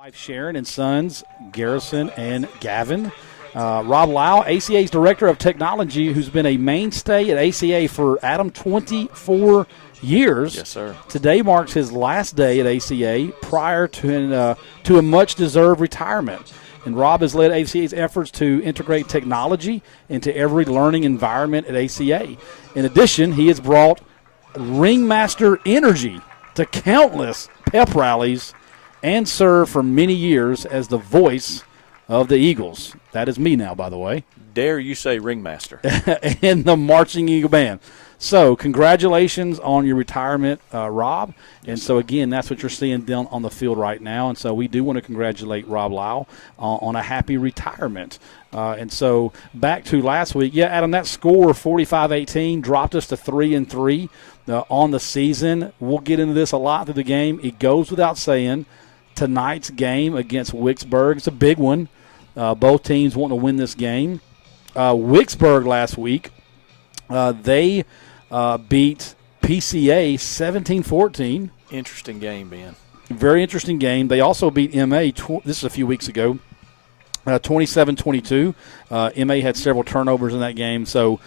Wife Sharon and sons Garrison and Gavin. Rob Lau, ACA's Director of Technology, who's been a mainstay at ACA for, Adam, 24 years. Yes, sir. Today marks his last day at ACA prior to a much-deserved retirement. And Rob has led ACA's efforts to integrate technology into every learning environment at ACA. In addition, he has brought ringmaster energy to countless pep rallies and served for many years as the voice of the Eagles. That is me now, by the way. Dare you say ringmaster. In the Marching Eagle Band. So congratulations on your retirement, Rob. And so, again, that's what you're seeing down on the field right now. And so we do want to congratulate Rob Lau on a happy retirement. And so back to last week. Yeah, Adam, that score, 45-18, dropped us to 3-3 on the season. We'll get into this a lot through the game. It goes without saying, tonight's game against Wicksburg, it's a big one. Both teams want to win this game. Wicksburg last week, they beat PCA 17-14. Interesting game, Ben. Very interesting game. They also beat MA, this is a few weeks ago, 27-22. MA had several turnovers in that game. So,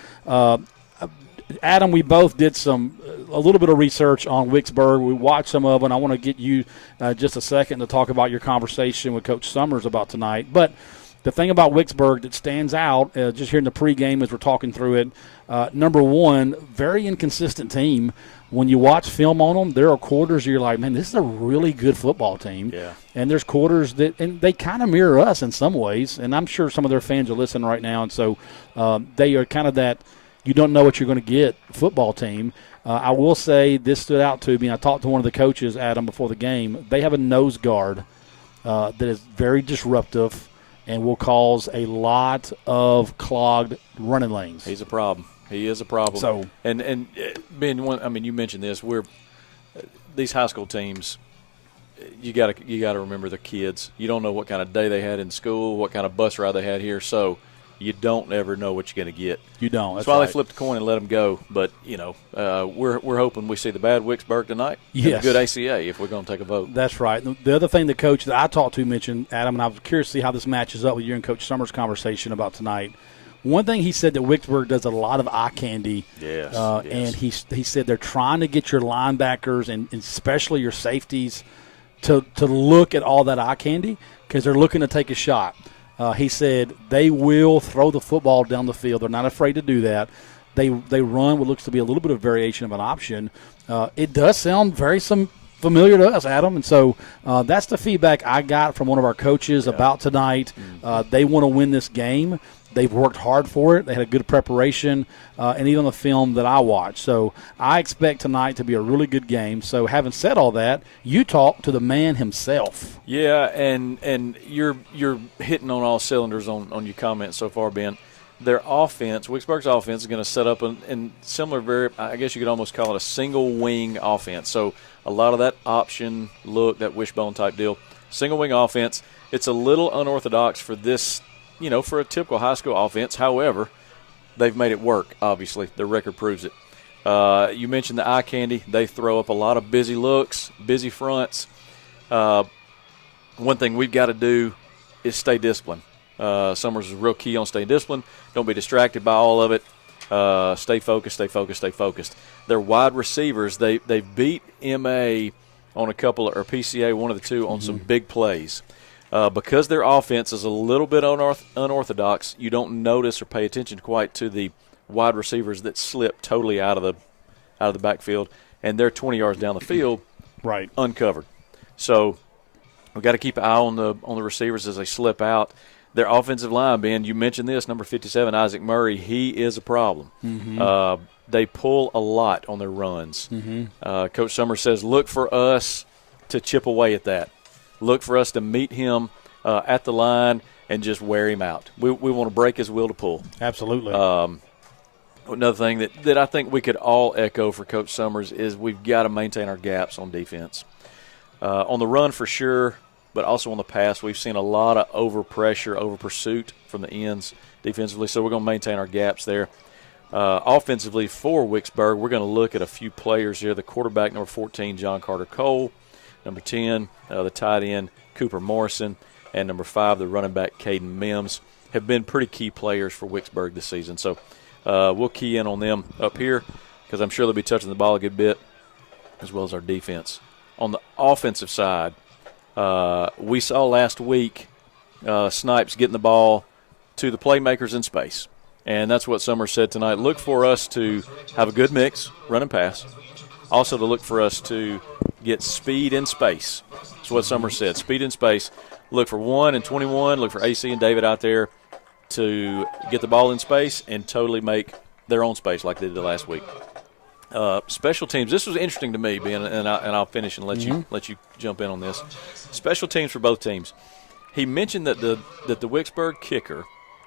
Adam, we both did a little bit of research on Wicksburg. We watched some of it. I want to get you just a second to talk about your conversation with Coach Summers about tonight. But the thing about Wicksburg that stands out, just here in the pregame as we're talking through it, number one, very inconsistent team. When you watch film on them, there are quarters you're like, man, this is a really good football team. Yeah. And there's quarters that, and they kind of mirror us in some ways. And I'm sure some of their fans are listening right now. And so they are kind of that you don't know what you're going to get football team. I will say this stood out to me. I talked to one of the coaches, Adam, before the game. They have a nose guard that is very disruptive and will cause a lot of clogged running lanes. He's a problem. He is a problem. So, and Ben, you mentioned this. These high school teams. You got to remember the kids. You don't know what kind of day they had in school, what kind of bus ride they had here. So you don't ever know what you're going to get. You don't. That's why they flipped the coin and let them go. But we're hoping we see the bad Wicksburg tonight. Yes. And the good ACA if we're going to take a vote. That's right. The other thing the coach that I talked to mentioned, Adam, and I was curious to see how this matches up with you and Coach Summers' conversation about tonight. One thing he said that Wicksburg does a lot of eye candy. Yes. And he said they're trying to get your linebackers and especially your safeties to look at all that eye candy because they're looking to take a shot. He said they will throw the football down the field. They're not afraid to do that. They run what looks to be a little bit of variation of an option. It does sound very familiar to us, Adam. And so that's the feedback I got from one of our coaches about tonight. They want to win this game. They've worked hard for it. They had a good preparation, and even on the film that I watched. So I expect tonight to be a really good game. So having said all that, you talk to the man himself. Yeah, and you're hitting on all cylinders on your comments so far, Ben. Their offense, Wicksburg's offense, is going to set up in similar, I guess you could almost call it a single wing offense. So a lot of that option look, that wishbone type deal, single wing offense. It's a little unorthodox for this. For a typical high school offense. However, they've made it work, obviously. Their record proves it. You mentioned the eye candy. They throw up a lot of busy looks, busy fronts. One thing we've got to do is stay disciplined. Summers is real key on staying disciplined. Don't be distracted by all of it. Stay focused, stay focused, stay focused. Their wide receivers, they beat MA on a couple, or PCA, one of the two, on some big plays. Because their offense is a little bit unorthodox, you don't notice or pay attention quite to the wide receivers that slip totally out of the backfield, and they're 20 yards down the field, right, uncovered. So we've got to keep an eye on the receivers as they slip out. Their offensive line, Ben, you mentioned this, number 57, Isaac Murray. He is a problem. They pull a lot on their runs. Coach Summers says, look for us to chip away at that. Look for us to meet him at the line and just wear him out. We want to break his will to pull. Absolutely. Another thing that I think we could all echo for Coach Summers is we've got to maintain our gaps on defense. On the run for sure, but also on the pass, we've seen a lot of over-pressure, over-pursuit from the ends defensively, so we're going to maintain our gaps there. Offensively for Wicksburg, we're going to look at a few players here. The quarterback, number 14, John Carter Cole. Number 10, the tight end, Cooper Morrison, and number 5, the running back Caden Mims, have been pretty key players for Wicksburg this season. So we'll key in on them up here because I'm sure they'll be touching the ball a good bit, as well as our defense. On the offensive side, we saw last week Snipes getting the ball to the playmakers in space. And that's what Summers said tonight. Look for us to have a good mix, run and pass. Also to look for us to get speed in space. That's what Summers said, speed in space. Look for 1 and 21, look for AC and David out there to get the ball in space and totally make their own space like they did last week. Special teams, this was interesting to me, Ben, and I'll finish and let you jump in on this. Special teams for both teams. He mentioned that the Wicksburg kicker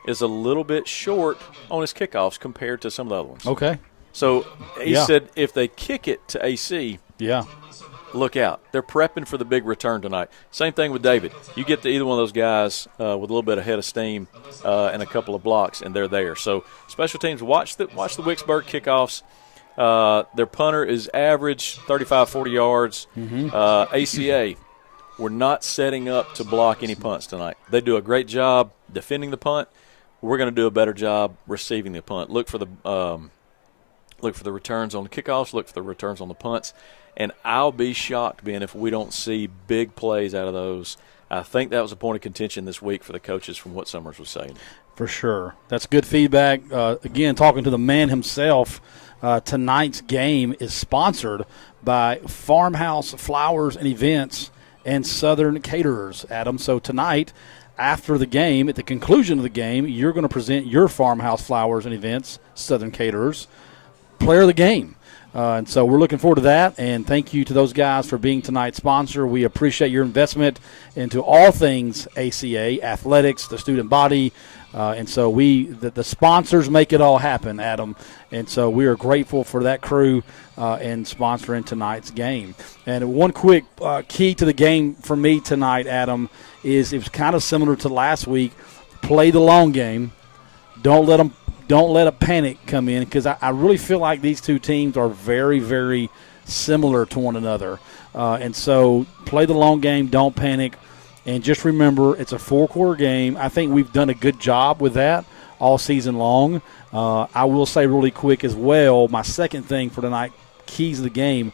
is a little bit short on his kickoffs compared to some of the other ones. Okay. So he said if they kick it to AC, look out. They're prepping for the big return tonight. Same thing with David. You get to either one of those guys with a little bit of head of steam and a couple of blocks, and they're there. So special teams, watch the Wicksburg kickoffs. Their punter is average 35, 40 yards. ACA, we're not setting up to block any punts tonight. They do a great job defending the punt. We're going to do a better job receiving the punt. Look for the returns on the kickoffs. Look for the returns on the punts. And I'll be shocked, Ben, if we don't see big plays out of those. I think that was a point of contention this week for the coaches from what Summers was saying. For sure. That's good feedback. Again, talking to the man himself, tonight's game is sponsored by Farmhouse Flowers and Events and Southern Caterers, Adam. So tonight, after the game, at the conclusion of the game, you're going to present your Farmhouse Flowers and Events, Southern Caterers, player of the game. And so we're looking forward to that, and thank you to those guys for being tonight's sponsor. We appreciate your investment into all things ACA, athletics, the student body, and so the sponsors make it all happen, Adam. And so we are grateful for that crew and sponsoring tonight's game. And one quick key to the game for me tonight, Adam, is it was kind of similar to last week. Play the long game. Don't let a panic come in, because I really feel like these two teams are very, very similar to one another. And so play the long game, don't panic, and just remember it's a 4-quarter game. I think we've done a good job with that all season long. I will say really quick as well, my second thing for tonight, keys of the game,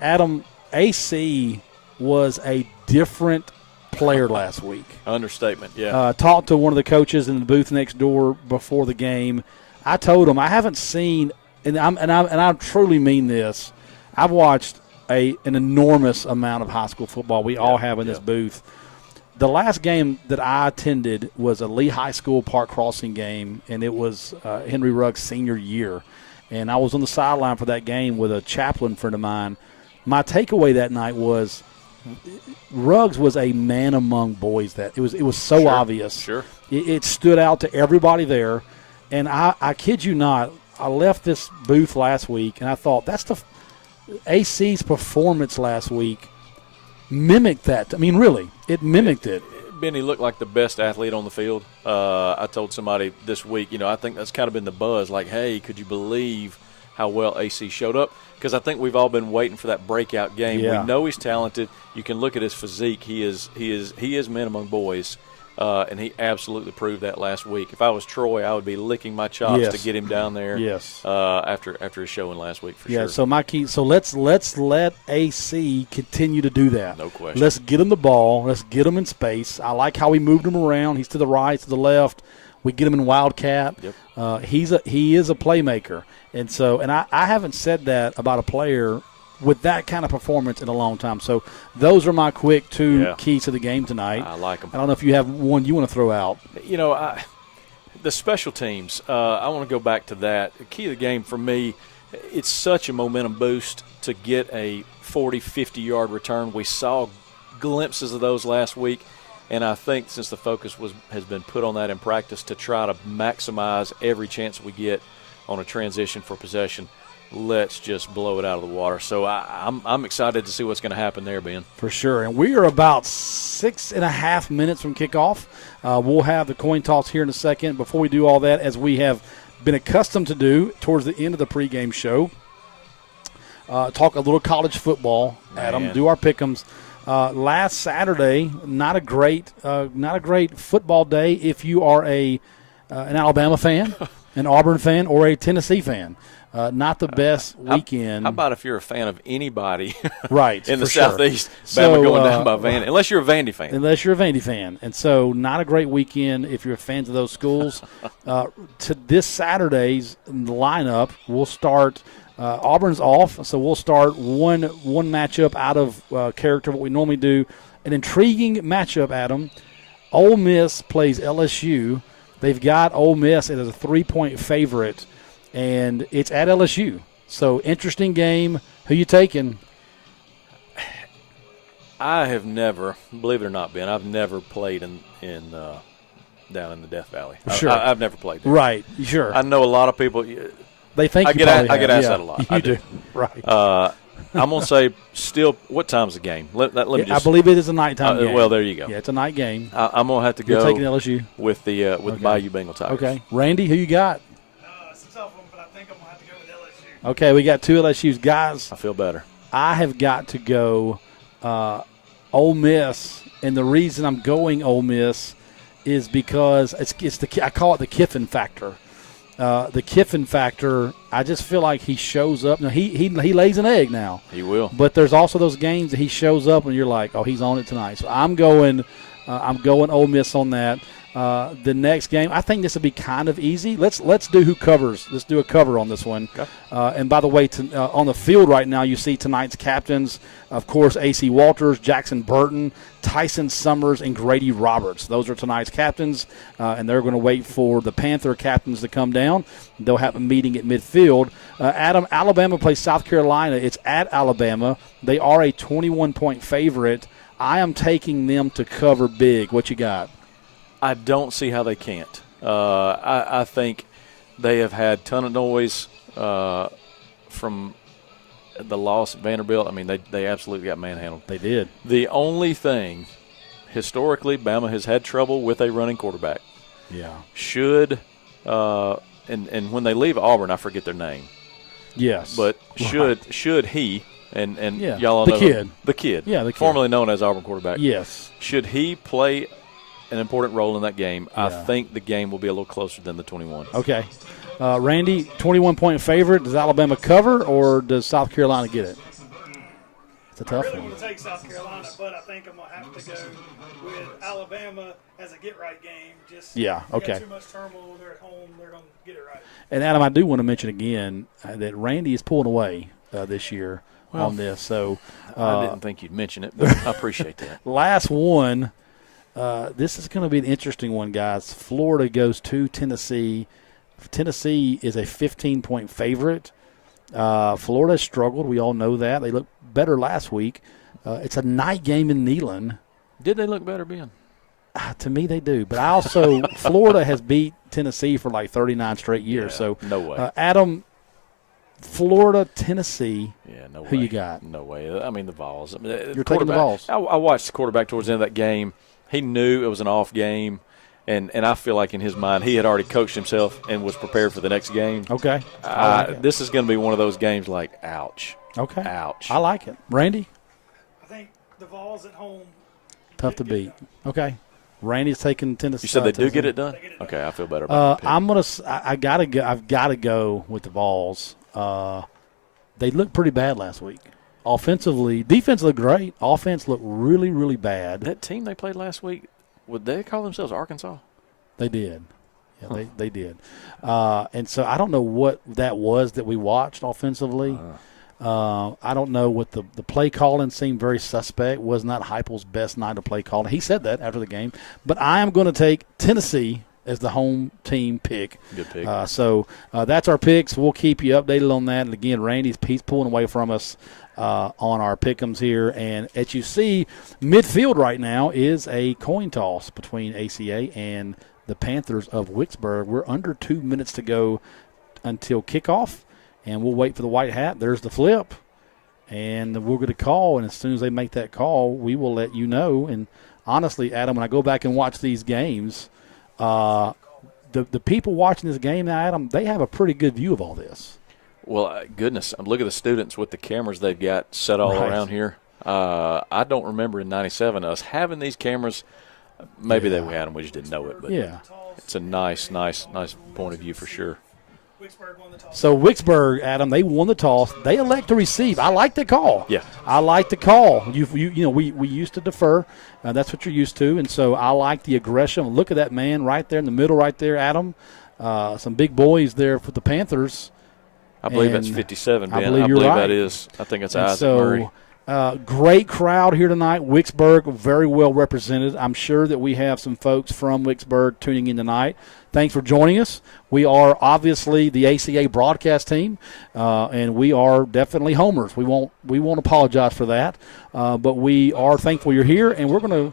Adam, AC was a different player last week. Understatement, yeah. Talked to one of the coaches in the booth next door before the game. I told him I haven't seen, and I truly mean this, I've watched an enormous amount of high school football. We all have in this booth. The last game that I attended was a Lee High School Park Crossing game, and it was Henry Rugg's senior year. And I was on the sideline for that game with a chaplain friend of mine. My takeaway that night was Ruggs was a man among boys. That it was so obvious. Sure. It stood out to everybody there. And I kid you not, I left this booth last week, and I thought that's the AC's performance last week mimicked that. I mean, really, it mimicked it. Benny looked like the best athlete on the field. I told somebody this week, I think that's kind of been the buzz. Like, hey, could you believe how well AC showed up? Because I think we've all been waiting for that breakout game. Yeah. We know he's talented. You can look at his physique. He is man among boys, and he absolutely proved that last week. If I was Troy, I would be licking my chops to get him down there. Yes. After his showing last week for sure. Yeah. So my key. So let's let AC continue to do that. No question. Let's get him the ball. Let's get him in space. I like how we moved him around. He's to the right, to the left. We get him in wildcat. Yep. He is a playmaker. And so, I haven't said that about a player with that kind of performance in a long time. So those are my quick two keys to the game tonight. I like them. I don't know if you have one you want to throw out. The special teams, I want to go back to that. The key to the game for me, it's such a momentum boost to get a 40, 50-yard return. We saw glimpses of those last week. And I think since the focus has been put on that in practice to try to maximize every chance we get on a transition for possession, let's just blow it out of the water. So I'm excited to see what's going to happen there, Ben. For sure. And we are about 6.5 minutes from kickoff. We'll have the coin toss here in a second. Before we do all that, as we have been accustomed to do towards the end of the pregame show, talk a little college football, Adam, do our pick'ems. Last Saturday, not a great football day if you are an Alabama fan, an Auburn fan, or a Tennessee fan. Not the best weekend. How about if you're a fan of anybody right, in the sure. Southeast, So, Bama going down by Vandy, unless you're a Vandy fan. Unless you're a Vandy fan. And so not a great weekend if you're fans of those schools. To this Saturday's lineup, we'll start Auburn's off, so we'll start one matchup out of character, what we normally do. An intriguing matchup, Adam. Ole Miss plays LSU. They've got Ole Miss as a 3-point favorite, and it's at LSU. So interesting game. Who you taking? I have never, believe it or not, Ben, I've never played in down in the Death Valley. Sure. I've never played there. Right, sure. I know a lot of people. They think I you get probably I get have. asked Yeah, that a lot. You I do. Right. I'm going to say still, what time's the game? Let me I just. believe it is a nighttime game. Well, there you go. Yeah, it's a night game. I'm going to have to You're go taking LSU? with the Bayou Bengal Tigers. Okay. Randy, who you got? It's a tough one, but I think I'm going to have to go with LSU. Okay, we got two LSU's. Guys, I feel better. I have got to go Ole Miss, and the reason I'm going Ole Miss is because I call it the Kiffin factor. The Kiffin factor, I just feel like he shows up. Now, he lays an egg now. He will. But there's also those games that he shows up and you're like, oh, he's on it tonight. So I'm going Ole Miss on that. The next game, I think this will be kind of easy. Let's do who covers. Let's do a cover on this one. Okay. And by the way, on the field right now, you see tonight's captains, of course, A.C. Walters, Jackson Burton, Tyson Summers, and Grady Roberts. Those are tonight's captains, and they're going to wait for the Panther captains to come down. They'll have a meeting at midfield. Adam, Alabama plays South Carolina. It's at Alabama. They are a 21-point favorite. I am taking them to cover big. What you got? I don't see how they can't. I think they have had a ton of noise from the loss at Vanderbilt. I mean, they absolutely got manhandled. They did. The only thing, historically, Bama has had trouble with a running quarterback. Yeah. Should and when they leave Auburn, I forget their name. Yes. But should he and Yeah. y'all all The know kid. the kid, Yeah, the kid. formerly known as Auburn quarterback. Yes. Should he play an important role in that game, I Yeah. think the game will be a little closer than the 21. Okay. Randy, 21-point favorite. Does Alabama cover or does South Carolina get it? It's a I tough really one. want to take South Carolina, but I think I'm going to have to go with Alabama as a get-right game. Just Yeah, they okay. got too much turmoil. They're at home. They're going to get it right. And, Adam, I do want to mention again that Randy is pulling away this year on this. So I didn't think you'd mention it, but I appreciate that. last one, this is going to be an interesting one, guys. Florida goes to Tennessee. Tennessee is a 15-point favorite. Florida struggled. We all know that. They looked better last week. It's a night game in Neyland. Did they look better, Ben? To me, they do. But I also – Florida has beat Tennessee for like 39 straight years. Yeah, so, no way. Adam, Florida, Tennessee, Yeah, no way. who you got? No way. I mean, the Vols. I mean, You're taking the Vols. I watched the quarterback towards the end of that game. He knew it was an off game, and I feel like in his mind he had already coached himself and was prepared for the next game. Okay. I like it. This is going to be one of those games like, ouch. Okay. Ouch. I like it. Randy? I think the Vols at home. Tough to beat. Okay. Randy's taking Tennessee. You said they do Tennessee. get it done? They get it done. Okay, I feel better about that. I'm gonna. I gotta go. I've got to go with the Vols. They looked pretty bad last week. Offensively, defense looked great. Offense looked really, really bad. That team they played last week, would they call themselves Arkansas? They did. Yeah, they did. And so I don't know what that was that we watched offensively. I don't know what the play calling seemed very suspect. Was not Heupel's best night of play calling. He said that after the game. But I am going to take Tennessee as the home team pick. Good pick. So that's our picks. We'll keep you updated on that. And again, he's pulling away from us on our pick'ems here. And as you see, midfield right now is a coin toss between ACA and the Panthers of Wicksburg. We're under 2 minutes to go until kickoff, and we'll wait for the white hat. There's the flip, and we're going to call, and as soon as they make that call, we will let you know. And honestly, Adam, when I go back and watch these games, the people watching this game now, Adam, they have a pretty good view of all this. Well, goodness, look at the students with the cameras they've got set all Right. around here. I don't remember in '97 us having these cameras. Maybe we had them, we just didn't know it. But Yeah. it's a nice point of view for sure. Wicksburg won the toss. So Wicksburg, Adam, they won the toss. They elect to receive. I like the call. Yeah. I like the call. We used to defer. That's what you're used to, and so I like the aggression. Look at that man right there in the middle, right there, Adam. Some big boys there for the Panthers. I believe that's 57, Ben. I believe you're right. That is. I think it's Isaac So, Murray. great crowd here tonight. Wicksburg, very well represented. I'm sure that we have some folks from Wicksburg tuning in tonight. Thanks for joining us. We are obviously the ACA broadcast team, and we are definitely homers. We won't apologize for that, but we are thankful you're here, and we're gonna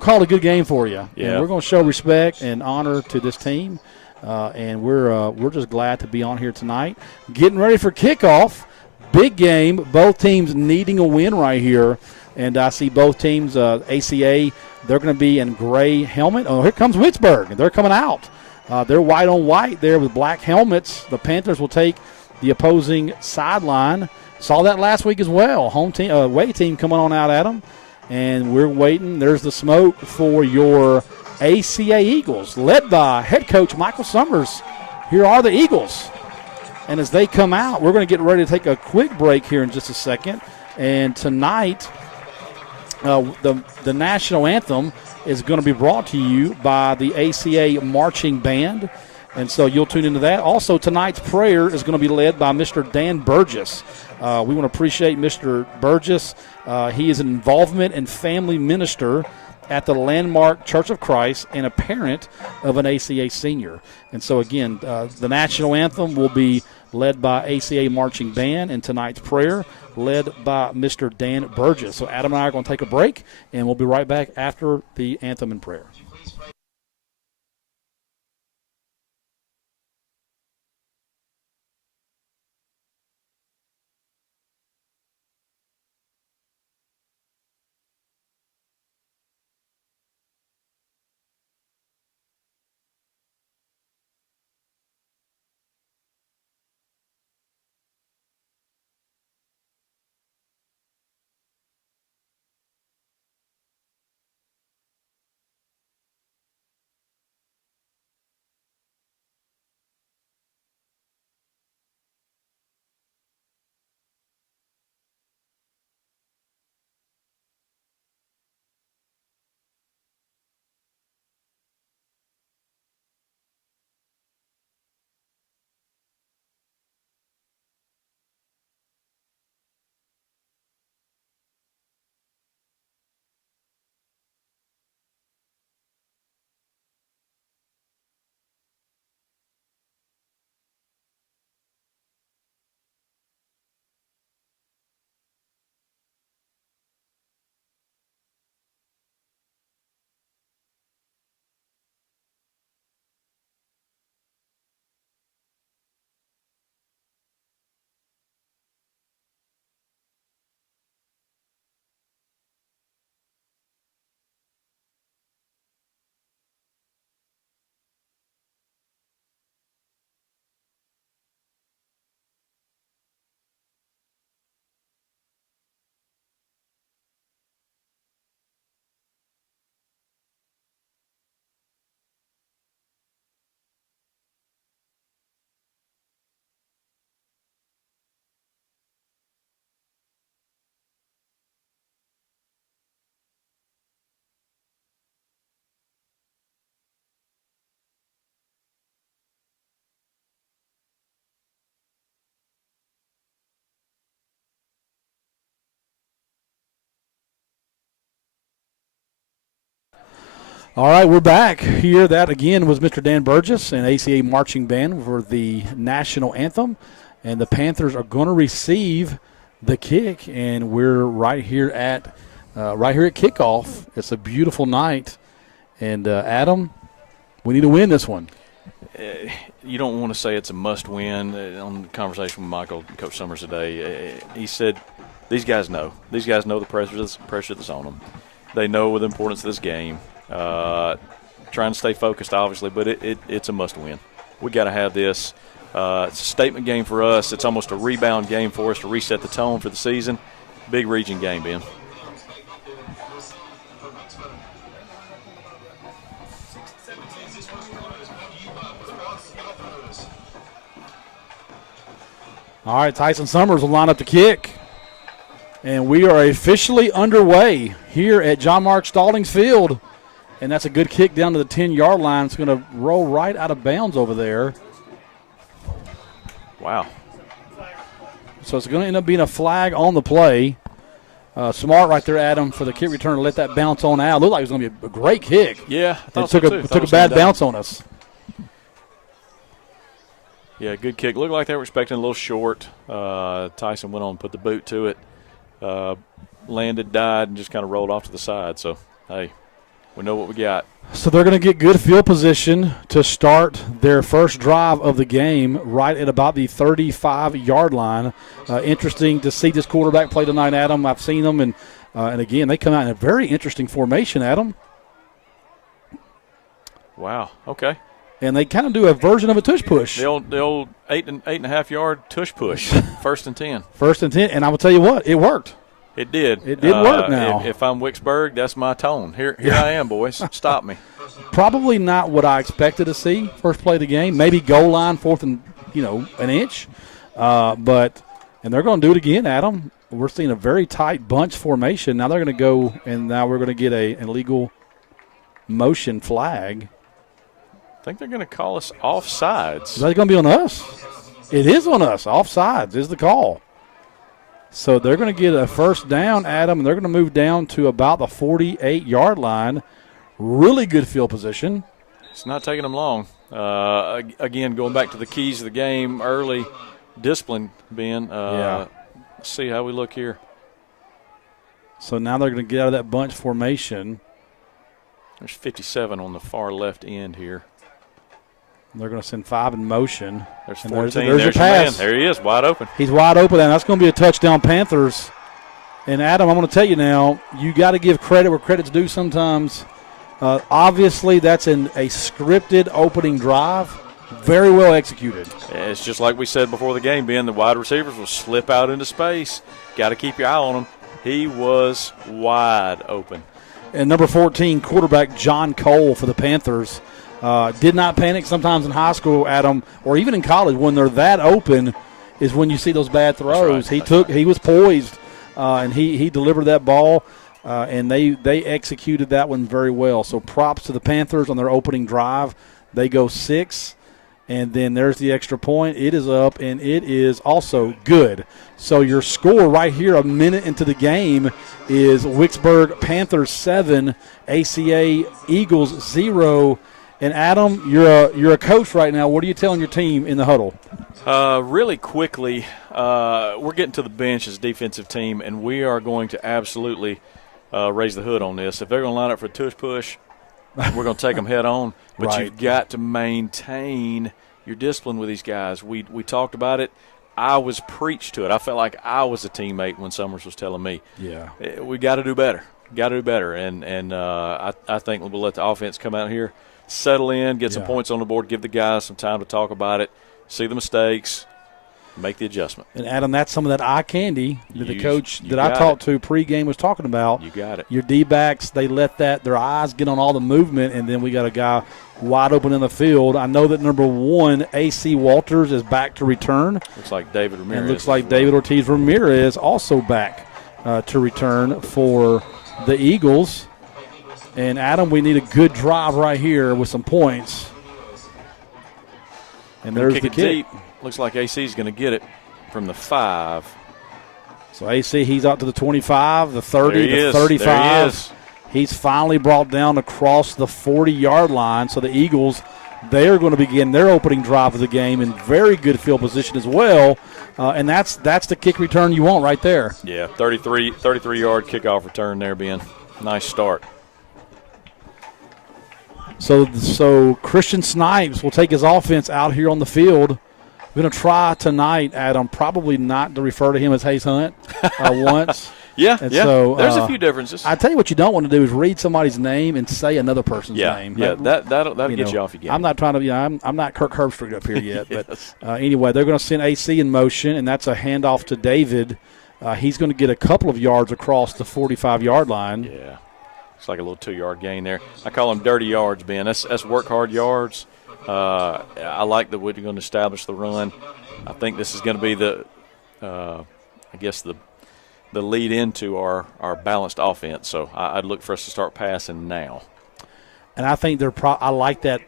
call it a good game for you. Yeah. And we're gonna show respect and honor to this team, and we're just glad to be on here tonight, getting ready for kickoff. Big game, both teams needing a win right here. And I see both teams, ACA, they're going to be in gray helmet. Oh, here comes Wicksburg. They're coming out. They're white on white there with black helmets. The Panthers will take the opposing sideline. Saw that last week as well. Home team, away team coming on out at them. And we're waiting. There's the smoke for your ACA Eagles, led by head coach Michael Summers. Here are the Eagles. And as they come out, we're going to get ready to take a quick break here in just a second. And tonight, the national anthem is going to be brought to you by the ACA Marching Band. And so you'll tune into that. Also, tonight's prayer is going to be led by Mr. Dan Burgess. We want to appreciate Mr. Burgess. He is an involvement and family minister at the Landmark Church of Christ and a parent of an ACA senior. And so, again, the national anthem will be led by ACA Marching Band, and tonight's prayer led by Mr. Dan Burgess. So Adam and I are going to take a break, and we'll be right back after the anthem and prayer. All right, we're back here. That, again, was Mr. Dan Burgess and ACA Marching Band for the national anthem. And the Panthers are going to receive the kick, and we're right here at kickoff. It's a beautiful night. And, Adam, we need to win this one. You don't want to say it's a must-win. On the conversation with Michael, Coach Summers today, he said these guys know. These guys know the pressure that's on them. They know the importance of this game. Trying to stay focused, obviously, but it's a must-win. We got to have this. It's a statement game for us. It's almost a rebound game for us to reset the tone for the season. Big region game, Ben. All right, Tyson Summers will line up to kick. And we are officially underway here at John Mark Stallings Field. And that's a good kick down to the 10-yard line. It's going to roll right out of bounds over there. Wow. So it's going to end up being a flag on the play. Smart right there, Adam, for the kick return to let that bounce on out. Looked like it was going to be a great kick. Yeah, I thought it took so a took a bad bounce on us. Yeah, good kick. Looked like they were expecting a little short. Tyson went on and put the boot to it. Landed, died, and just kind of rolled off to the side. So, hey, we know what we got. So they're going to get good field position to start their first drive of the game right at about the 35-yard line. Interesting to see this quarterback play tonight, Adam. I've seen them, and again, they come out in a very interesting formation, Adam. Wow, okay. And they kind of do a version of a tush push. The old eight and a half yard tush push, 1st and 10. 1st and 10, and I will tell you what, it worked. It did. It did work now. If I'm Wicksburg, that's my tone. Here I am, boys. Stop me. Probably not what I expected to see first play of the game. Maybe goal line, 4th and, an inch. And they're going to do it again, Adam. We're seeing a very tight bunch formation. Now they're going to go, and now we're going to get an illegal motion flag. I think they're going to call us offsides. Is that going to be on us? It is on us. Offsides is the call. So they're going to get a first down, Adam, and they're going to move down to about the 48-yard line. Really good field position. It's not taking them long. Again, going back to the keys of the game, early discipline, Ben. Let's see how we look here. So now they're going to get out of that bunch formation. There's 57 on the far left end here. They're going to send 5 in motion. There's 14. And there's your pass. Man. There he is, wide open. He's wide open, and that's going to be a touchdown, Panthers. And, Adam, I'm going to tell you now, you got to give credit where credit's due sometimes. Obviously, that's a scripted opening drive. Very well executed. It's just like we said before the game, Ben. The wide receivers will slip out into space. Got to keep your eye on him. He was wide open. And number 14, quarterback John Cole for the Panthers. Did not panic. Sometimes in high school, Adam, or even in college, when they're that open is when you see those bad throws. Right. He was poised, and he delivered that ball, and they executed that one very well. So props to the Panthers on their opening drive. They go 6, and then there's the extra point. It is up, and it is also good. So your score right here a minute into the game is Wicksburg Panthers 7, ACA Eagles 0. And, Adam, you're a coach right now. What are you telling your team in the huddle? Really quickly, we're getting to the bench as a defensive team, and we are going to absolutely raise the hood on this. If they're going to line up for a tush push, we're going to take them head on. But Right. You've got to maintain your discipline with these guys. We talked about it. I was preached to it. I felt like I was a teammate when Summers was telling me. Yeah. We got to do better. Got to do better. And I think we'll let the offense come out here, settle in, get some points on the board, give the guys some time to talk about it, see the mistakes, make the adjustment. And, Adam, that's some of that eye candy that the coach that I got talked to pregame was talking about. You got it. Your D-backs, they let their eyes get on all the movement, and then we got a guy wide open in the field. I know that number 1, A.C. Walters, is back to return. Looks like David Ramirez. And looks like David Ortiz Ramirez also back to return for the Eagles. And, Adam, we need a good drive right here with some points. And there's the kick. Deep. Looks like AC is going to get it from the 5. So AC, he's out to the 25, the 30, the 35. There he is. He's finally brought down across the 40-yard line. So the Eagles, they are going to begin their opening drive of the game in very good field position as well. And that's the kick return you want right there. Yeah, 33-yard kickoff return there, Ben. Nice start. So Christian Snipes will take his offense out here on the field. We're going to try tonight, Adam, probably not to refer to him as Hayes Hunt once. Yeah. So, there's a few differences. I tell you what you don't want to do is read somebody's name and say another person's name. Yeah, that'll get you off your game. I'm not trying to I'm not Kirk Herbstreit up here yet. Yes. But anyway, they're going to send AC in motion, and that's a handoff to David He's going to get a couple of yards across the 45-yard line. Yeah. It's like a little 2-yard gain there. I call them dirty yards, Ben. That's work hard yards. I like the way you're going to establish the run. I think this is going to be the lead into our balanced offense. So I'd look for us to start passing now. And I think I like that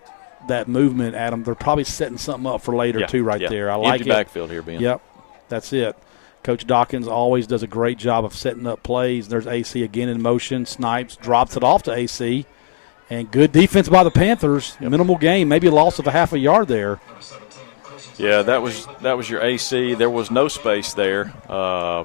movement, Adam. They're probably setting something up for later too, right there. I like Empty backfield here, Ben. Yep, that's it. Coach Dawkins always does a great job of setting up plays. There's AC again in motion. Snipes drops it off to AC. And good defense by the Panthers. Yep. Minimal gain, maybe a loss of a half a yard there. Yeah, that was your AC. There was no space there. I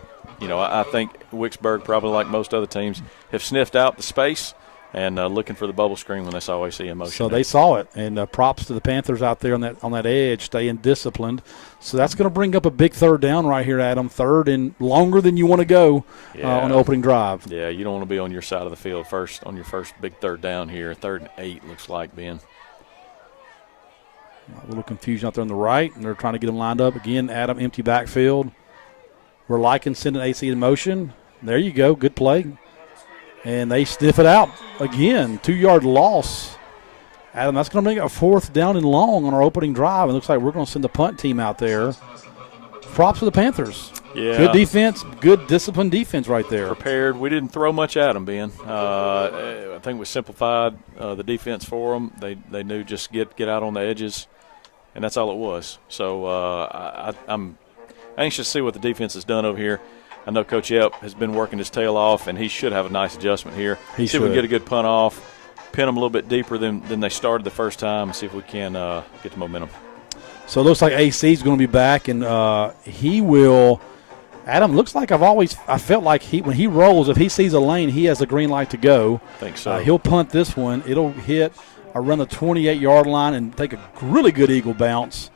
think Wicksburg, probably like most other teams, have sniffed out the space and looking for the bubble screen when they saw AC in motion. So they saw it, and props to the Panthers out there on that edge, staying disciplined. So that's going to bring up a big third down right here, Adam. Third and longer than you want to go on the opening drive. Yeah, you don't want to be on your side of the field first on your first big third down here. 3rd and 8 looks like, Ben. A little confusion out there on the right, and they're trying to get them lined up. Again, Adam, empty backfield. We're liking sending AC in motion. There you go, good play. And they sniff it out again, 2-yard loss. Adam, that's going to bring a 4th down and long on our opening drive. It looks like we're going to send the punt team out there. Props to the Panthers. Yeah. Good defense, good disciplined defense right there. Prepared. We didn't throw much at them, Ben. I think we simplified the defense for them. They knew just get out on the edges, and that's all it was. So I'm anxious to see what the defense has done over here. I know Coach Yep has been working his tail off, and he should have a nice adjustment here. See if we can get a good punt off, pin them a little bit deeper than they started the first time, and see if we can get the momentum. So it looks like AC is going to be back, and he will – Adam, looks like I felt like when he rolls, if he sees a lane, he has a green light to go. I think so. He'll punt this one. It'll hit around the 28-yard line and take a really good eagle bounce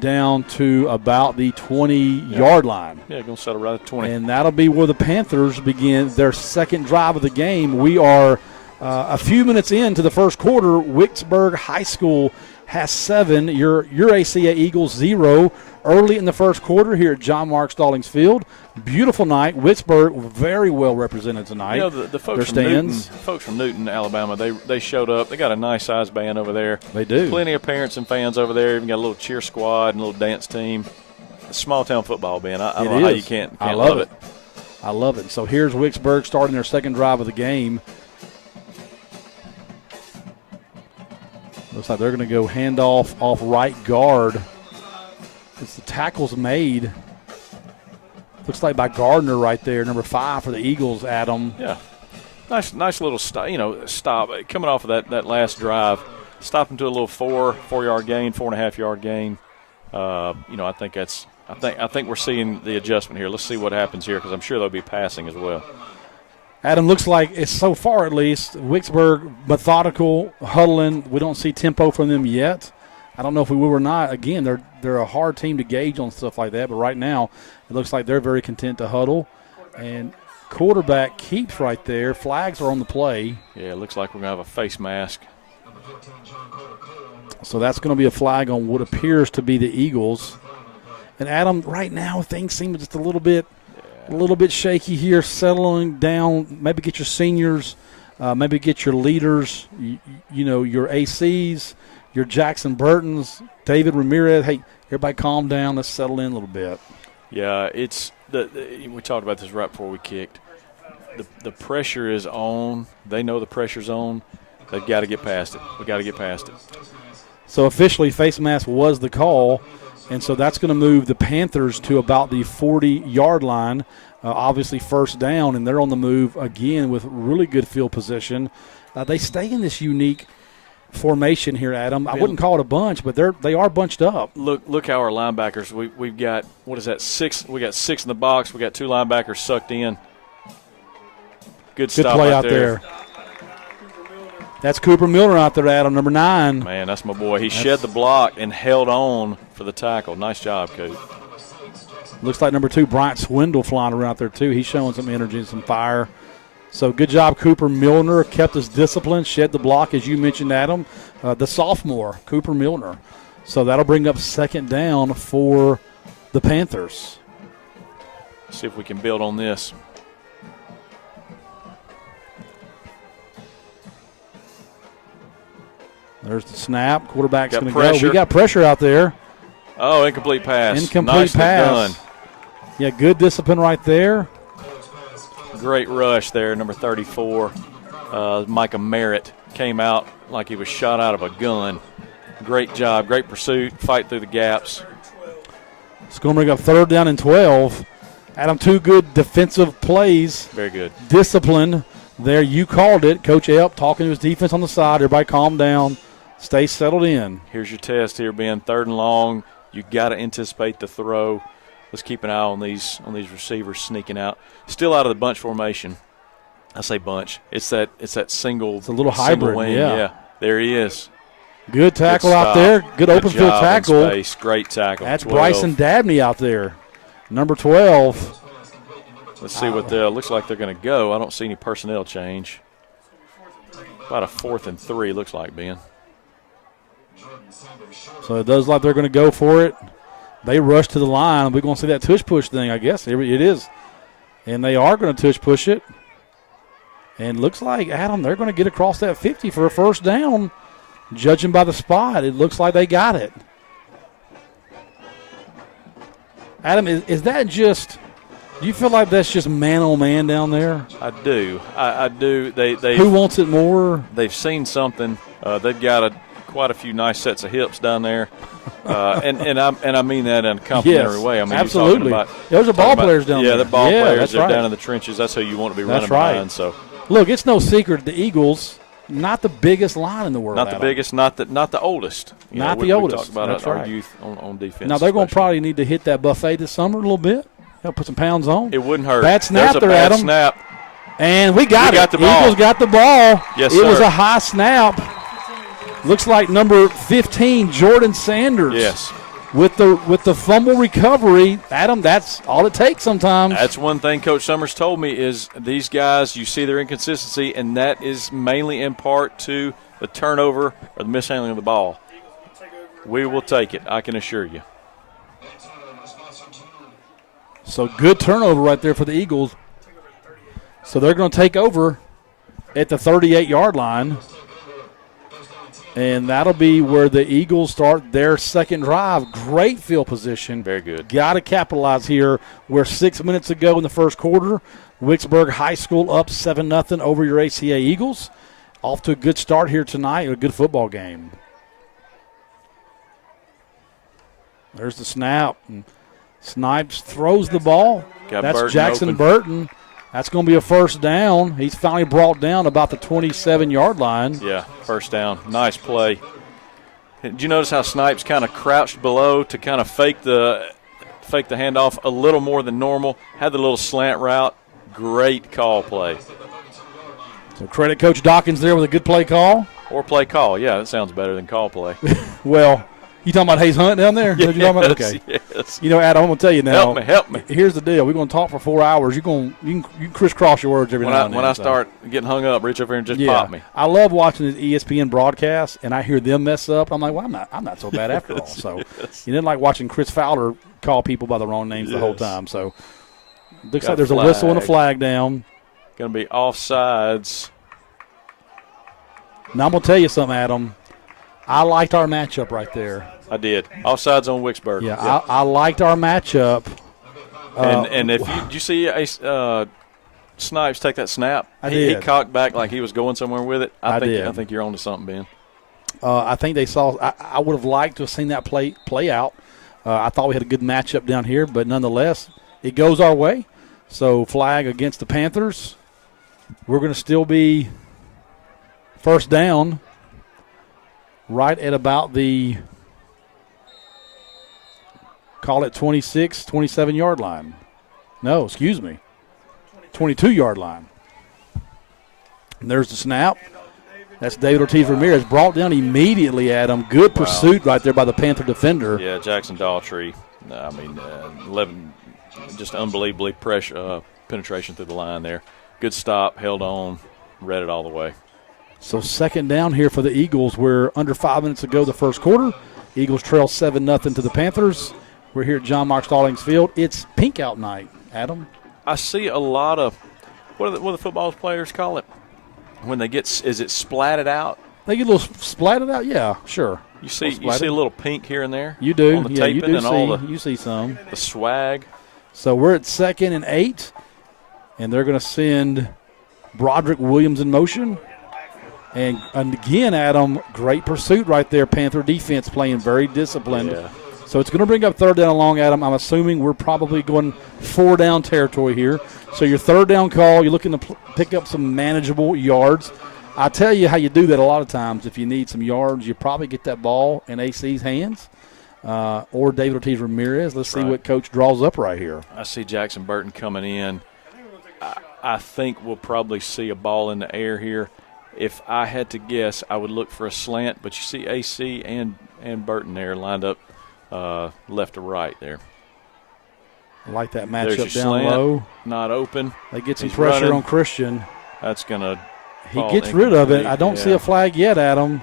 down to about the 20-yard line. Yeah, going to settle right at 20. And that'll be where the Panthers begin their second drive of the game. We are a few minutes into the first quarter. Wicksburg High School has 7. Your ACA Eagles 0 early in the first quarter here at John Mark Stallings Field. Beautiful night. Wicksburg very well represented tonight. You know, the folks from Newton, Alabama, they showed up. They got a nice size band over there. They do. Plenty of parents and fans over there. Even got a little cheer squad and a little dance team. Small town football, Ben. I don't know how you can't love it. I love it. So here's Wicksburg starting their second drive of the game. Looks like they're going to go handoff off right guard. It's the tackles made. Looks like by Gardner right there, number 5 for the Eagles, Adam. Yeah. Nice little stop. Coming off of that last drive, stop into a little 4-yard gain, 4.5-yard gain. I think we're seeing the adjustment here. Let's see what happens here, because I'm sure they'll be passing as well. Adam, looks like it's so far at least Wicksburg methodical, huddling. We don't see tempo from them yet. I don't know if we will or not. Again, they're a hard team to gauge on stuff like that, but right now it looks like they're very content to huddle. And quarterback keeps right there. Flags are on the play. Yeah, it looks like we're going to have a face mask. So that's going to be a flag on what appears to be the Eagles. And, Adam, right now things seem just a little bit shaky here, settling down. Maybe get your seniors, maybe get your leaders, your ACs, your Jackson Burtons, David Ramirez. Hey, everybody calm down. Let's settle in a little bit. Yeah, we talked about this right before we kicked. The pressure is on. They know the pressure's on. They've got to get past it. We've got to get past it. So officially, face mask was the call, and so that's going to move the Panthers to about the 40-yard line. Obviously first down, and they're on the move again with really good field position. They stay in this unique formation here, Adam. I wouldn't call it a bunch, but they are bunched up. Look how our linebackers. We've got, what is that, 6? We got 6 in the box. We got 2 linebackers sucked in. Good stop play out there. That's Cooper Milner out there, Adam, number 9. Man, that's my boy. He shed the block and held on for the tackle. Nice job, Coach. Looks like number 2, Bryant Swindle, flying around there too. He's showing some energy and some fire. So good job, Cooper Milner. Kept his discipline, shed the block, as you mentioned, Adam. The sophomore, Cooper Milner. So that'll bring up second down for the Panthers. See if we can build on this. There's the snap. Quarterback's Got going to go. pressure. We got pressure out there. Oh, incomplete pass. Incomplete Nicely pass. done. Yeah, good discipline right there. Great rush there, number 34. Micah Merritt came out like he was shot out of a gun. Great job, great pursuit, fight through the gaps. It's going to bring up 3rd down and 12. Adam, 2 good defensive plays. Very good. Discipline there. You called it. Coach Elp talking to his defense on the side. Everybody calm down. Stay settled in. Here's your test here, Ben. 3rd and long. You got to anticipate the throw. Let's keep an eye on these receivers sneaking out. Still out of the bunch formation. I say bunch. It's that single. It's a little hybrid. Wing. Yeah. There he is. Good tackle Good out there. Good open field job in tackle. space. Great tackle. That's 12. Bryson Dabney out there. Number 12. Let's see what looks like they're going to go. I don't see any personnel change. About a 4th and 3 looks like, Ben. So it does like they're going to go for it. They rush to the line. We're going to see that tush push thing, I guess. It is. And they are going to tush push it. And looks like, Adam, they're going to get across that 50 for a 1st down. Judging by the spot, it looks like they got it. Adam, is that just – do you feel like that's just man-on-man down there? I do. I do. They Who wants it more? They've seen something. They've got quite a few nice sets of hips down there. And I mean that in a complimentary way. I mean, absolutely. Those are ball players down there. Yeah, the ball players. They're right. down in the trenches. That's who you want to be running right. behind. So, look, it's no secret the Eagles, not the biggest line in the world. Not the biggest, not the oldest. Not the the oldest. We talk about That's our right. youth on defense. Now, they're going to probably need to hit that buffet this summer a little bit. Put some pounds on. It wouldn't hurt. Bad snap There's there, a bad Adam. snap. And we got the ball. Eagles got the ball. Yes, It was sir. a high snap. Looks like number 15, Jordan Sanders. Yes. With the fumble recovery, Adam, that's all it takes sometimes. That's one thing Coach Summers told me is these guys, you see their inconsistency, and that is mainly in part to the turnover or the mishandling of the ball. We will take it, I can assure you. So good turnover right there for the Eagles. So they're going to take over at the 38-yard line. And that'll be where the Eagles start their 2nd drive. Great field position. Very good. Got to capitalize here. Where 6 minutes ago in the 1st quarter, Wicksburg High School up 7-0 over your ACA Eagles. Off to a good start here tonight. A good football game. There's the snap. And Snipes throws the ball. That's Burton Jackson open. Burton. That's going to be a 1st down. He's finally brought down about the 27-yard line. Yeah, 1st down. Nice play. Did you notice how Snipes kind of crouched below to kind of fake the handoff a little more than normal? Had the little slant route. Great call play. So credit Coach Dawkins there with a good play call. Or play call. Yeah, that sounds better than call play. Well, you talking about Hayes Hunt down there? Yes, You talking about? Okay. yes. You know, Adam, I'm going to tell you now. Help me. Here's the deal. We're going to talk for 4 hours. You can crisscross your words every now and then. When I start getting hung up, reach over here and just pop me. I love watching the ESPN broadcast, and I hear them mess up. I'm like, well, I'm not so bad after all. So you didn't like watching Chris Fowler call people by the wrong names the whole time. So looks Got like there's a whistle and a flag down. Going to be offsides. Now I'm going to tell you something, Adam. I liked our matchup right there. I did. Offsides on Wicksburg. Yeah, I liked our matchup. And if you see Snipes take that snap, he cocked back like he was going somewhere with it. I think you're on to something, Ben. I think they saw. I would have liked to have seen that play out. I thought we had a good matchup down here, but nonetheless, it goes our way. So flag against the Panthers. We're going to still be 1st down right at about the, call it 26, 27-yard line. No, excuse me, 22-yard line. And there's the snap. That's David Ortiz-Ramirez, brought down immediately, Adam. Good pursuit right there by the Panther defender. Yeah, Jackson Daughtry. 11, just unbelievably penetration through the line there. Good stop, held on, read it all the way. So 2nd down here for the Eagles. We're under 5 minutes to go the 1st quarter. Eagles trail 7-0 to the Panthers. We're here at John Mark Stallings Field. It's pink out night. Adam? I see a lot of what do the football players call it when they get? Is it splatted out? They get a little splatted out. Yeah, sure. You see a little pink here and there. You do. On the Yeah, you taping do and see. all You see some. the swag. So we're at 2nd and 8, and they're going to send Broderick Williams in motion. And again, Adam, great pursuit right there. Panther defense playing very disciplined. Yeah. So it's going to bring up 3rd down and long, Adam. I'm assuming we're probably going 4-down territory here. So your 3rd down call, you're looking to pick up some manageable yards. I tell you how you do that a lot of times. If you need some yards, you probably get that ball in AC's hands or David Ortiz-Ramirez. Let's see what Coach draws up right here. I see Jackson Burton coming in. I think we'll probably see a ball in the air here. If I had to guess, I would look for a slant, but you see AC and Burton there lined up left to right there. I like that There's matchup your down slant, low. Not open. They get some He's pressure running. on Christian. That's going to He gets rid of it. I don't see a flag yet, Adam.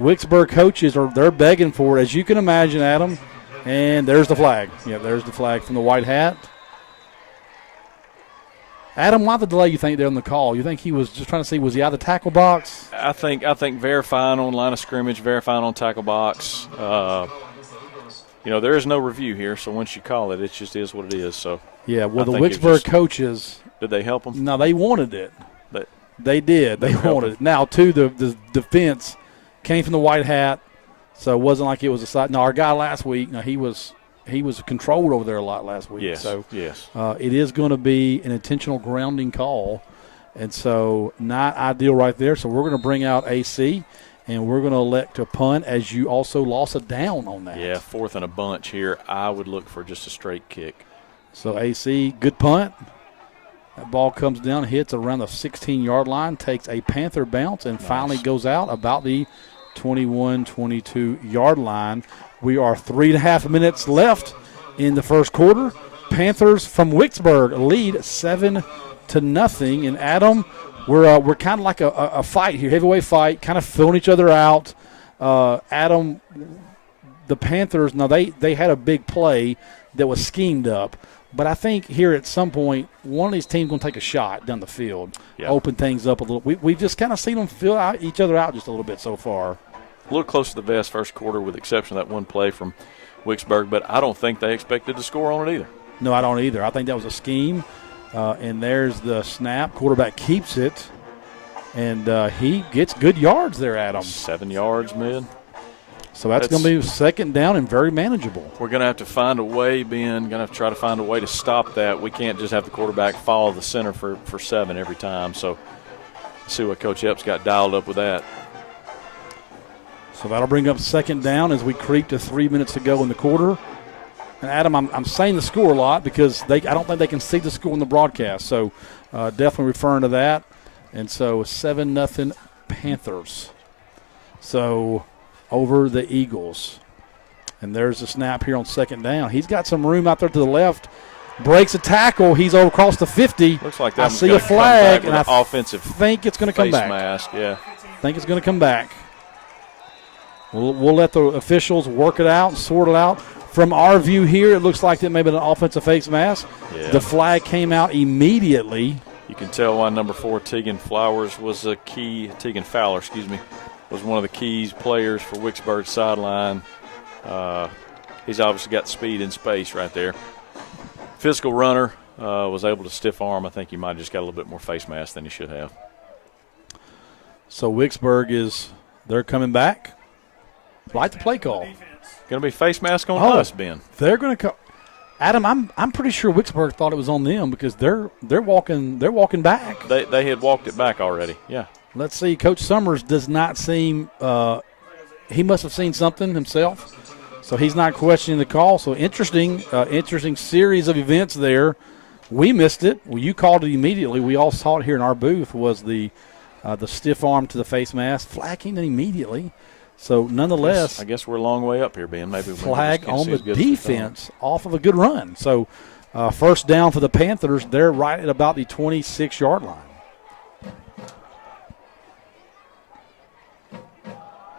Wicksburg coaches they're begging for it, as you can imagine, Adam. And there's the flag. Yeah, there's the flag from the white hat. Adam, why the delay, you think, there on the call? You think he was just trying to see, was he out of the tackle box? I think verifying on line of scrimmage, verifying on tackle box. There is no review here, so once you call it, it just is what it is. So yeah, well, the think Wicksburg coaches. Did they help them? No, they wanted it. They did. They help wanted it. Now, too, the defense came from the white hat, so it wasn't like it was a side. No, our guy last week, he was controlled over there a lot last week. Yes, so yes. It is going to be an intentional grounding call, and so not ideal right there. So we're going to bring out AC, and we're going to elect to punt, as you also lost a down on that. Yeah, 4th and a bunch here. I would look for just a straight kick. So AC, good punt. That ball comes down, hits around the 16-yard line, takes a Panther bounce, and finally goes out about the 21-22-yard line. We are 3.5 minutes left in the first quarter. Panthers from Wicksburg lead 7-0. And Adam, we're kind of like a fight here, heavyweight fight, kind of filling each other out. Adam, the Panthers, now they had a big play that was schemed up. But I think here at some point, one of these teams going to take a shot down the field, open things up a little. We've just kind of seen them fill each other out just a little bit so far. A little close to the vest first quarter with the exception of that one play from Wicksburg, but I don't think they expected to score on it either. No, I don't either. I think that was a scheme. And there's the snap. Quarterback keeps it, and he gets good yards there, Adam. 7 yards, mid. So that's going to be 2nd down and very manageable. We're going to have to find a way, Ben, going to have to try to find a way to stop that. We can't just have the quarterback follow the center for 7 every time. So see what Coach Epps got dialed up with that. So that'll bring up 2nd down as we creep to 3 minutes to go in the quarter. And, Adam, I'm saying the score a lot because I don't think they can see the score in the broadcast. So definitely referring to that. And so 7-0 Panthers. So over the Eagles. And there's the snap here on 2nd down. He's got some room out there to the left. Breaks a tackle. He's over across the 50. Looks like that. I see a flag, and I offensive think it's going to come back. Mask, yeah. I think it's going to come back. We'll let the officials work it out and sort it out. From our view here, it looks like that maybe an offensive face mask. Yeah. The flag came out immediately. You can tell why number 4, Tegan Fowler, was one of the keys players for Wicksburg's sideline. He's obviously got speed and space right there. Physical runner, was able to stiff arm. I think he might have just got a little bit more face mask than he should have. So Wicksburg they're coming back. Like the play call. Going to be face mask on us, Ben. They're going to come. Adam, I'm pretty sure Wicksburg thought it was on them because they're walking back. They had walked it back already. Yeah. Let's see. Coach Summers does not seem he must have seen something himself. So he's not questioning the call. So interesting series of events there. We missed it. Well, you called it immediately. We all saw it here in our booth. Was the stiff arm to the face mask, flagging it immediately. So nonetheless, I guess we're a long way up here, Ben. Maybe flag on the defense off of a good run. So 1st down for the Panthers. They're right at about the 26-yard line.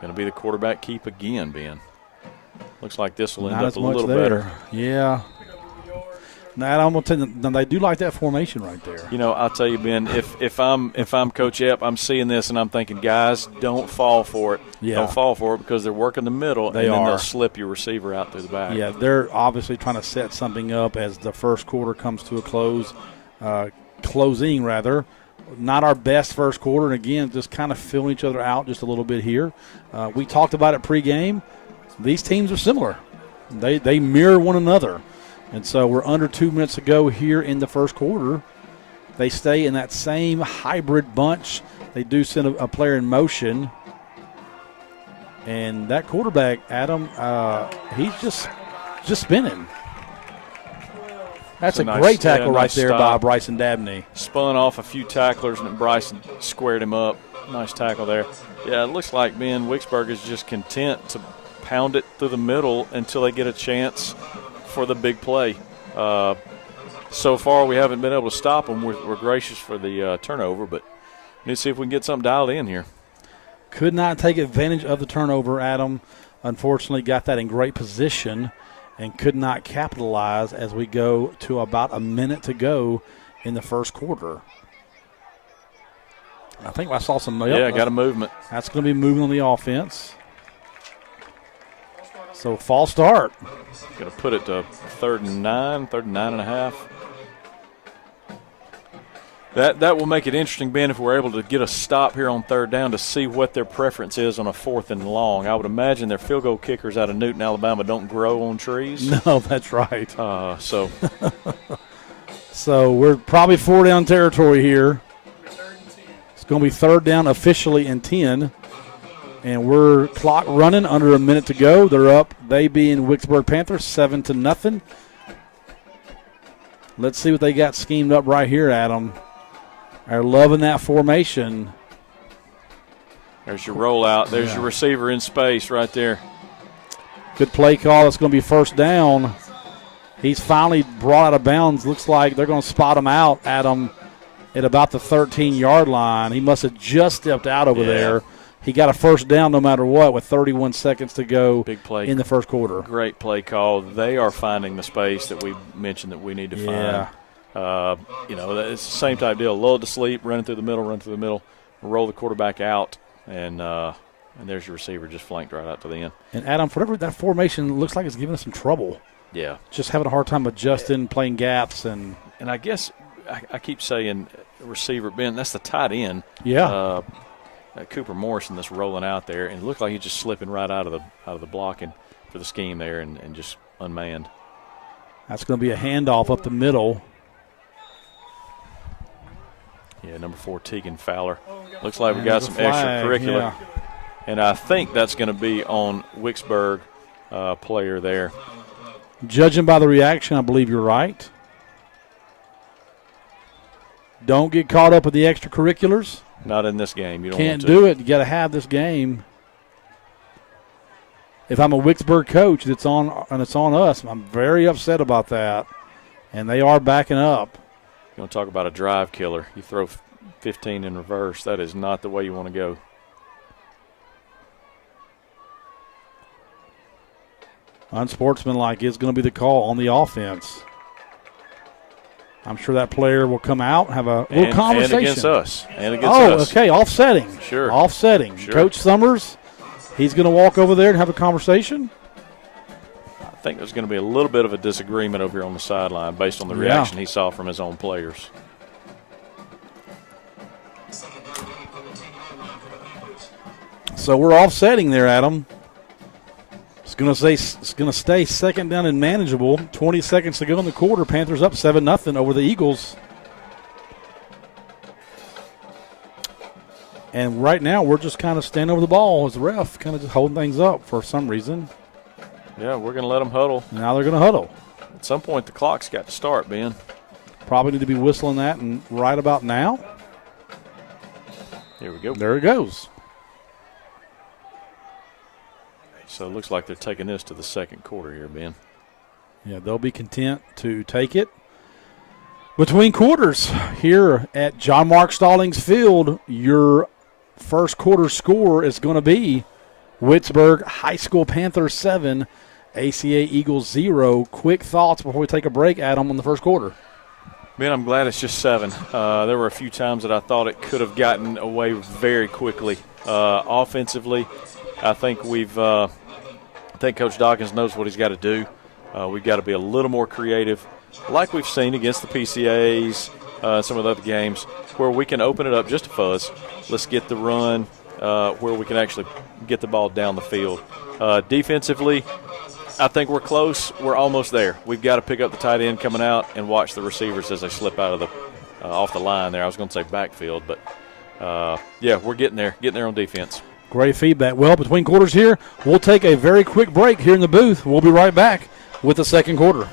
Going to be the quarterback keep again, Ben. Looks like this will end Not up as a much little there. better. Yeah. Now, I'm gonna tell you, they do like that formation right there. You know, I'll tell you, Ben, if I'm Coach Epp, I'm seeing this and I'm thinking, guys, don't fall for it. Yeah. Don't fall for it because they're working the middle They and then are. they'll slip your receiver out through the back. Yeah, they're obviously trying to set something up as the first quarter comes to a close, closing rather. Not our best first quarter, and again, just kind of filling each other out just a little bit here. We talked about it pregame. These teams are similar. They mirror one another. And so we're under 2 minutes to go here in the first quarter. They stay in that same hybrid bunch. They do send a player in motion. And that quarterback, Adam, he's just spinning. That's a nice, great tackle right nice there stop. by Bryson Dabney. Spun off a few tacklers, and then Bryson squared him up. Nice tackle there. Yeah, it looks like Ben Wicksburg is just content to pound it through the middle until they get a chance for the big play. So far, we haven't been able to stop them. We're gracious for the turnover, but we need to see if we can get something dialed in here. Could not take advantage of the turnover, Adam. Unfortunately, got that in great position and could not capitalize as we go to about a minute to go in the first quarter. I think I saw some. Yeah, got a movement. That's going to be moving on the offense. So false start. Going to put it to 3rd and 9 and a half. That will make it interesting, Ben, if we're able to get a stop here on 3rd down to see what their preference is on a 4th and long. I would imagine their field goal kickers out of Newton, Alabama don't grow on trees. No, that's right. So we're probably 4 down territory here. It's going to be 3rd down officially and 10. And we're clock running, under a minute to go. They're up, they being Wicksburg Panthers, 7-0. Let's see what they got schemed up right here, Adam. They're loving that formation. There's your rollout. There's your receiver in space right there. Good play call. It's going to be 1st down. He's finally brought out of bounds. Looks like they're going to spot him out, Adam, at about the 13-yard line. He must have just stepped out over there. He got a 1st down no matter what with 31 seconds to go. Big play in the first quarter. Great play call. They are finding the space that we mentioned that we need to find. It's the same type deal. Lull to sleep, run through the middle, roll the quarterback out, and there's your receiver just flanked right out to the end. And, Adam, for whatever that formation looks like it's giving us some trouble. Yeah. Just having a hard time adjusting, playing gaps. And I guess I keep saying receiver, Ben, that's the tight end. Yeah. Cooper Morrison that's rolling out there, and it looked like he's just slipping right out of the blocking for the scheme there and just unmanned. That's going to be a handoff up the middle. Yeah, number 4, Tegan Fowler. Looks like we got some extracurricular. Yeah. And I think that's going to be on Wicksburg player there. Judging by the reaction, I believe you're right. Don't get caught up with the extracurriculars. Not in this game. You don't Can't want to. do it. You got to have this game. If I'm a Wicksburg coach, it's on us. I'm very upset about that. And they are backing up. You want to talk about a drive killer. You throw 15 in reverse. That is not the way you want to go. Unsportsmanlike is going to be the call on the offense. I'm sure that player will come out, have a little conversation. And against us. Okay, offsetting. Sure. Offsetting. Sure. Coach Summers, he's going to walk over there and have a conversation. I think there's going to be a little bit of a disagreement over here on the sideline based on the reaction he saw from his own players. So we're offsetting there, Adam. It's going to stay 2nd down and manageable. 20 seconds to go in the quarter. Panthers up 7-0 over the Eagles. And right now we're just kind of standing over the ball as the ref, kind of just holding things up for some reason. Yeah, we're going to let them huddle. Now they're going to huddle. At some point the clock's got to start, Ben. Probably need to be whistling that and right about now. Here we go. There it goes. So it looks like they're taking this to the second quarter here, Ben. Yeah, they'll be content to take it. Between quarters here at John Mark Stallings Field, your first quarter score is going to be Wicksburg High School Panthers 7, ACA Eagles 0. Quick thoughts before we take a break, Adam, on the first quarter. Man, I'm glad it's just 7. There were a few times that I thought it could have gotten away very quickly. Offensively, I think I think Coach Dawkins knows what he's got to do. We've got to be a little more creative, like we've seen against the PCAs, some of the other games, where we can open it up just a fuzz. Let's get the run where we can actually get the ball down the field. Defensively, I think we're close. We're almost there. We've got to pick up the tight end coming out and watch the receivers as they slip out of the off the line there. I was going to say backfield, but, yeah, we're getting there on defense. Great feedback. Well, between quarters here, we'll take a very quick break here in the booth. We'll be right back with the second quarter.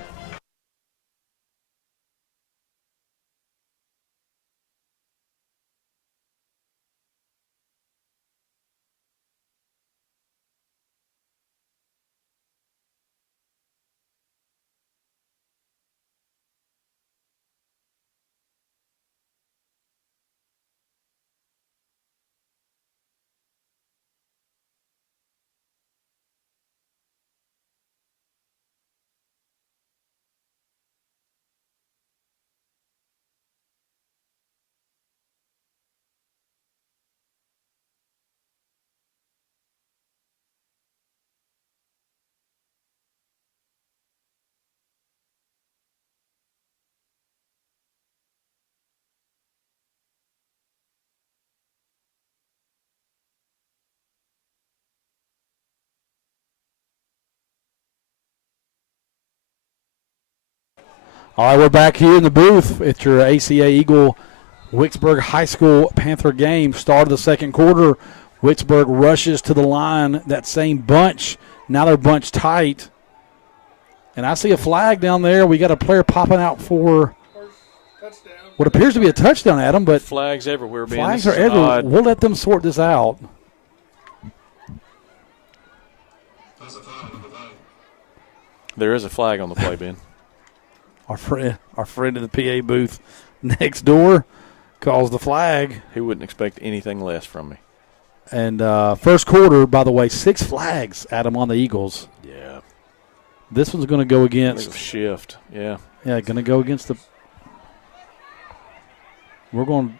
All right, we're back here in the booth. It's your ACA Eagle Wicksburg High School Panther game. Start of the second quarter. Wicksburg rushes to the line. That same bunch. Now they're bunched tight. And I see a flag down there. We got a player popping out for what appears to be a touchdown, Adam. But flags everywhere, Ben. Flags are everywhere. We'll let them sort this out. There is a flag on the play, Ben. Our friend in the PA booth next door calls the flag. He wouldn't expect anything less from me. And first quarter, by the way, 6 flags, Adam, on the Eagles. Yeah. This one's going to go against. Shift, yeah. Yeah, going to go against the. We're going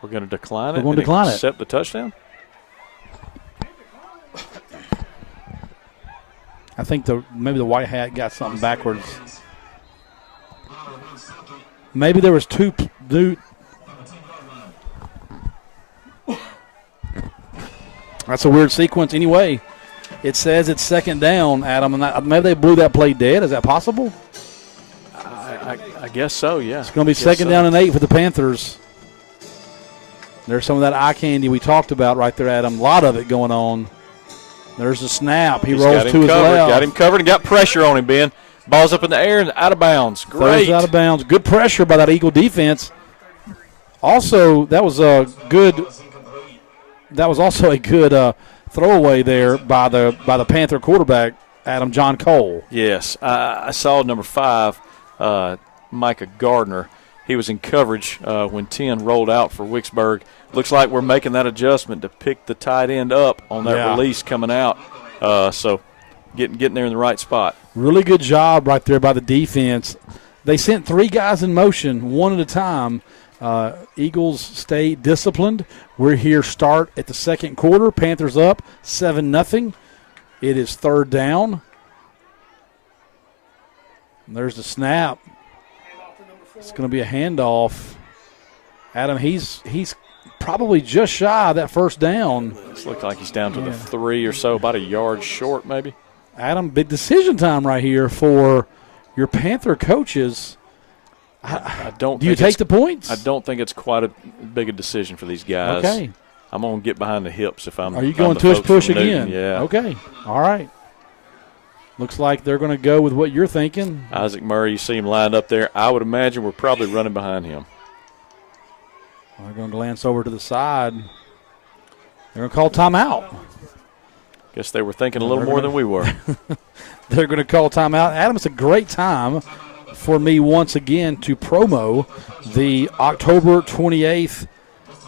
to decline it. We're going to decline it. Accept the touchdown. I think maybe the white hat got something backwards. Maybe there was two. That's a weird sequence. Anyway, it says it's second down, Adam, and maybe they blew that play dead. Is that possible? I guess so, yeah. It's going to be second down and 8 for the Panthers. There's some of that eye candy we talked about right there, Adam. A lot of it going on. There's the snap. He rolls to his left. Got him covered and got pressure on him, Ben. Ball's up in the air and out of bounds. Great. Throws out of bounds. Good pressure by that Eagle defense. Also, that was a good. That was also a good throwaway there by the Panther quarterback, Adam John Cole. Yes, I saw number 5, Micah Gardner. He was in coverage when 10 rolled out for Wicksburg. Looks like we're making that adjustment to pick the tight end up on that release coming out. So getting there in the right spot. Really good job right there by the defense. They sent 3 guys in motion, one at a time. Eagles stay disciplined. We're here start at the second quarter. Panthers up 7-0. It is third down. And there's the snap. It's going to be a handoff. Adam, he's probably just shy of that first down. It looks like he's down to the 3 or so, about a yard short maybe. Adam, big decision time right here for your Panther coaches. Do you take the points? I don't think it's quite a big a decision for these guys. Okay. I'm going to get behind the hips if I'm. Are you going tush-push again? Yeah. Okay. All right. Looks like they're going to go with what you're thinking. Isaac Murray, you see him lined up there. I would imagine we're probably running behind him. They're going to glance over to the side. They're going to call timeout. Guess they were thinking a little more than we were. They're going to call timeout. Adam, it's a great time for me once again to promo the October 28th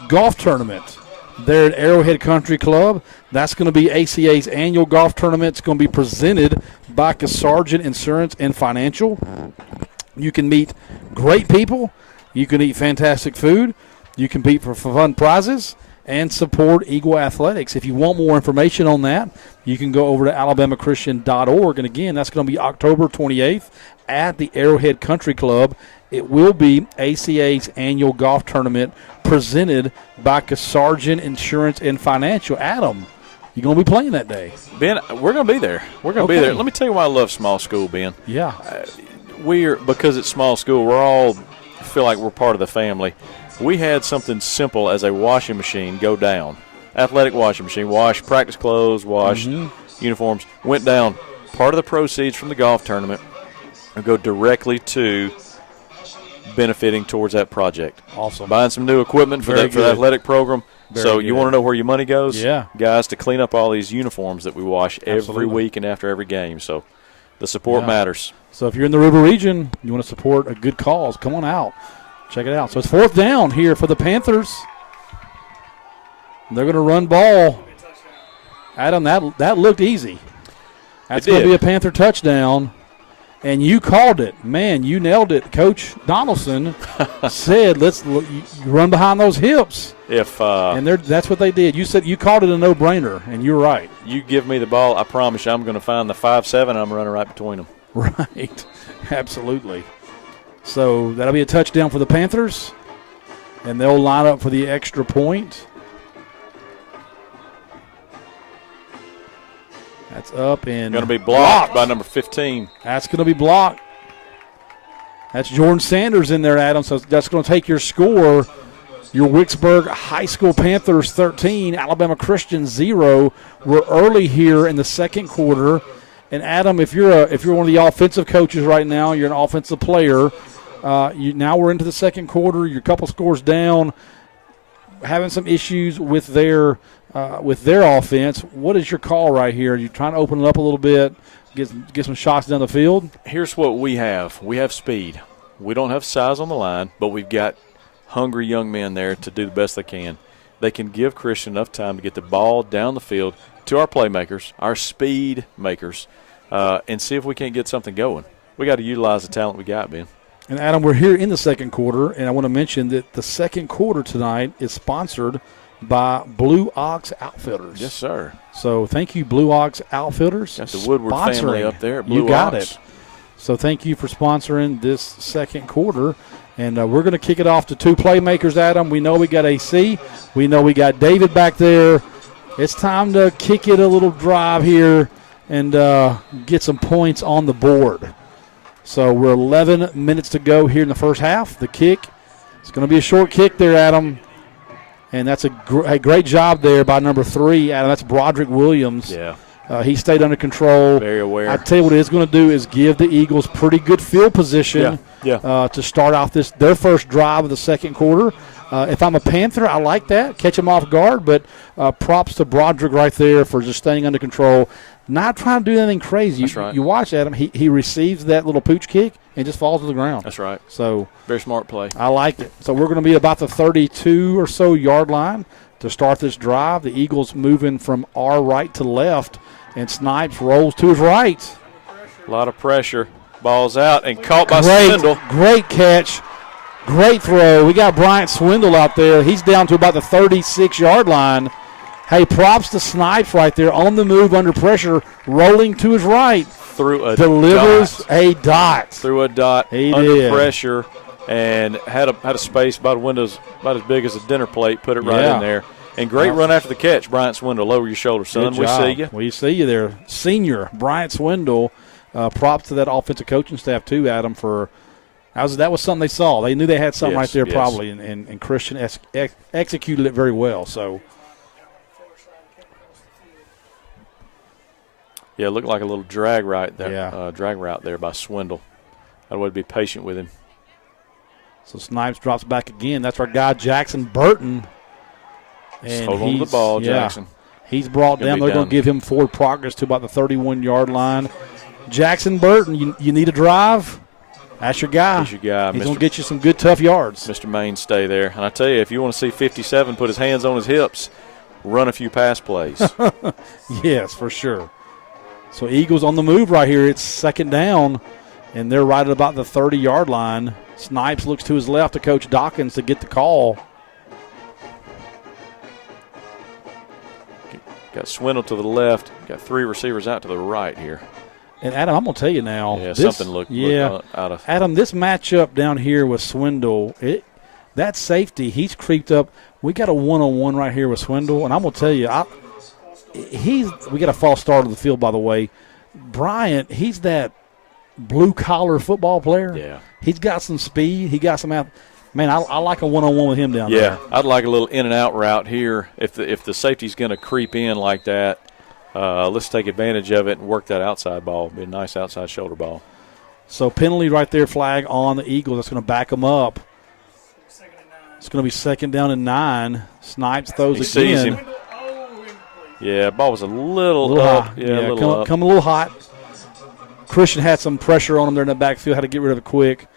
golf tournament. there at Arrowhead Country Club. That's going to be ACA's annual golf tournament. It's going to be presented by Sargent Insurance and Financial. You can meet great people. You can eat fantastic food. You can compete for fun prizes and support Eagle Athletics. If you want more information on that, you can go over to alabamachristian.org. And, again, that's going to be October 28th at the Arrowhead Country Club. It will be ACA's annual golf tournament presented by Sargent Insurance and Financial. Adam, you're going to be playing that day. Ben, we're going to be there. We're going to be there. Let me tell you why I love small school, Ben. Yeah. Because it's small school, we're all feel like we're part of the family. We had something simple as a washing machine go down. Athletic washing machine, wash practice clothes, wash uniforms, went down. Part of the proceeds from the golf tournament will go directly to benefiting towards that project. Awesome. Buying some new equipment for the athletic program. So you want to know where your money goes? Yeah. Guys, to clean up all these uniforms that we wash every week and after every game. So the support matters. So if you're in the River region, you want to support a good cause, come on out. Check it out. So it's 4th down here for the Panthers. They're going to run ball. Adam, that looked easy. That's going to be a Panther touchdown. And you called it. Man, you nailed it. Coach Donaldson said, you run behind those hips. And that's what they did. You said you called it a no-brainer, and you're right. You give me the ball, I promise you I'm going to find the 5-7, and I'm running right between them. Right. Absolutely. So that'll be a touchdown for the Panthers, and they'll line up for the extra point. That's up and going to be blocked by number 15. That's going to be blocked. That's Jordan Sanders in there, Adam. So that's going to take your score. Your Wicksburg High School Panthers 13, Alabama Christian 0. We're early here in the second quarter. And Adam, if you're one of the offensive coaches right now, you're an offensive player. Now we're into the second quarter. You're a couple scores down, having some issues with their offense. What is your call right here? Are you trying to open it up a little bit, get some shots down the field? Here's what we have. We have speed. We don't have size on the line, but we've got hungry young men there to do the best they can. They can give Christian enough time to get the ball down the field to our playmakers, our speed makers, and see if we can't get something going. We got to utilize the talent we got, Ben. And, Adam, we're here in the second quarter, and I want to mention that the second quarter tonight is sponsored by Blue Ox Outfitters. Yes, sir. So thank you, Blue Ox Outfitters. Got the Woodward family up there at Blue Ox. You got it. So thank you for sponsoring this second quarter. And we're going to kick it off to two playmakers, Adam. We know we got AC. We know we got David back there. It's time to kick it a little drive here and get some points on the board. So we're 11 minutes to go here in the first half. The kick, it's going to be a short kick there, Adam. And that's a great job there by number 3, Adam. That's Broderick Williams. Yeah. He stayed under control. Very aware. I tell you what it's going to do is give the Eagles pretty good field position to start off their first drive of the second quarter. If I'm a Panther, I like that. Catch them off guard, but props to Broderick right there for just staying under control. Not trying to do anything crazy. That's right. You watch Adam, he receives that little pooch kick and just falls to the ground. That's right. So very smart play. I like it. So we're going to be about the 32 or so yard line to start this drive. The Eagles moving from our right to left, and Snipes rolls to his right. A lot of pressure. Ball's out and caught by Swindle. Great catch. Great throw. We got Bryant Swindle out there. He's down to about the 36-yard line. Hey, props to Snipes right there on the move under pressure, rolling to his right. Delivers a dot. Through a dot under pressure and had a space about as big as a dinner plate, put it right in there. And great run after the catch, Bryant Swindle. Lower your shoulder, son. We see you. We see you there. Senior Bryant Swindle. Props to that offensive coaching staff too, Adam, for that was something they saw. They knew they had something right there probably, and Christian executed it very well. So. Yeah, it looked like a little drag route there by Swindle. I would be patient with him. So Snipes drops back again. That's our guy Jackson Burton. And hold on to the ball, Jackson. He's brought down. They're going to give him forward progress to about the 31-yard line. Jackson Burton, you need a drive? That's your guy. He's your guy. He's going to get you some good, tough yards. Mr. Mainstay there. And I tell you, if you want to see 57 put his hands on his hips, run a few pass plays. Yes, for sure. So Eagles on the move right here. It's second down, and they're right at about the 30-yard line. Snipes looks to his left to Coach Dawkins to get the call. Got Swindle to the left. Got 3 receivers out to the right here. And, Adam, I'm going to tell you now. Yeah, something looked out of. Adam, this matchup down here with Swindle, that safety, he's creeped up. We got a one-on-one right here with Swindle, and I'm going to tell you, we got a false start of the field, by the way. Bryant, he's that blue-collar football player. Yeah. He's got some speed. He got some out. Man, I like a one-on-one with him down there. Yeah, I'd like a little in-and-out route here. If the safety's going to creep in like that, let's take advantage of it and work that outside ball. Be a nice outside shoulder ball. So penalty right there, flag on the Eagles. That's going to back them up. It's going to be 2nd down and 9. Snipes throws again. Sees him. Yeah, ball was a little up. High. Yeah, a little up. Come a little hot. Christian had some pressure on him there in the backfield, had to get rid of it quick.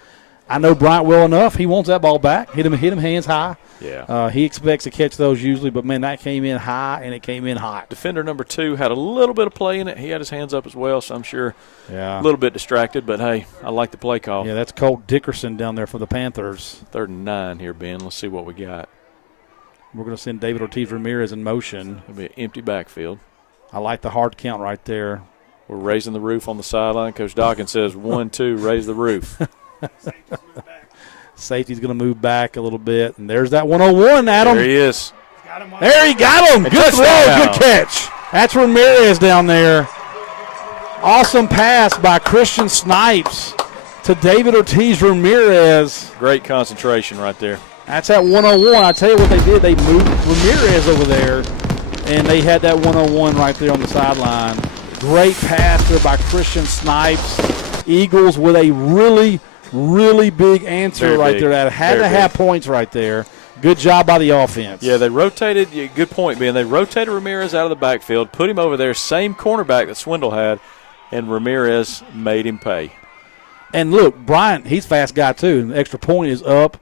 I know Bryant well enough. He wants that ball back. Hit him hands high. Yeah. He expects to catch those usually, but, man, that came in high, and it came in hot. Defender number 2 had a little bit of play in it. He had his hands up as well, so I'm sure a little bit distracted. But, hey, I like the play call. Yeah, that's Colt Dickerson down there for the Panthers. 3rd and 9 here, Ben. Let's see what we got. We're going to send David Ortiz-Ramirez in motion. It'll be an empty backfield. I like the hard count right there. We're raising the roof on the sideline. Coach Dawkins says 1, 2, raise the roof. Safety's going to move back a little bit. And there's that 101, Adam. There he is. There he got him. Good throw, good catch. That's Ramirez down there. Awesome pass by Christian Snipes to David Ortiz-Ramirez. Great concentration right there. That's that 101. I tell you what they did. They moved Ramirez over there, and they had that 101 right there on the sideline. Great pass there by Christian Snipes. Eagles with a really, really big answer Very right big. there. That had Very to have big. points right there. Good job by the offense. Yeah, they rotated. Good point, Ben. They rotated Ramirez out of the backfield, put him over there, same cornerback that Swindle had, and Ramirez made him pay. And look, Bryant, he's a fast guy too. The extra point is up,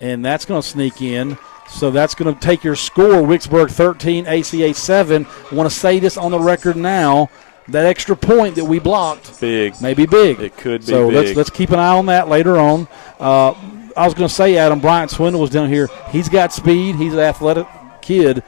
and that's going to sneak in. So that's going to take your score, Wicksburg 13, ACA 7. I want to say this on the record now. That extra point that we blocked Big. may be big. It could be so big. let's keep an eye on that later on. I was going to say, Adam, Bryant Swindle was down here. He's got speed. He's an athletic kid.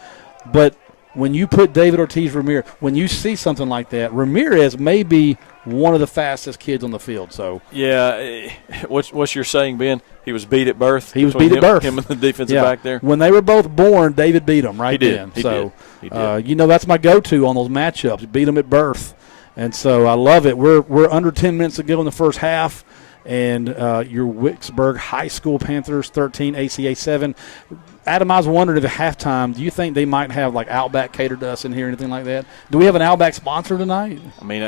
But when you put David Ortiz-Ramirez, when you see something like that, Ramirez may be one of the fastest kids on the field. So yeah, what's your saying, Ben? He was beat at birth. He was beat at birth. Him and the defensive back there. When they were both born, David beat them right He did. then. He so did. you know that's my go-to on those matchups. Beat them at birth, and so I love it. We're under 10 minutes to go in the first half, and your Wicksburg High School Panthers 13, ACA 7. Adam, I was wondering if at halftime, do you think they might have like Outback catered to us in here, anything like that? Do we have an Outback sponsor tonight? I mean,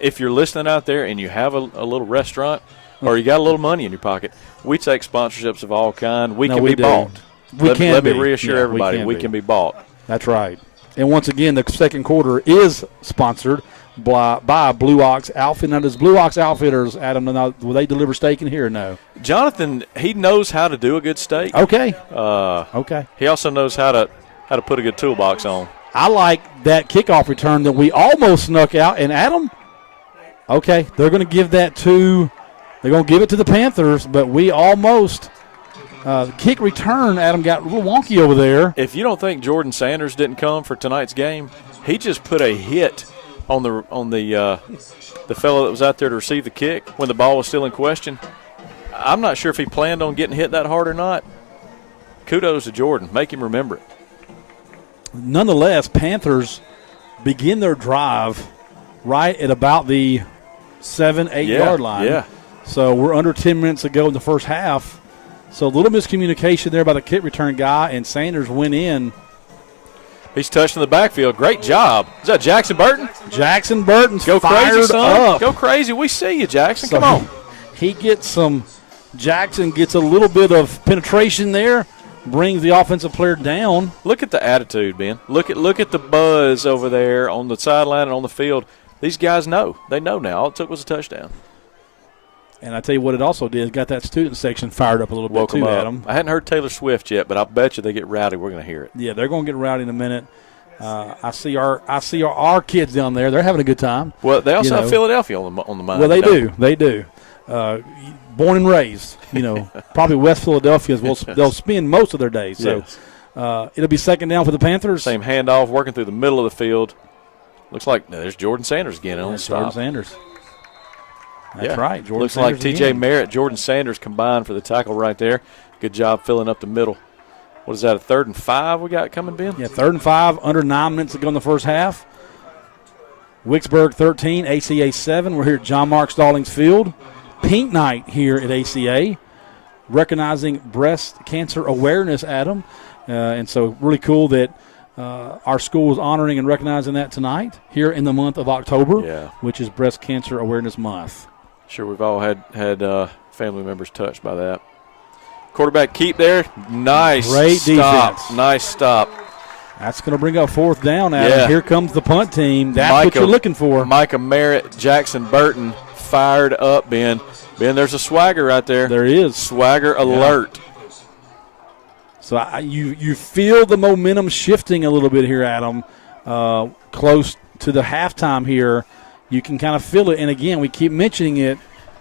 if you're listening out there and you have a little restaurant or you got a little money in your pocket, we take sponsorships of all kind. We can be bought. Let me reassure everybody, we can be bought. That's right. And once again, the second quarter is sponsored by Blue Ox Outfit. Now, does Blue Ox Outfitters, Adam, will they deliver steak in here or no? Jonathan, he knows how to do a good steak. Okay. Okay. He also knows how to put a good toolbox on. I like that kickoff return that we almost snuck out. And, Adam, okay, they're going to give that to – they're going to give it to the Panthers, but we almost kick return, Adam, got a little wonky over there. If you don't think Jordan Sanders didn't come for tonight's game, he just put a hit on the fellow that was out there to receive the kick when the ball was still in question. I'm not sure if he planned on getting hit that hard or not. Kudos to Jordan. Make him remember it. Nonetheless, Panthers begin their drive right at about the 7-8 yard line. Yeah. So we're under 10 minutes to go in the first half. So a little miscommunication there by the kick return guy, and Sanders went in. He's touching the backfield. Great job. Is that Jackson Burton? Jackson Burton's Go fired crazy, son. up. Go crazy. We see you, Jackson. So Come on. Jackson gets a little bit of penetration there, brings the offensive player down. Look at the attitude, Ben. Look at the buzz over there on the sideline and on the field. These guys know. They know now. All it took was a touchdown. And I tell you what it also did, got that student section fired up a little bit too, Adam. I hadn't heard Taylor Swift yet, but I'll bet you they get rowdy. We're going to hear it. Yeah, they're going to get rowdy in a minute. I see our kids down there. They're having a good time. Well, they also have Philadelphia on the mind. Well, they do. They do. Born and raised, probably West Philadelphia. They'll spend most of their days. So it'll be second down for the Panthers. Same handoff, working through the middle of the field. Looks like there's Jordan Sanders again. Jordan Sanders. That's right. Jordan Looks Sanders like T.J. again. Merritt, Jordan Sanders combined for the tackle right there. Good job filling up the middle. What is that, a 3rd and 5 we got coming, Ben? Yeah, 3rd and 5, under 9 minutes to go in the first half. Wicksburg 13, ACA 7. We're here at John Mark Stallings Field. Pink night here at ACA, recognizing breast cancer awareness, Adam. And so really cool that our school is honoring and recognizing that tonight here in the month of October, which is Breast Cancer Awareness Month. Sure, we've all had family members touched by that. Quarterback keep there. Nice Great stop. defense. Nice stop. That's going to bring up 4th down, Adam. Yeah. Here comes the punt team. That's what you're looking for. Micah Merritt, Jackson Burton fired up, Ben. Ben, there's a swagger right there. There is. Swagger alert. So you feel the momentum shifting a little bit here, Adam. Close to the halftime here, you can kind of feel it. And, again, we keep mentioning it.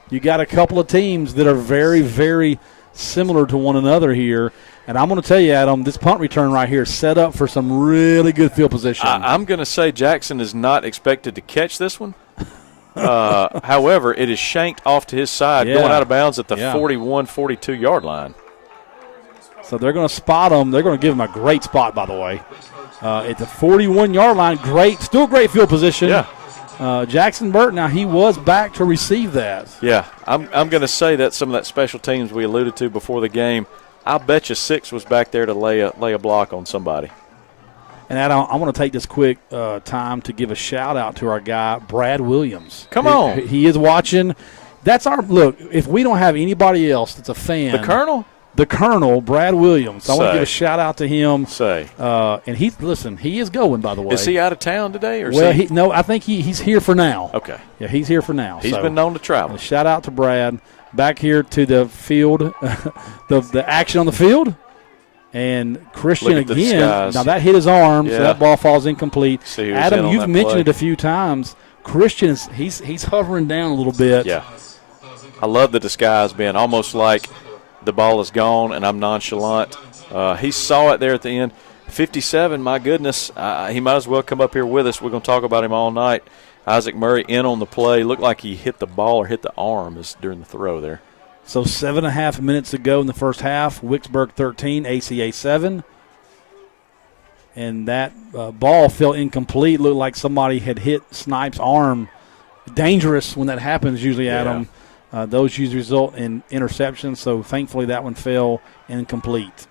You got a couple of teams that are very, very similar to one another here. And I'm going to tell you, Adam, this punt return right here is set up for some really good field position. I'm going to say Jackson is not expected to catch this one. However, it is shanked off to his side, going out of bounds at the 41, 42-yard line. So they're going to spot him. They're going to give him a great spot, by the way. At the 41-yard line, still great field position. Yeah. Jackson Burton, now he was back to receive that. Yeah, I'm going to say that some of that special teams we alluded to before the game, I bet you 6 was back there to lay a block on somebody. And Adam, I want to take this quick time to give a shout-out to our guy, Brad Williams. Come on. He is watching. That's our – look, if we don't have anybody else that's a fan. The Colonel? The Colonel, Brad Williams. I want to give a shout-out to him. And he is going, by the way. Is he out of town today? No, I think he's here for now. Okay. Yeah, he's here for now. He's been known to travel. Shout-out to Brad. Back here to the field, the action on the field. And Christian again. Now that hit his arm, so that ball falls incomplete. Adam, you've mentioned it a few times. Christian, he's hovering down a little bit. Yeah. I love the disguise, Ben. Almost like the ball is gone and I'm nonchalant. He saw it there at the end. 57, my goodness. He might as well come up here with us. We're going to talk about him all night. Isaac Murray in on the play. Looked like he hit the ball or hit the arm during the throw there. So 7.5 minutes to go in the first half. Wicksburg 13, ACA 7. And that ball fell incomplete. Looked like somebody had hit Snipes' arm. Dangerous when that happens usually, Adam. Those usually result in interceptions. So thankfully that one fell incomplete.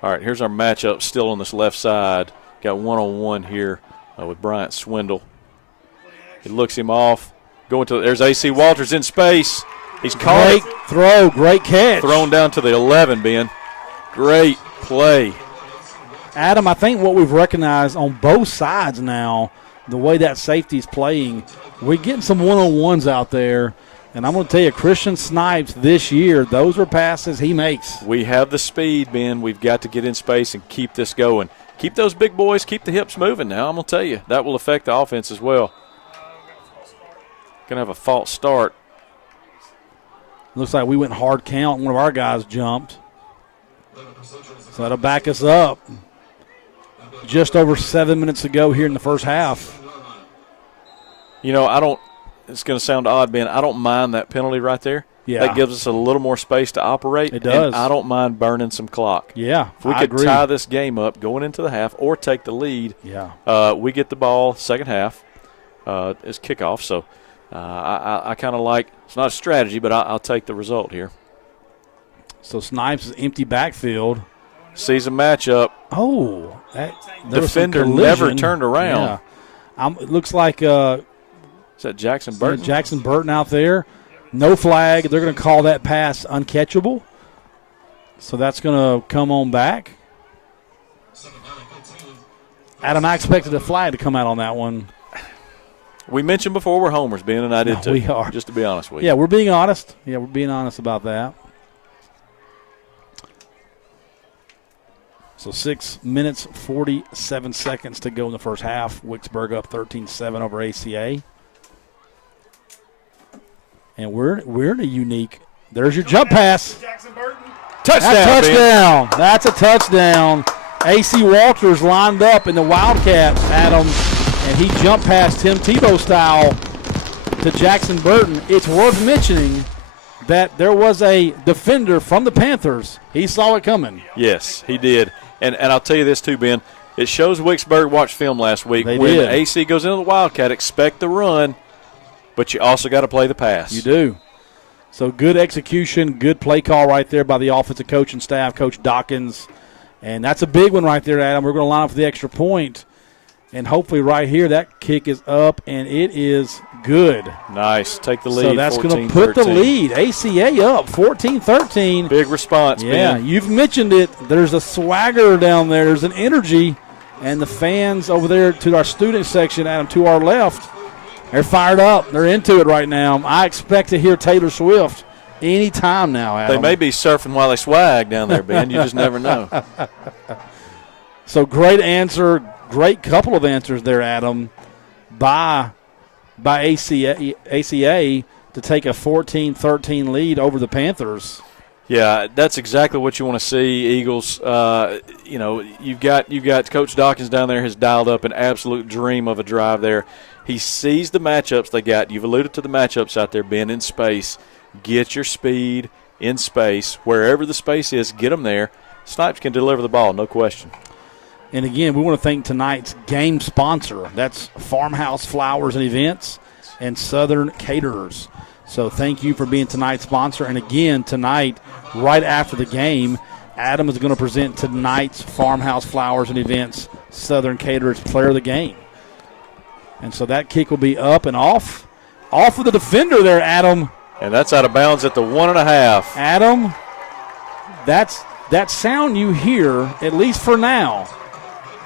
All right, here's our matchup still on this left side. Got one-on-one here with Bryant Swindle. He looks him off. There's A.C. Walters in space. He's caught it. Great throw, great catch. Thrown down to the 11, Ben. Great play. Adam, I think what we've recognized on both sides now, the way that safety's playing, we're getting some one-on-ones out there. And I'm going to tell you, Christian Snipes this year, those are passes he makes. We have the speed, Ben. We've got to get in space and keep this going. Keep those big boys, keep the hips moving now. I'm going to tell you, that will affect the offense as well. Going to have a false start. Looks like we went hard count. One of our guys jumped. So that'll back us up. Just over 7 minutes to go here in the first half. It's going to sound odd, Ben. I don't mind that penalty right there. Yeah. That gives us a little more space to operate. It does. And I don't mind burning some clock. Yeah, if we could tie this game up going into the half or take the lead, we get the ball second half. It's kickoff, so I kind of like – it's not a strategy, but I'll take the result here. So Snipes is empty backfield. Sees a matchup. Oh. Defender never turned around. Yeah. It looks like is that Jackson Burton? Jackson Burton out there. No flag. They're going to call that pass uncatchable. So that's going to come on back. Adam, I expected a flag to come out on that one. We mentioned before we're homers, Ben, and I did too. We are. Just to be honest with you. Yeah, we're being honest. Yeah, we're being honest about that. So 6 minutes, 47 seconds to go in the first half. Wicksburg up 13-7 over ACA. And we're in a unique. There's your jump pass. Jackson Burton. Touchdown. That's a touchdown. AC Walters lined up in the Wildcat, Adam, and he jumped past Tim Tebow style to Jackson Burton. It's worth mentioning that there was a defender from the Panthers. He saw it coming. Yes, he did. And I'll tell you this too, Ben. It shows Wicksburg watched film last week. They when did. AC goes into the Wildcat, expect the run, but you also got to play the pass. You do. So good execution, good play call right there by the offensive coach and staff, Coach Dawkins. And that's a big one right there, Adam. We're going to line up for the extra point. And hopefully right here that kick is up, and it is good. Nice. Take the lead, So that's going to put the lead. ACA up 14-13. Big response, Yeah, Ben. you've mentioned it. There's a swagger down there. There's an energy. And the fans over there to our student section, Adam, to our left, they're fired up. They're into it right now. I expect to hear Taylor Swift any time now, Adam. They may be surfing while they swag down there, Ben. You just never know. So great answer, great couple of answers there, Adam, by ACA to take a 14-13 lead over the Panthers. Yeah, that's exactly what you want to see, Eagles. You've got Coach Dawkins down there has dialed up an absolute dream of a drive there. He sees the matchups they got. You've alluded to the matchups out there, Ben, in space. Get your speed in space. Wherever the space is, get them there. Snipes can deliver the ball, no question. And, again, we want to thank tonight's game sponsor. That's Farmhouse Flowers and Events and Southern Caterers. So thank you for being tonight's sponsor. And, again, tonight, right after the game, Adam is going to present tonight's Farmhouse Flowers and Events Southern Caterers Player of the Game. And so that kick will be up and off. Off of the defender there, Adam. And that's out of bounds at the 1.5. Adam, that sound you hear, at least for now,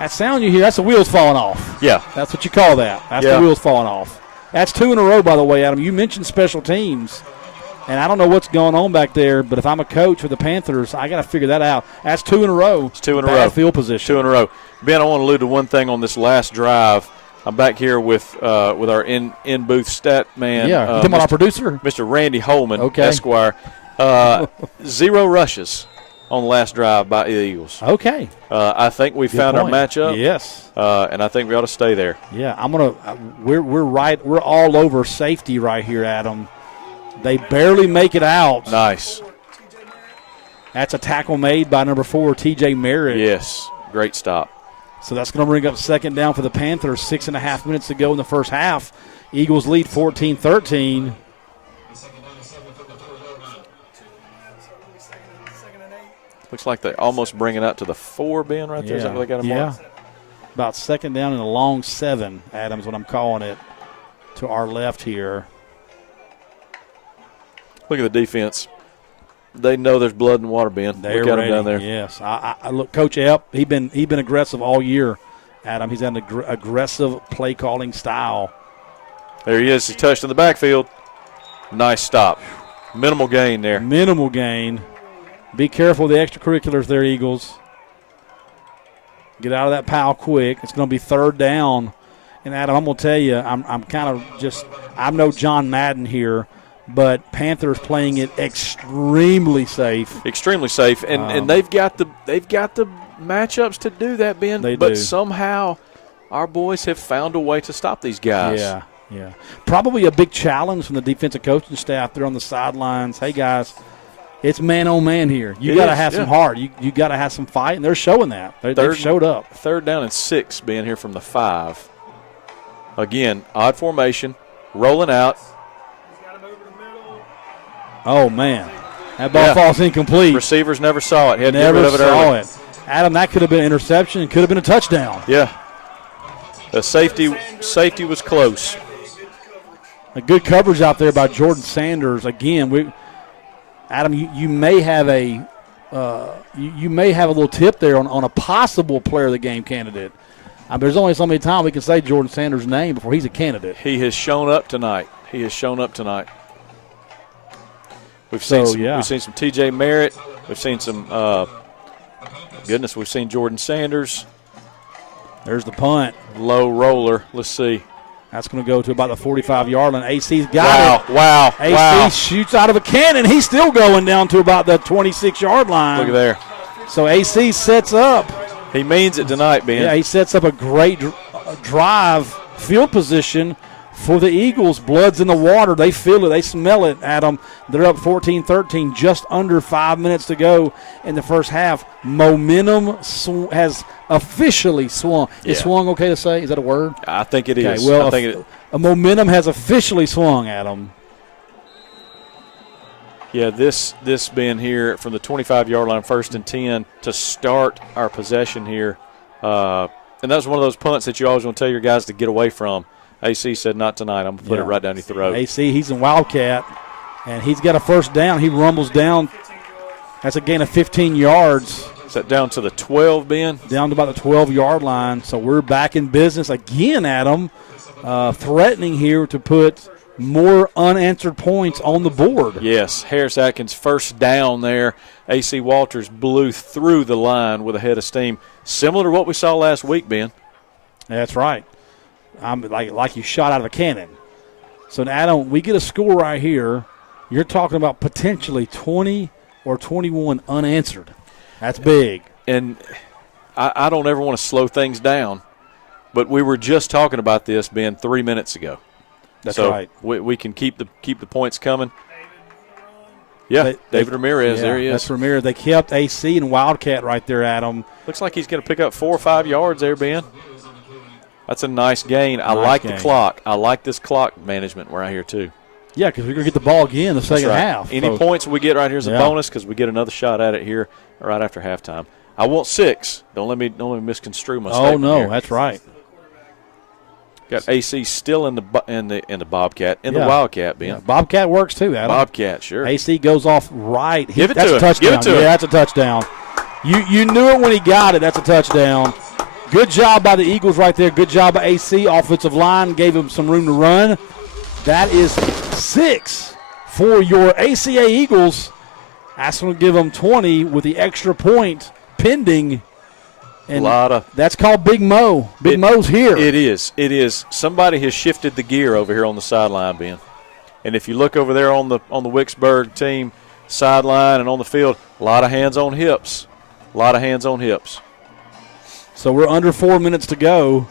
that sound you hear, that's the wheels falling off. Yeah. That's what you call that. That's the wheels falling off. That's 2 in a row, by the way, Adam. You mentioned special teams, and I don't know what's going on back there, but if I'm a coach for the Panthers, I got to figure that out. That's 2 in a row. It's 2 in a Bad row. Field position. 2 in a row. Ben, I want to allude to one thing on this last drive. I'm back here with our in-booth stat man. Yeah, you talking about our producer? Mr. Randy Holman, Okay. Esquire. 0 rushes on the last drive by the Eagles. Okay. I think we found point. our matchup. Yes. And I think we ought to stay there. Yeah, we're all over safety right here, Adam. They barely make it out. Nice. That's a tackle made by number 4, TJ Merritt. Yes, great stop. So that's going to bring up second down for the Panthers. 6.5 minutes to go in the first half. Eagles lead 14-13. Looks like they almost bring it out to the 4, Ben, right there. Is that where they got him Yeah. marked? About second down and a long 7, Adams, what I'm calling it, to our left here. Look at the defense. They know there's blood and water, Ben. They're Look at ready. him down there. Yes. I look, Coach Epp, he been aggressive all year, Adam. He's had an aggressive play calling style. There he is. He touched in the backfield. Nice stop. Minimal gain there. Minimal gain. Be careful of the extracurriculars there, Eagles. Get out of that pile quick. It's going to be third down. And, Adam, I'm going to tell you, I'm kind of just – I'm no John Madden here, but Panthers playing it extremely safe. Extremely safe. And they've got the matchups to do that, Ben. They but do. somehow our boys have found a way to stop these guys. Yeah. Probably a big challenge from the defensive coaching staff there on the sidelines. Hey, guys, it's man-on-man here. You got to have some heart. You got to have some fight, and they're showing that. They've showed up. Third down and 6, Ben, here from the 5. Again, odd formation, rolling out. Oh, man. That ball falls incomplete. Receivers never saw it. He had to get Never rid of it saw early. it. Adam, that could have been an interception. It could have been a touchdown. Yeah. The safety was close. A good coverage out there by Jordan Sanders. Again, Adam, you may have a little tip there on a possible player of the game candidate. There's only so many times we can say Jordan Sanders' name before he's a candidate. He has shown up tonight. We've seen some TJ Merritt. We've seen some goodness, we've seen Jordan Sanders. There's the punt. Low roller. Let's see. That's going to go to about the 45-yard line. AC's got it. Wow. AC shoots out of a cannon. He's still going down to about the 26-yard line. Look at there. So AC sets up. He means it tonight, Ben. Yeah, he sets up a great drive field position for the Eagles. Blood's in the water. They feel it. They smell it, Adam. They're up 14-13, just under 5 minutes to go in the first half. Momentum has officially swung. Yeah. Is swung okay to say? Is that a word? I think it Okay, is. well, I think it. a momentum has officially swung, Adam. Yeah, this being here from the 25-yard line, 1st and 10 to start our possession here. And that was one of those punts that you always want to tell your guys to get away from. AC said, not tonight. I'm going to put it right down your throat. AC, he's in Wildcat, and he's got a first down. He rumbles down. That's a gain of 15 yards. Is that down to the 12, Ben? Down to about the 12-yard line. So we're back in business again, Adam, threatening here to put more unanswered points on the board. Yes, Harris Atkins first down there. AC Walters blew through the line with a head of steam. Similar to what we saw last week, Ben. That's right. I'm like you shot out of a cannon. So, Adam, we get a score right here. You're talking about potentially 20 or 21 unanswered. That's big. And I don't ever want to slow things down, but we were just talking about this, Ben, 3 minutes ago. That's right. We can keep the points coming. Yeah, David Ramirez, there he is. That's Ramirez. They kept AC and Wildcat right there, Adam. Looks like he's going to pick up 4 or 5 yards there, Ben. That's a nice gain. I like the clock. I like this clock management right here, too. Yeah, because we're going to get the ball again in the second half. Any points we get right here is a bonus because we get another shot at it here right after halftime. I want 6. Don't let me misconstrue my statement. Oh, no, here. that's right. Got AC still in the Bobcat, the Wildcat, Ben. Yeah, Bobcat works too, Adam. Bobcat, sure. AC goes off right. Give it that's to a him. touchdown. Give it to him. Yeah, that's a touchdown. You knew it when he got it. That's a touchdown. Good job by the Eagles right there. Good job by AC. Offensive line gave him some room to run. That is 6 for your ACA Eagles. That's going to give them 20 with the extra point pending. And that's called Big Mo. Big Mo's here. It is. It is. Somebody has shifted the gear over here on the sideline, Ben. And if you look over there on the Wicksburg team sideline and on the field, a lot of hands on hips. A lot of hands on hips. So we're under 4 minutes to go.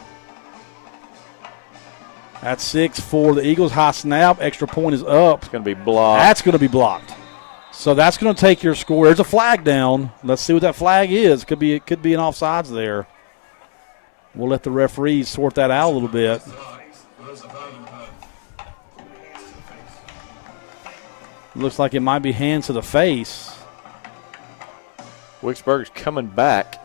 That's 6 for the Eagles. High snap. Extra point is up. It's going to be blocked. That's going to be blocked. So that's going to take your score. There's a flag down. Let's see what that flag is. Could be an offsides there. We'll let the referees sort that out a little bit. Looks like it might be hands to the face. Wicksburg's coming back.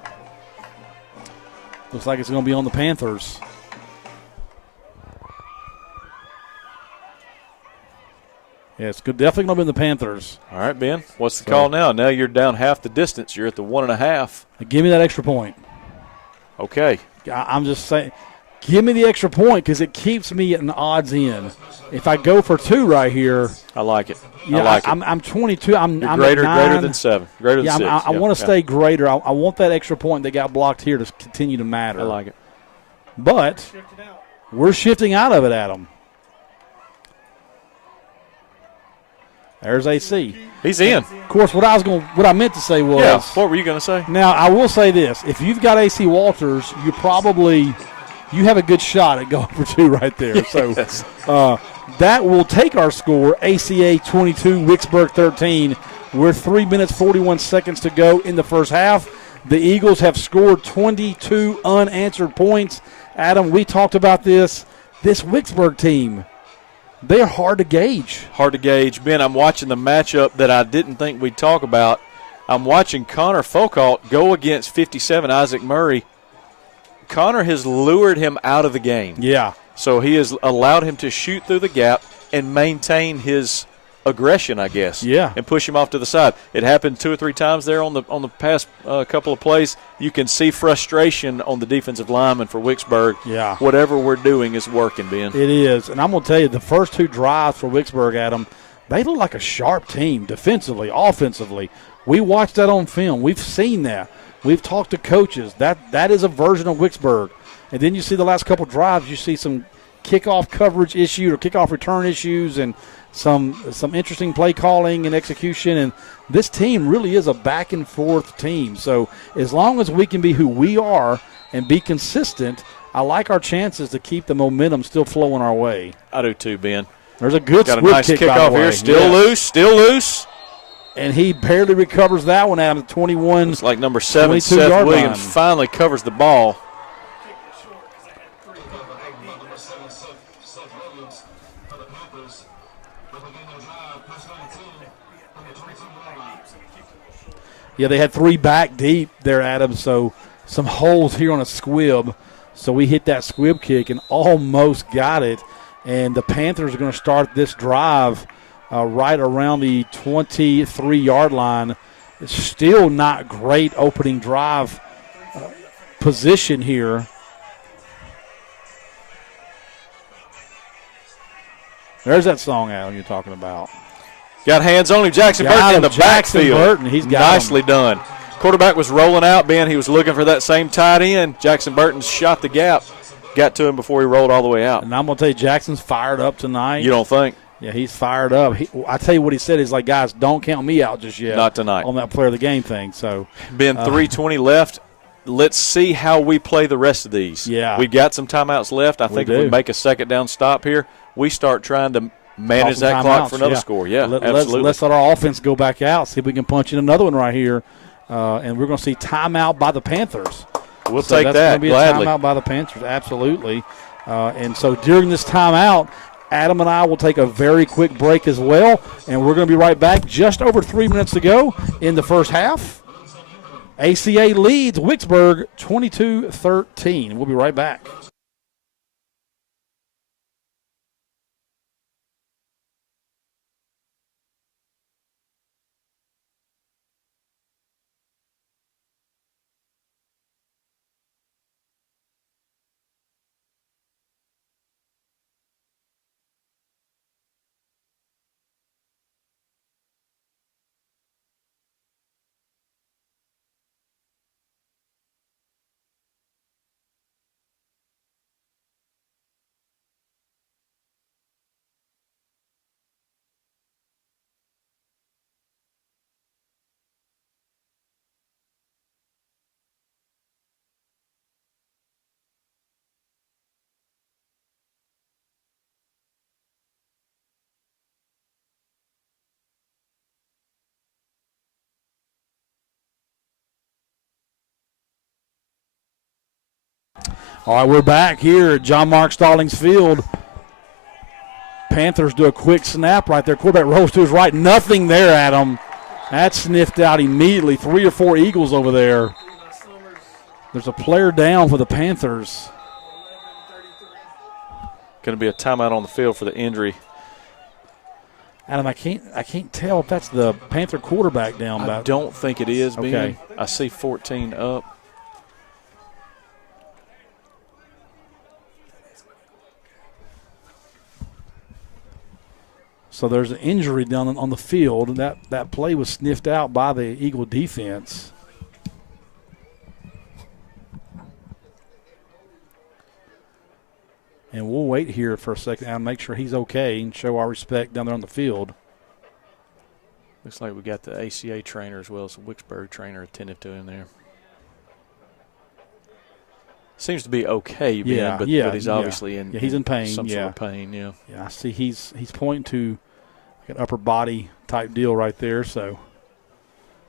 Looks like it's going to be on the Panthers. Yeah, it's definitely going to be in the Panthers. All right, Ben. What's the call now? Now you're down half the distance. You're at the 1.5. Give me that extra point. Okay. I'm just saying, give me the extra point because it keeps me at an odds in. If I go for 2 right here, I like it. Yeah, I like it. I'm 22. I'm greater, at 9. greater than 7. Greater than 6. I want to stay greater. I want that extra point that got blocked here to continue to matter. I like it. But we're shifting out of it, Adam. There's AC. He's in. Of course, what I meant to say was. Yeah. What were you going to say? Now I will say this: if you've got AC Walters, you have a good shot at going for 2 right there. Yes. So that will take our score: ACA 22, Wicksburg 13. We're 3 minutes 41 seconds to go in the first half. The Eagles have scored 22 unanswered points. Adam, we talked about this. This Wicksburg team. They're hard to gauge. Hard to gauge. Ben, I'm watching the matchup that I didn't think we'd talk about. I'm watching Connor Foucault go against 57 Isaac Murray. Connor has lured him out of the game. Yeah. So he has allowed him to shoot through the gap and maintain his aggression, I guess. Yeah. And push him off to the side. It happened 2 or 3 times there on the past couple of plays. You can see frustration on the defensive lineman for Wicksburg. Yeah. Whatever we're doing is working, Ben. It is. And I'm going to tell you, the first 2 drives for Wicksburg, Adam, they look like a sharp team defensively, offensively. We watched that on film. We've seen that. We've talked to coaches. That is a version of Wicksburg. And then you see the last couple drives, you see some kickoff coverage issues or kickoff return issues and some interesting play calling and execution. And this team really is a back-and-forth team. So as long as we can be who we are and be consistent, I like our chances to keep the momentum still flowing our way. I do too, Ben. There's a good got a squib nice kick kickoff here. Still loose. And he barely recovers that one out of the 21. It's like number 7, Seth Williams, finally covers the ball. Yeah, they had 3 back deep there, Adam, so some holes here on a squib. So we hit that squib kick and almost got it. And the Panthers are going to start this drive right around the 23-yard line. It's still not great opening drive position here. There's that song, Adam, you're talking about. Got hands on him. Jackson Burton in the backfield. Burton, he's got nicely done. Quarterback was rolling out, Ben. He was looking for that same tight end. Jackson Burton shot the gap. Got to him before he rolled all the way out. And I'm going to tell you, Jackson's fired up tonight. You don't think? Yeah, he's fired up. I tell you what he said. He's like, guys, don't count me out just yet. Not tonight. On that player of the game thing. So, Ben, 3:20 left. Let's see how we play the rest of these. Yeah. We've got some timeouts left. I think if we make a second down stop here, we start trying to manage that clock for another score. Yeah, absolutely. Let's let our offense go back out, see if we can punch in another one right here. And we're going to see timeout by the Panthers. We'll take that, that's going to be gladly. A timeout by the Panthers, absolutely. And so during this timeout, Adam and I will take a very quick break as well, and we're going to be right back. Just over 3 minutes to go in the first half. ACA leads Wicksburg 22-13. We'll be right back. All right, we're back here at John Mark Stallings Field. Panthers do a quick snap right there. Quarterback rolls to his right. Nothing there, Adam. That's sniffed out immediately. 3 or 4 Eagles over there. There's a player down for the Panthers. Going to be a timeout on the field for the injury. Adam, I can't tell if that's the Panther quarterback down. I don't think it is, Ben. Okay. I see 14 up. So there's an injury down on the field, and that play was sniffed out by the Eagle defense. And we'll wait here for a second and make sure he's okay and show our respect down there on the field. Looks like we got the ACA trainer as well as the Wicksburg trainer attentive to him there. Seems to be okay, Ben, but he's obviously in, he's in pain. Some sort of pain, Yeah, I see he's pointing to an upper body type deal right there, so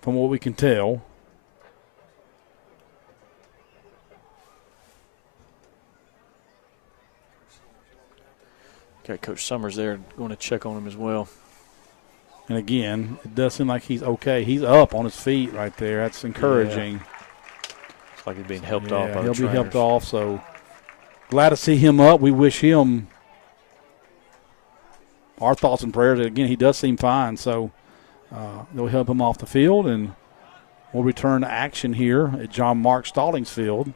from what we can tell. Got Coach Summers there going to check on him as well. And again, it does seem like he's okay. He's up on his feet right there. That's encouraging. It's like he's being helped off by the he'll trainers. be helped off, so glad to see him up. We wish him our thoughts and prayers. Again, he does seem fine, so they'll help him off the field, and we'll return to action here at John Mark Stallings Field.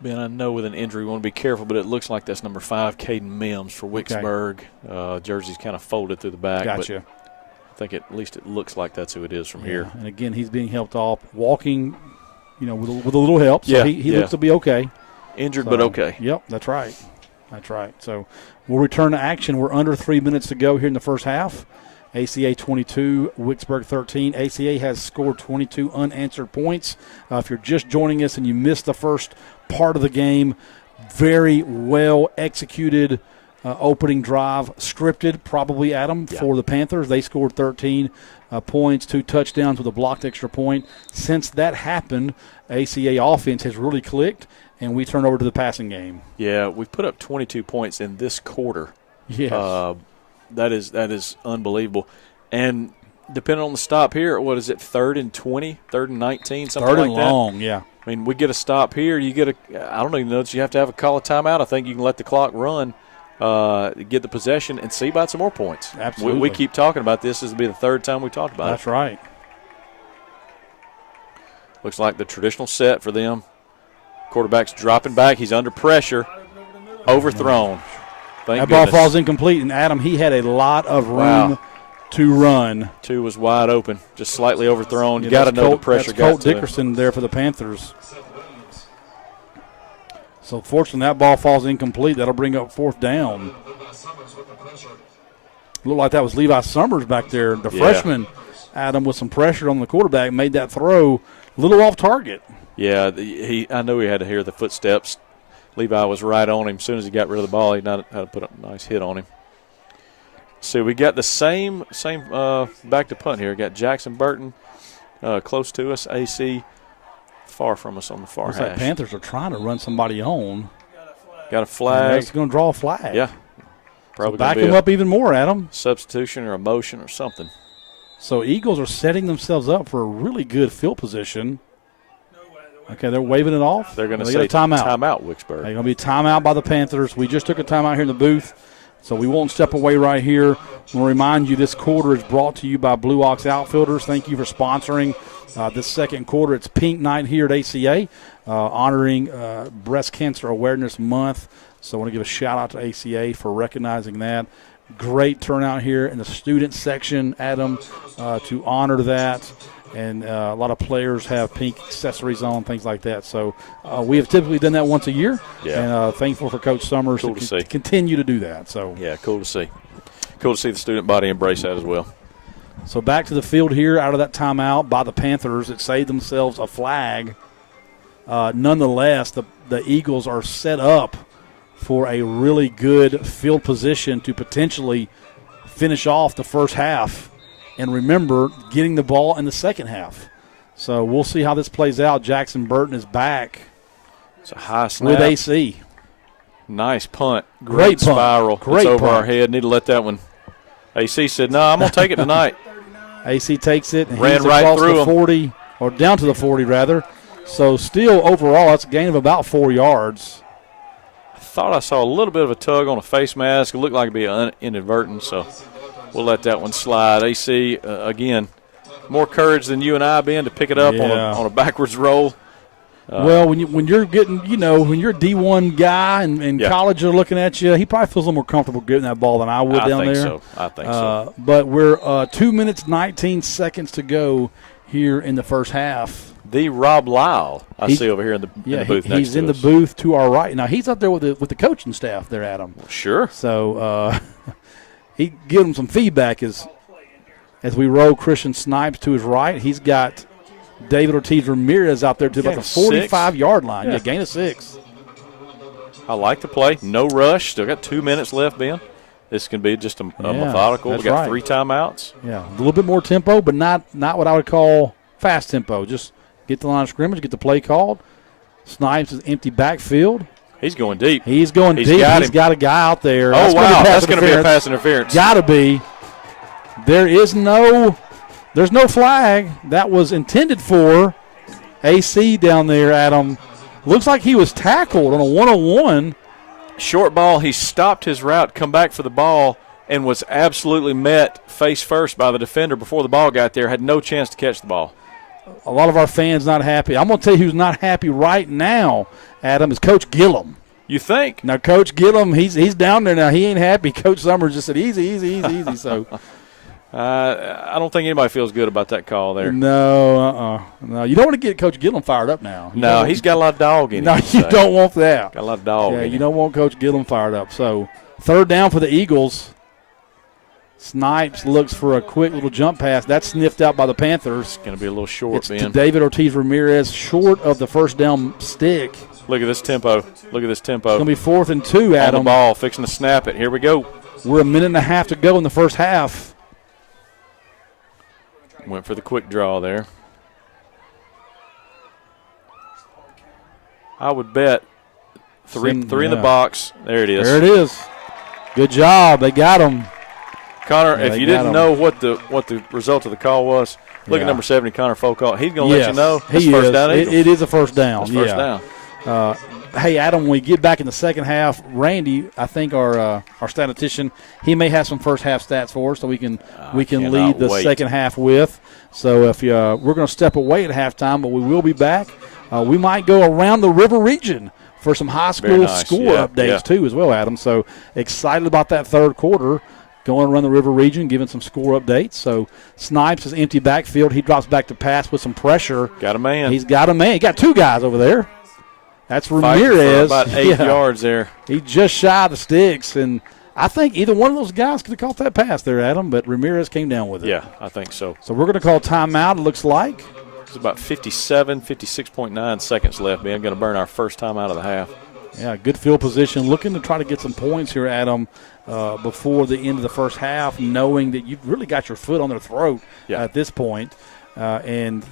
Ben, I know with an injury we want to be careful, but it looks like that's number 5, Caden Mims for Wicksburg. Okay. Jersey's kind of folded through the back. Gotcha. But I think at least it looks like that's who it is from here. And again, he's being helped off, walking with a little help. So he looks to be okay. Injured, but okay. Yep, that's right. That's right. So we'll return to action. We're under 3 minutes to go here in the first half. ACA 22, Wicksburg 13. ACA has scored 22 unanswered points. If you're just joining us and you missed the first part of the game, very well executed opening drive, scripted probably, Adam, for the Panthers. They scored 13 points, 2 touchdowns with a blocked extra point. Since that happened, ACA offense has really clicked, and we turn over to the passing game. Yeah, we put up 22 points in this quarter. Yes. That is unbelievable. And depending on the stop here, what is it, 3rd and 20, 3rd and 19, something like that? 3rd and long, yeah. I mean, we get a stop here. You get I don't even know that you have to have a call a timeout. I think you can let the clock run, get the possession, and see about some more points. Absolutely. We keep talking about this. This will be the 3rd time we talked about it. That's right. Looks like the traditional set for them. Quarterback's dropping back. He's under pressure. Overthrown. That ball falls incomplete, and Adam, he had a lot of room to run. 2 was wide open, just slightly overthrown. You got to know the pressure got Colt Dickerson there for the Panthers. So, fortunately, that ball falls incomplete. That'll bring up 4th down. Looked like that was Levi Summers back there, the freshman. Adam, with some pressure on the quarterback, made that throw a little off target. Yeah, I know he had to hear the footsteps. Levi was right on him. As soon as he got rid of the ball, he had to put a nice hit on him. So we got the same back to punt here. Got Jackson Burton close to us. AC far from us on the far hash. Like Panthers are trying to run somebody on. Got a flag. That's going to draw a flag. Yeah. Probably so back him up even more, Adam. Substitution or a motion or something. So Eagles are setting themselves up for a really good field position. Okay, they're waving it off. They're going to say timeout, Wicksburg. They're going to be timeout by the Panthers. We just took a timeout here in the booth, so we won't step away right here. We'll remind you this quarter is brought to you by Blue Ox Outfielders. Thank you for sponsoring this second quarter. It's Pink Night here at ACA, honoring Breast Cancer Awareness Month. So I want to give a shout-out to ACA for recognizing that. Great turnout here in the student section, Adam, to honor that. And a lot of players have pink accessories on, things like that. So we have typically done that once a year. Yeah. And thankful for Coach Summers to continue to do that. So yeah, cool to see. Cool to see the student body embrace that as well. So back to the field here out of that timeout by the Panthers. It saved themselves a flag. Nonetheless, the Eagles are set up for a really good field position to potentially finish off the first half. And remember, getting the ball in the second half. So we'll see how this plays out. Jackson Burton is back. It's a high snap. With AC. Nice punt. Great punt. Spiral. Great it's over punt. our head. Need to let that one. AC said, no, I'm going to take it tonight. AC takes it. And ran he's right across through the him. 40, or down to the 40, rather. So still, overall, that's a gain of about 4 yards. I thought I saw a little bit of a tug on a face mask. It looked like it'd be inadvertent, so we'll let that one slide. AC, again, more courage than you and I, Ben, to pick it up on a backwards roll. Well, when you're getting, when you're a D1 guy and college are looking at you, he probably feels a little more comfortable getting that ball than I would down there. I think so. But we're 2 minutes, 19 seconds to go here in the first half. The Rob Lyle I see over here in the booth next he's to in us. the booth to our right. Now, he's up there with the coaching staff there, Adam. Sure. So he give him some feedback as we roll Christian Snipes to his right. He's got David Ortiz-Ramirez out there to about the 45-yard line. Yeah, gain of 6. I like the play. No rush. Still got 2 minutes left, Ben. This can be just a methodical. We got 3 timeouts. Yeah, a little bit more tempo, but not what I would call fast tempo. Just get the line of scrimmage, get the play called. Snipes is empty backfield. He's going deep. He's going deep. He's got a guy out there. Oh, wow. That's going to be a pass interference. Got to be. There's no flag. That was intended for AC down there, Adam. Looks like he was tackled on a one-on-one. Short ball. He stopped his route, come back for the ball, and was absolutely met face first by the defender before the ball got there. Had no chance to catch the ball. A lot of our fans not happy. I'm going to tell you who's not happy right now, Adam, is Coach Gillum. You think? Now, Coach Gillum, he's down there now. He ain't happy. Coach Summers just said, easy. So I don't think anybody feels good about that call there. No, no. You don't want to get Coach Gillum fired up now. No, he's got a lot of dog in him. No, you don't want that. Got a lot of dog in him. You don't want Coach Gillum fired up. So 3rd down for the Eagles. Snipes looks for a quick little jump pass. That's sniffed out by the Panthers. It's going to be a little short, it's Ben. to David Ortiz-Ramirez, short of the first down stick. Look at this tempo. Look at this tempo. It's going to be 4th and 2, Adam. On the ball, fixing to snap it. Here we go. We're a minute and a half to go in the first half. Went for the quick draw there. I would bet three in the box. There it is. There it is. Good job. They got him. Connor, if you didn't know what the result of the call was, look at number 70, Connor Folkall. He's going to let you know. It's first down. It is a first down. It's first down. Hey, Adam, when we get back in the second half, Randy, I think our statistician, he may have some first half stats for us, so we can lead the second half with. So if we're going to step away at halftime, but we will be back. We might go around the River region for some high school score updates too, as well, Adam. So excited about that third quarter. Going around the River region, giving some score updates. So Snipes is empty backfield. He drops back to pass with some pressure. Got a man. He's got a man. He got 2 guys over there. That's Ramirez. For about 8 yards there. He just shy of the sticks, and I think either one of those guys could have caught that pass there, Adam, but Ramirez came down with it. Yeah, I think so. So we're going to call timeout, it looks like. There's about 56.9 seconds left, man. Going to burn our first time out of the half. Yeah, good field position. Looking to try to get some points here, Adam, before the end of the first half, knowing that you've really got your foot on their throat at this point. And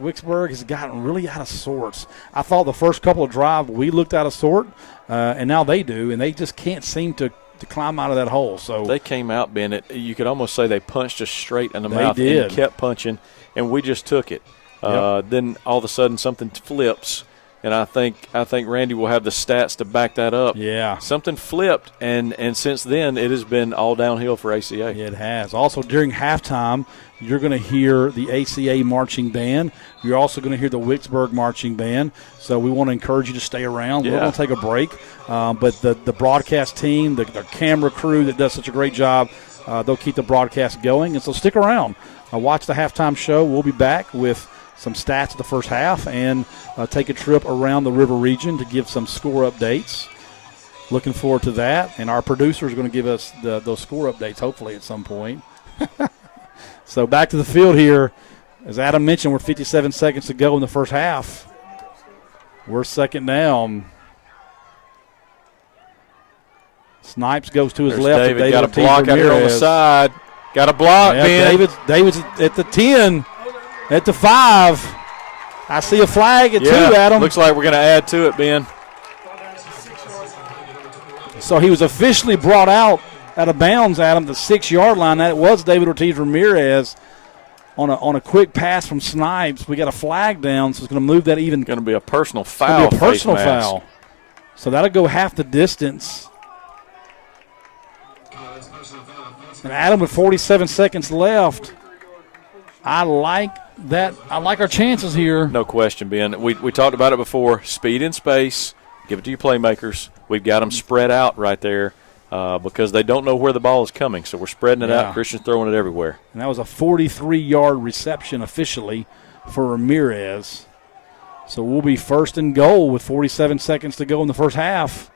Wicksburg has gotten really out of sorts. I thought the first couple of drives we looked out of sort, and now they do, and they just can't seem to climb out of that hole. So they came out, Bennett. You could almost say they punched us straight in the mouth did. And kept punching, and we just took it. Then all of a sudden something flips. And I think Randy will have the stats to back that up. Yeah. Something flipped, and since then it has been all downhill for ACA. Yeah, it has. Also, during halftime, you're going to hear the ACA marching band. You're also going to hear the Wicksburg marching band. So we want to encourage you to stay around. We're going to take a break. But the broadcast team, the camera crew that does such a great job, they'll keep the broadcast going. And so stick around. Watch the halftime show. We'll be back with some stats of the first half and take a trip around the River region to give some score updates. Looking forward to that. And our producer is going to give us those score updates hopefully at some point. So back to the field here. As Adam mentioned, we're 57 seconds to go in the first half. We're second down. Snipes goes to his left. David got a block out here on the side. Got a block, man. David's at the 10. At the 5. I see a flag at 2, Adam. Looks like we're going to add to it, Ben. So he was officially brought out of bounds, Adam, the 6-yard line. That was David Ortiz-Ramirez on a quick pass from Snipes. We got a flag down, so it's going to move that even. Going to be a personal foul. It's going to be a personal foul. So that'll go half the distance. And Adam with 47 seconds left. I like that. I like our chances here. No question, Ben. We talked about it before. Speed and space. Give it to your playmakers. We've got them spread out right there because they don't know where the ball is coming. So we're spreading it out. Christian's throwing it everywhere. And that was a 43-yard reception officially for Ramirez. So we'll be first and goal with 47 seconds to go in the first half.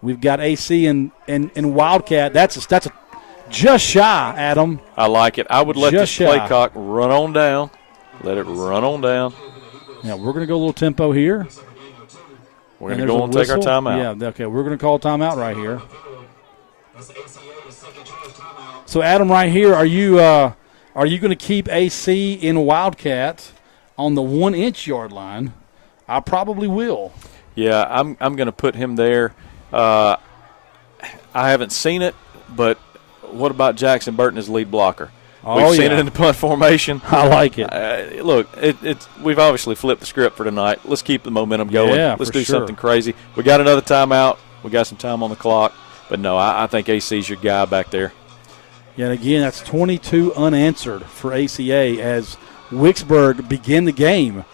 We've got AC and Wildcat. That's a just shy, Adam. I like it. I would let this play clock run on down. Let it run on down. Yeah, we're going to go a little tempo here. We're going to go and take our timeout. Yeah, okay, we're going to call a timeout right here. So, Adam, right here, are you going to keep AC in Wildcat on the 1-inch yard line? I probably will. Yeah, I'm going to put him there. I haven't seen it, but what about Jackson Burton as lead blocker? We've seen it in the punt formation. I like it. Look, we've obviously flipped the script for tonight. Let's keep the momentum going. Yeah, Let's do something crazy. We got another timeout. We got some time on the clock. But, no, I think AC's your guy back there. Yeah, and again, that's 22 unanswered for ACA as Wicksburg begin the game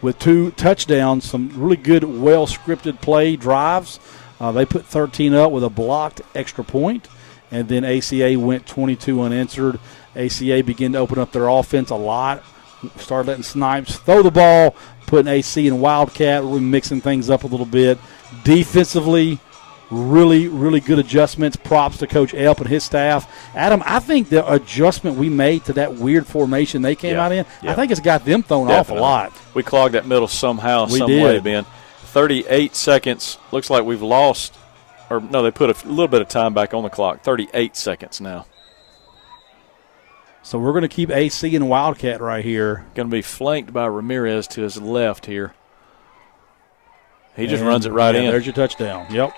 with 2 touchdowns, some really good, well-scripted play drives. They put 13 up with a blocked extra point. and then ACA went 22 unanswered. ACA began to open up their offense a lot, started letting Snipes throw the ball, putting AC in Wildcat, really mixing things up a little bit. Defensively, really, really good adjustments. Props to Coach Elp and his staff. Adam, I think the adjustment we made to that weird formation they came out in, I think it's got them thrown off a lot. We clogged that middle somehow, some did. way, Ben. 38 seconds. Looks like we've lost. Or, no, they put a little bit of time back on the clock. 38 seconds now. So we're going to keep AC and Wildcat right here. Going to be flanked by Ramirez to his left here. He just runs it right in. There's your touchdown. Yep.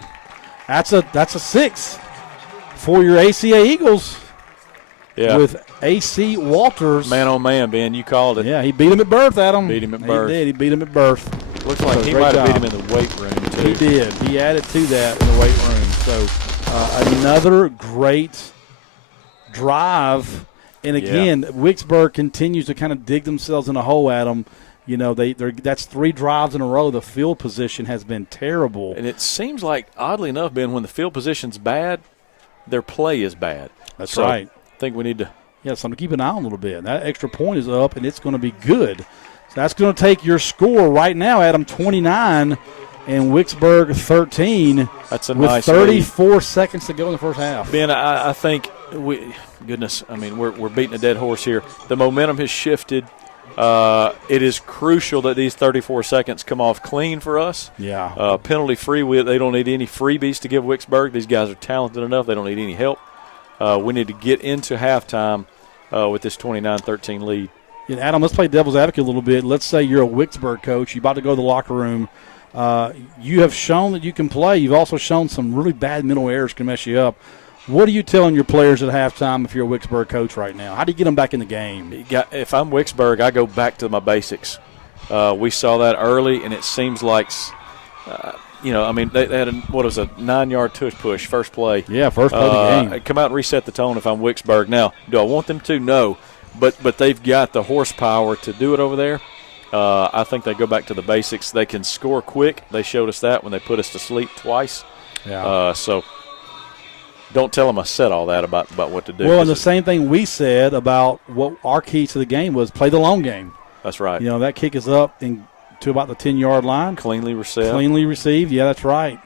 That's a 6 for your ACA Eagles. Yeah. With AC Walters. Man on man, Ben. You called it. Yeah, he beat him at birth, Adam. Beat him at birth. He did. He beat him at birth. Looks like he might have beat him in the weight room, too. He did. He added to that in the weight room. So another great drive. And again, Wicksburg continues to kind of dig themselves in a hole, Adam. You know, that's 3 drives in a row. The field position has been terrible. And it seems like, oddly enough, Ben, when the field position's bad, their play is bad. That's right. I think we need to. Yeah, something to keep an eye on a little bit. That extra point is up, and it's going to be good. So that's going to take your score right now, Adam, 29, and Wicksburg 13. That's a with nice 34 seconds to go in the first half. Ben, I think we're beating a dead horse here. The momentum has shifted. It is crucial that these 34 seconds come off clean for us. Yeah. Penalty free. They don't need any freebies to give Wicksburg. These guys are talented enough. They don't need any help. We need to get into halftime with this 29-13 lead. Yeah, Adam, let's play devil's advocate a little bit. Let's say you're a Wicksburg coach. You're about to go to the locker room. You have shown that you can play. You've also shown some really bad mental errors can mess you up. What are you telling your players at halftime if you're a Wicksburg coach right now? How do you get them back in the game? If I'm Wicksburg, I go back to my basics. We saw that early, and it seems like, they had a 9-yard push, first play. Yeah, first play of the game. Come out and reset the tone if I'm Wicksburg. Now, do I want them to? No. But they've got the horsepower to do it over there. I think they go back to the basics. They can score quick. They showed us that when they put us to sleep twice. Yeah. So don't tell them I said all that about what to do. Well, and the same thing we said about what our key to the game was play the long game. That's right. You know, that kick is up to about the 10-yard line. Cleanly received. Yeah, that's right.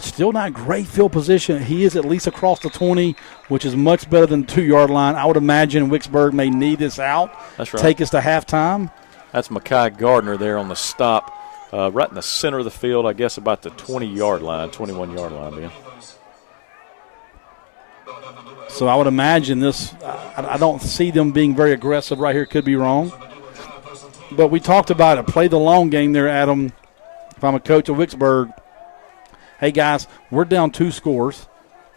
Still not great field position. He is at least across the 20, which is much better than the 2-yard line. I would imagine Wicksburg may need this out. That's right. Take us to halftime. That's Mekhi Gardner there on the stop, right in the center of the field, I guess about the 20-yard line, 21-yard line, man. So I would imagine this, I don't see them being very aggressive right here. Could be wrong. But we talked about it. Play the long game there, Adam. If I'm a coach of Wicksburg, hey, guys, we're down 2 scores.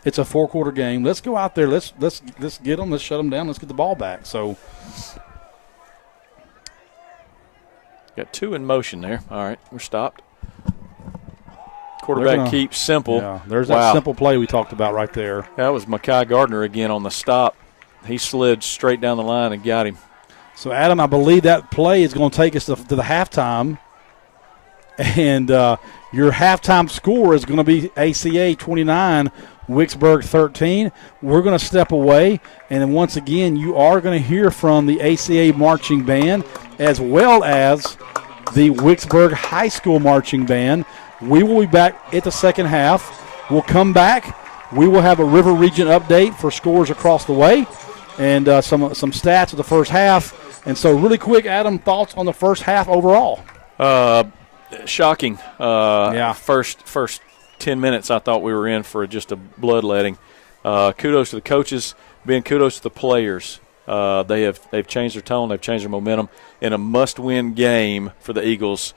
It's a 4-quarter game. Let's go out there. Let's get them. Let's shut them down. Let's get the ball back. So got 2 in motion there. All right, we're stopped. Quarterback keeps simple. Yeah, there's that simple play we talked about right there. That was Mekhi Gardner again on the stop. He slid straight down the line and got him. So, Adam, I believe that play is going to take us to the halftime. And your halftime score is going to be ACA 29, Wicksburg 13. We're going to step away. And then once again, you are going to hear from the ACA marching band as well as the Wicksburg High School marching band. We will be back at the second half. We'll come back. We will have a River Region update for scores across the way and some stats of the first half. And so really quick, Adam, thoughts on the first half overall? Shocking. First 10 minutes I thought we were in for just a bloodletting. Kudos to the coaches. Ben, kudos to the players. They've changed their tone. They've changed their momentum in a must-win game for the Eagles.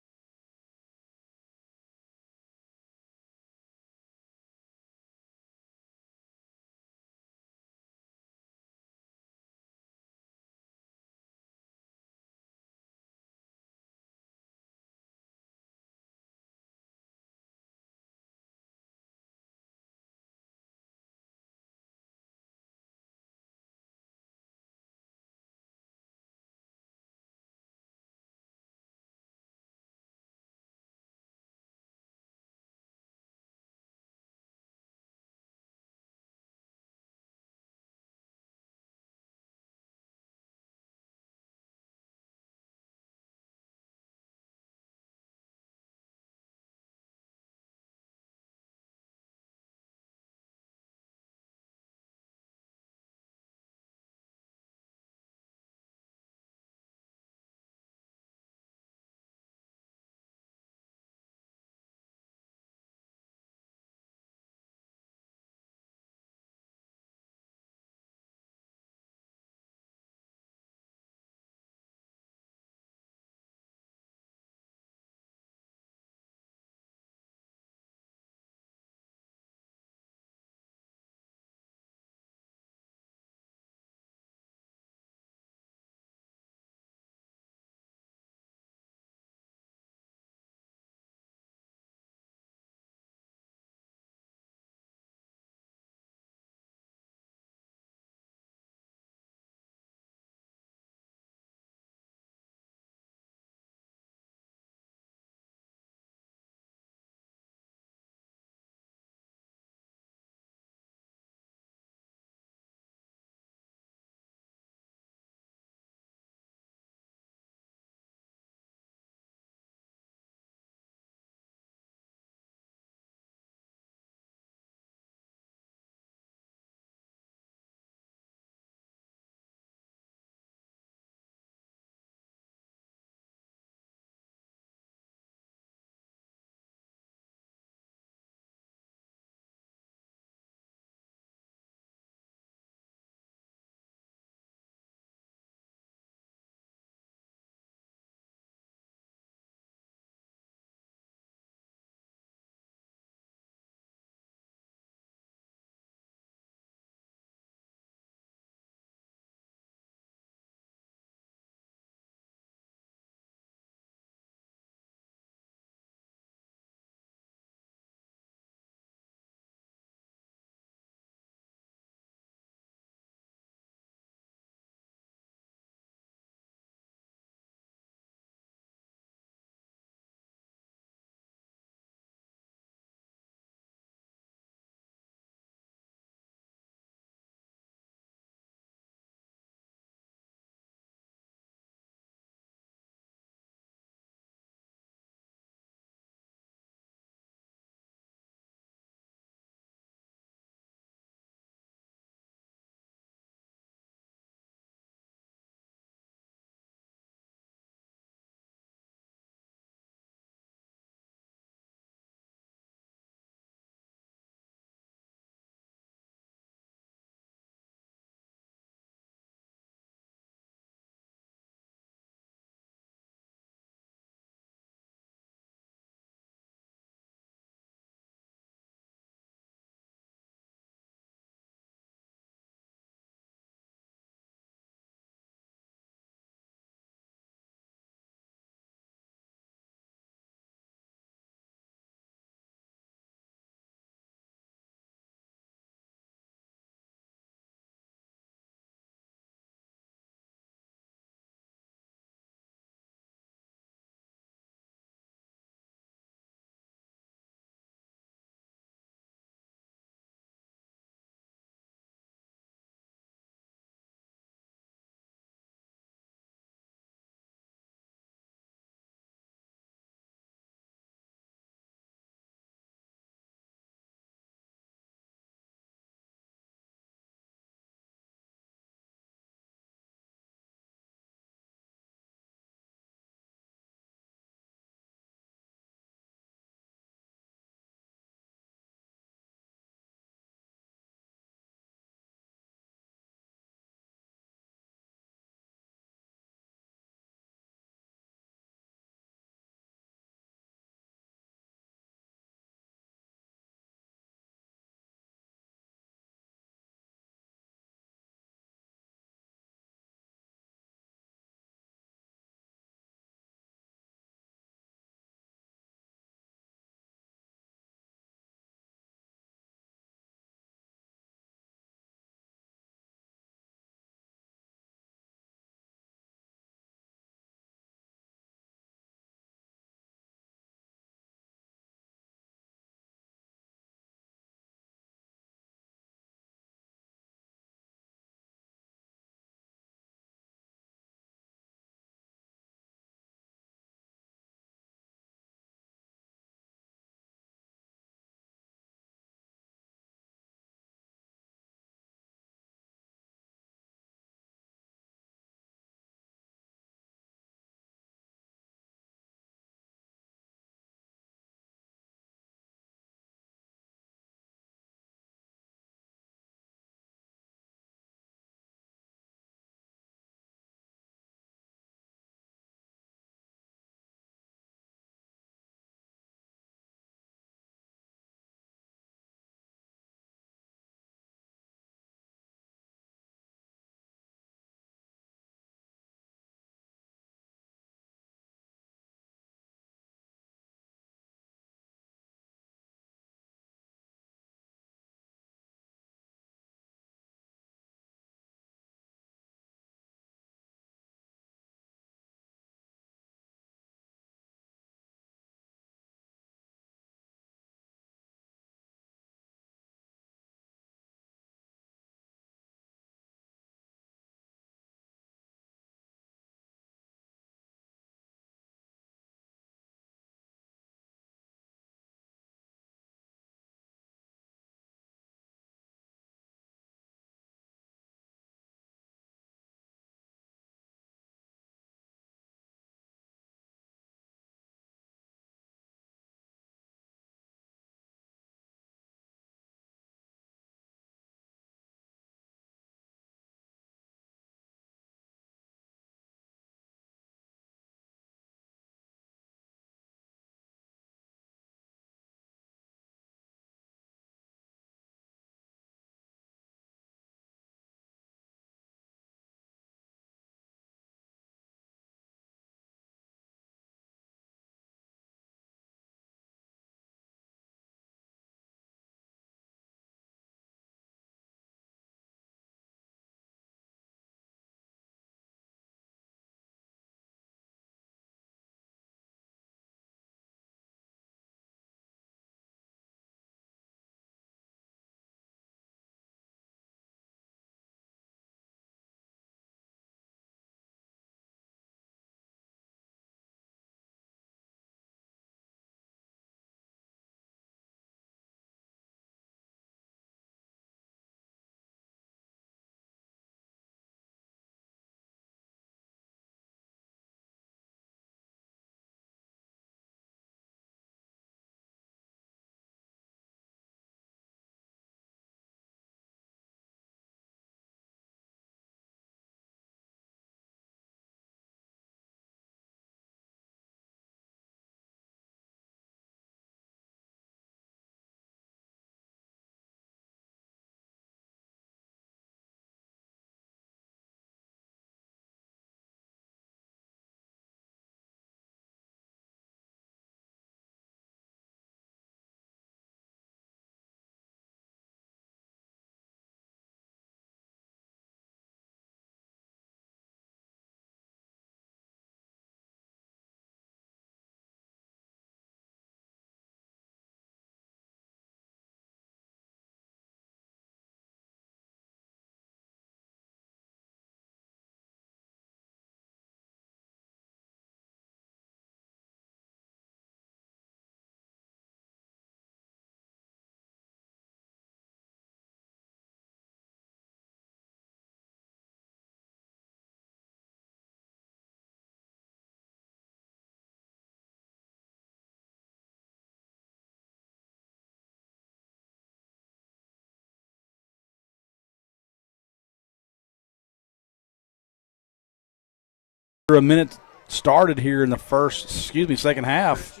A minute started here in the second half.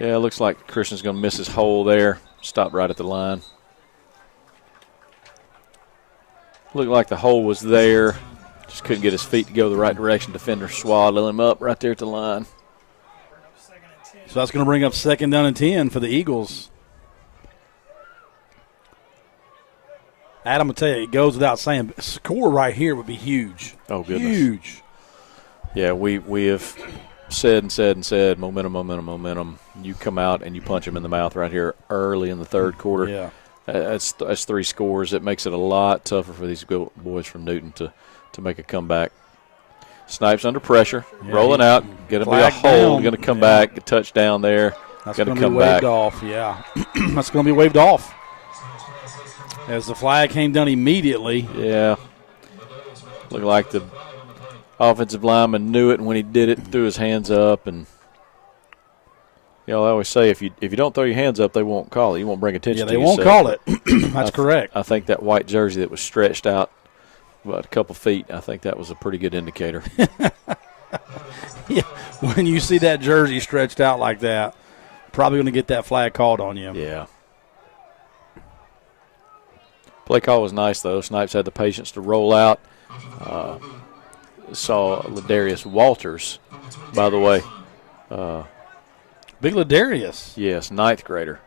Yeah, it looks like Christian's going to miss his hole there. Stopped right at the line. Looked like the hole was there. Just couldn't get his feet to go the right direction. Defender swaddled him up right there at the line. So that's going to bring up 2nd down and 10 for the Eagles. Adam, I'll tell you, it goes without saying, but a score right here would be huge. Oh, goodness. Huge. Yeah, we have said and said and said, momentum. You come out and you punch him in the mouth right here early in the third quarter. Yeah. That's 3 scores. It makes it a lot tougher for these boys from Newton to make a comeback. Snipes under pressure, rolling out, going to be a hold, going to come back, a touchdown there. That's going to be waved off, yeah. That's going to be waved off. As the flag came down immediately. Yeah. Looked like the offensive lineman knew it, and when he did it, threw his hands up. And I always say if you don't throw your hands up, they won't call it. You won't bring attention to it. Yeah, they won't call it. That's correct. I think that white jersey that was stretched out about a couple feet, I think that was a pretty good indicator. Yeah, when you see that jersey stretched out like that, probably going to get that flag called on you. Yeah. Play call was nice, though. Snipes had the patience to roll out. Saw Ladarius Walters, by the way. Big Ladarius. Yes, ninth grader.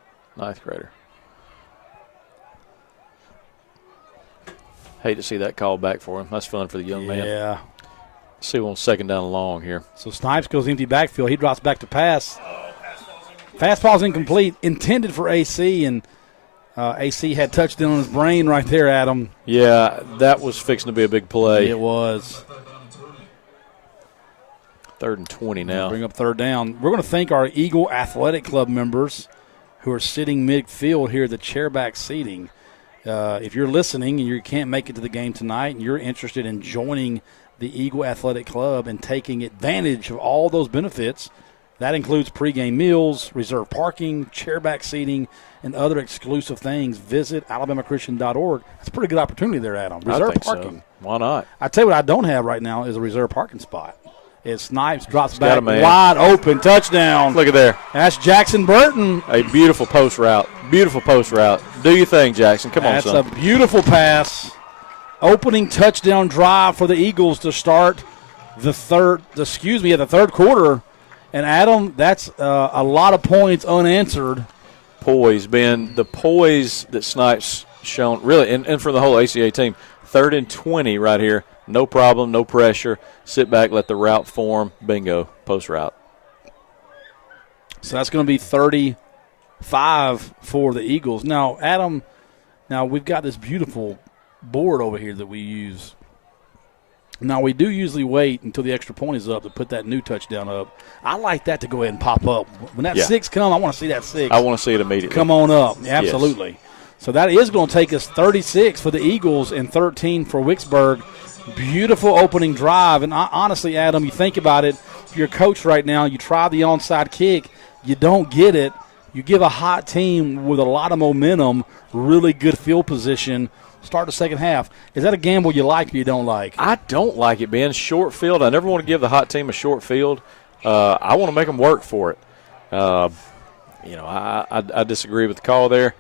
Hate to see that call back for him. That's fun for the young man. Yeah. See one 2nd down and long here. So Snipes goes empty backfield. He drops back to pass. Fastball's incomplete. Intended for AC, and AC had touchdown on his brain right there, Adam. Yeah, that was fixing to be a big play. It was. 3rd and 20 now. Bring up 3rd down. We're going to thank our Eagle Athletic Club members who are sitting midfield here at the chairback seating. If you're listening and you can't make it to the game tonight and you're interested in joining the Eagle Athletic Club and taking advantage of all those benefits, that includes pregame meals, reserved parking, chairback seating, and other exclusive things, visit alabamachristian.org. That's a pretty good opportunity there, Adam. Reserved parking. So. Why not? I tell you what I don't have right now is a reserved parking spot. As Snipes drops back, wide open, touchdown. Look at there. That's Jackson Burton. A beautiful post route. Do your thing, Jackson. Come on, son. That's a beautiful pass. Opening touchdown drive for the Eagles to start the third quarter. And, Adam, that's a lot of points unanswered. Poise, Ben. The poise that Snipes shown, really, and for the whole ACA team. 3rd and 20 right here. No problem, no pressure. Sit back, let the route form. Bingo, post route. So that's going to be 35 for the Eagles. Now, Adam, we've got this beautiful board over here that we use. Now, we do usually wait until the extra point is up to put that new touchdown up. I like that to go ahead and pop up. When that 6 comes, I want to see that 6. I want to see it immediately. Come on up. Absolutely. Yes. So that is going to take us 36 for the Eagles and 13 for Wicksburg. Beautiful opening drive. And honestly, Adam, you think about it, if you're a coach right now, you try the onside kick, you don't get it. You give a hot team with a lot of momentum, really good field position, start the second half. Is that a gamble you like or you don't like? I don't like it, Ben. Short field. I never want to give the hot team a short field. I want to make them work for it. I disagree with the call there.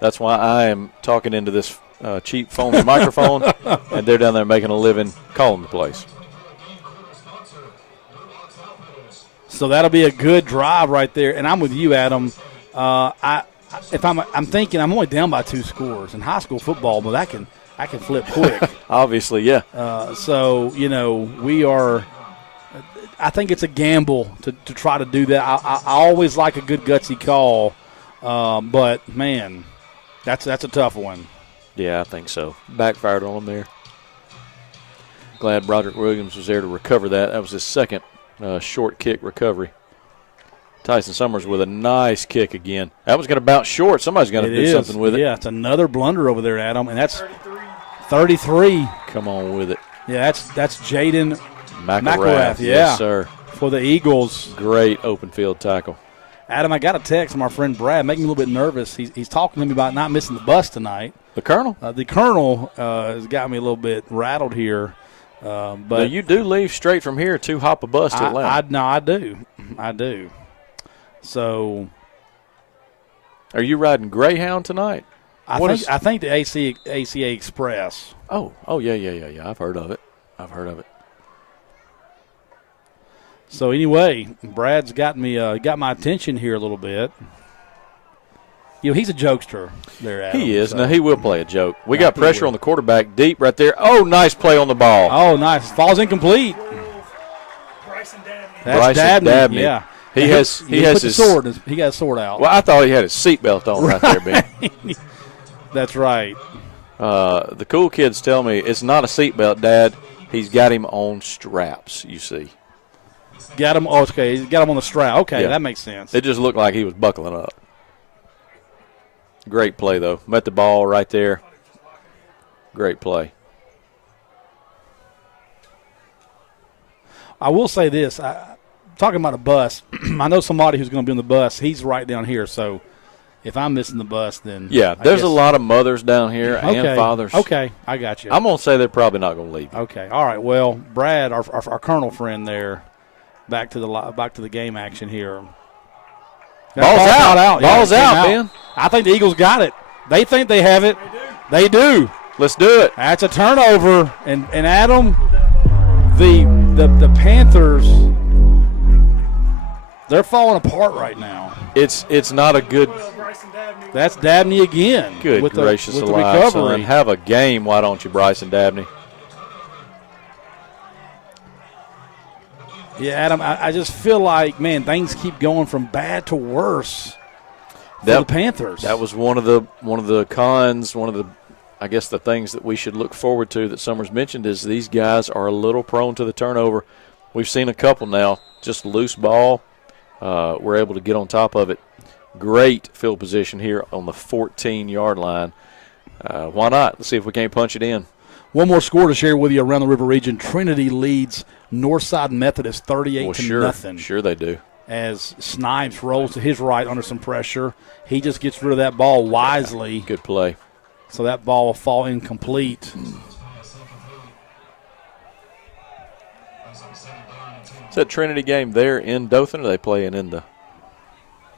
That's why I am talking into this cheap phone microphone, and they're down there making a living calling the plays. So that'll be a good drive right there. And I'm with you, Adam. I'm thinking I'm only down by 2 scores in high school football, but I can flip quick. Obviously, yeah. We are. I think it's a gamble to try to do that. I always like a good gutsy call, but man, that's a tough one. Yeah, I think so. Backfired on him there. Glad Broderick Williams was there to recover that. That was his second short kick recovery. Tyson Summers with a nice kick again. That was going to bounce short. Somebody's going to do something with it. Yeah, it's another blunder over there, Adam, and that's 33. Come on with it. Yeah, that's Jaden McElrath. Yes, sir. For the Eagles. Great open field tackle. Adam, I got a text from our friend Brad, making me a little bit nervous. He's talking to me about not missing the bus tonight. The Colonel? The Colonel has got me a little bit rattled here. Now, But you do leave straight from here to hop a bus to Atlanta. I do. So Are you riding Greyhound tonight? I think the ACA Express. Oh, yeah. I've heard of it. So anyway, Brad's got my attention here a little bit. He's a jokester there, Adam. He is. So. Now, he will play a joke. We got pressure on the quarterback deep right there. Oh, nice play on the ball. Oh, nice. Falls incomplete. Bryson Dabney. That's Bryson Dabney. Yeah. He has his sword. He got his sword out. Well, I thought he had his seatbelt on right there, Ben. That's right. The cool kids tell me it's not a seatbelt, Dad. He's got him on straps, you see. Got him. Oh, okay. He's got him on the strap. Okay, Yeah. that makes sense. It just looked like he was buckling up. Great play, though. Met the ball right there. Great play. I will say this. Talking about a bus, I know somebody who's going to be on the bus. He's right down here, so if I'm missing the bus, then Yeah, there's a lot of mothers down here and fathers. Okay, I got you. I'm going to say they're probably not going to leave you. Okay, all right. Well, Brad, our colonel friend there, back to the game action here. Ball's out. Ball's it came out, man. I think the Eagles got it. They think they have it. They do. Let's do it. That's a turnover, and Adam, the Panthers, they're falling apart right now. It's not a good. Bryson Dabney. That's Dabney again. Good with gracious the alive, recovery. son. Have a game, why don't you, Bryson Dabney? Yeah, Adam, I just feel like, man, things keep going from bad to worse for the Panthers. That was one of the cons, I guess the things that we should look forward to that Summers mentioned is these guys are a little prone to the turnover. We've seen a couple now, just loose ball. We're able to get on top of it. Great field position here on the 14-yard line. Why not? Let's see if we can't punch it in. One more score to share with you around the River region. Trinity leads Northside Methodist 38-0. Sure they do. As Snipes rolls to his right under some pressure. He just gets rid of that ball wisely. Good play. So that ball will fall incomplete. Is that Trinity game there in Dothan, or are they playing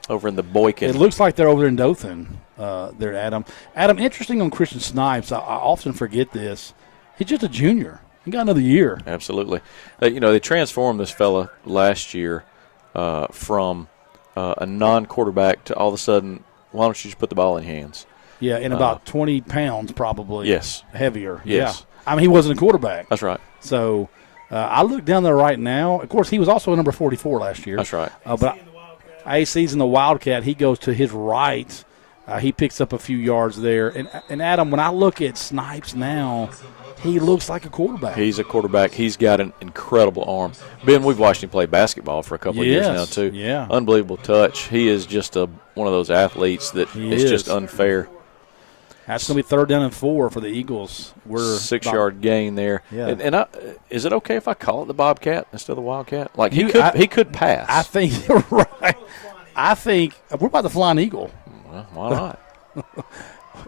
over in the Boykin? It looks like they're over there in Dothan. There, Adam. Adam, interesting on Christian Snipes. I often forget this. He's just a junior. He got another year. Absolutely. They transformed this fella last year from a non-quarterback to all of a sudden, why don't you just put the ball in hands? Yeah, and about 20 pounds probably. Yes. Heavier. Yes. Yeah. I mean, he wasn't a quarterback. That's right. So I look down there right now. Of course, he was also a number 44 last year. That's right. But AC's in the Wildcat. He goes to his right. He picks up a few yards there. And Adam, when I look at Snipes now, he looks like a quarterback. He's a quarterback. He's got an incredible arm. Ben, we've watched him play basketball for a couple of years now, too. Yeah. Unbelievable touch. He is just one of those athletes that it's just unfair. That's going to be 3rd down and 4 for the Eagles. We're 6-yard gain there. Yeah. And is it okay if I call it the Bobcat instead of the Wildcat? Like he could pass. I think you're right. I think we're about the Flying Eagle. Well, why not?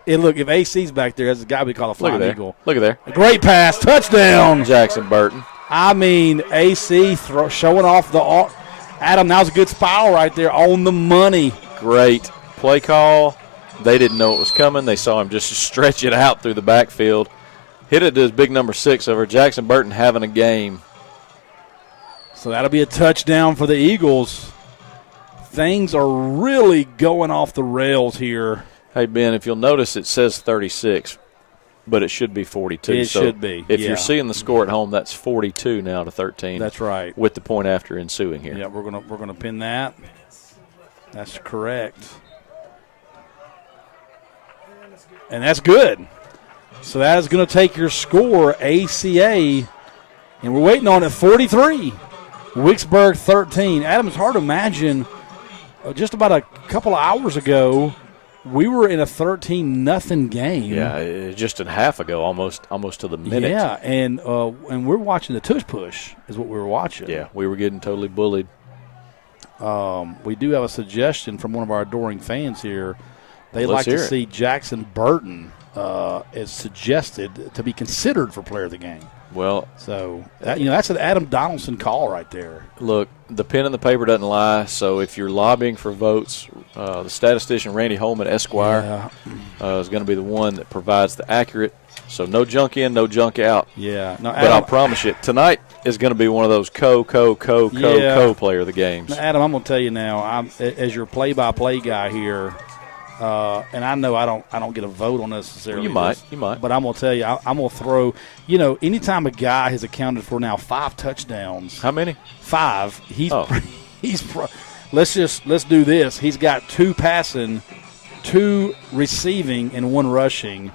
And look, if AC's back there, that's a guy we call a Flying Eagle. Look at there. A great pass, touchdown. Jackson Burton. I mean, AC showing off the Adam, that was a good spiral right there on the money. Great play call. They didn't know it was coming. They saw him just stretch it out through the backfield. Hit it to his big number 6 over. Jackson Burton having a game. So that'll be a touchdown for the Eagles. Things are really going off the rails here. Hey, Ben, if you'll notice, it says 36, but it should be 42. It should be. If you're seeing the score at home, that's 42 now to 13. That's right. With the point after ensuing here. Yeah, we're gonna pin that. That's correct. And that's good. So that is going to take your score, ACA, and we're waiting on it, 43. Wicksburg 13. Adam, it's hard to imagine. Just about a couple of hours ago, we were in a 13-0 game. Yeah, just a half ago, almost to the minute. Yeah, and we're watching the tush push is what we were watching. Yeah, we were getting totally bullied. We do have a suggestion from one of our adoring fans here. They'd Let's like to hear it. see Jackson Burton as suggested to be considered for player of the game. Well, So, that's an Adam Donaldson call right there. look, the pen and the paper doesn't lie. So if you're lobbying for votes, the statistician Randy Holman, Esquire, is going to be the one that provides the accurate. So no junk in, no junk out. Yeah. No, But I'll promise you, tonight is going to be one of those co player of the games. Now, Adam, I'm going to tell you now, as your play-by-play guy here, and I know I don't get a vote on necessarily. You might. But I'm going to tell you, I'm going to throw, anytime a guy has accounted for now 5 touchdowns. How many? 5. Let's do this. He's got 2 passing, 2 receiving, and 1 rushing.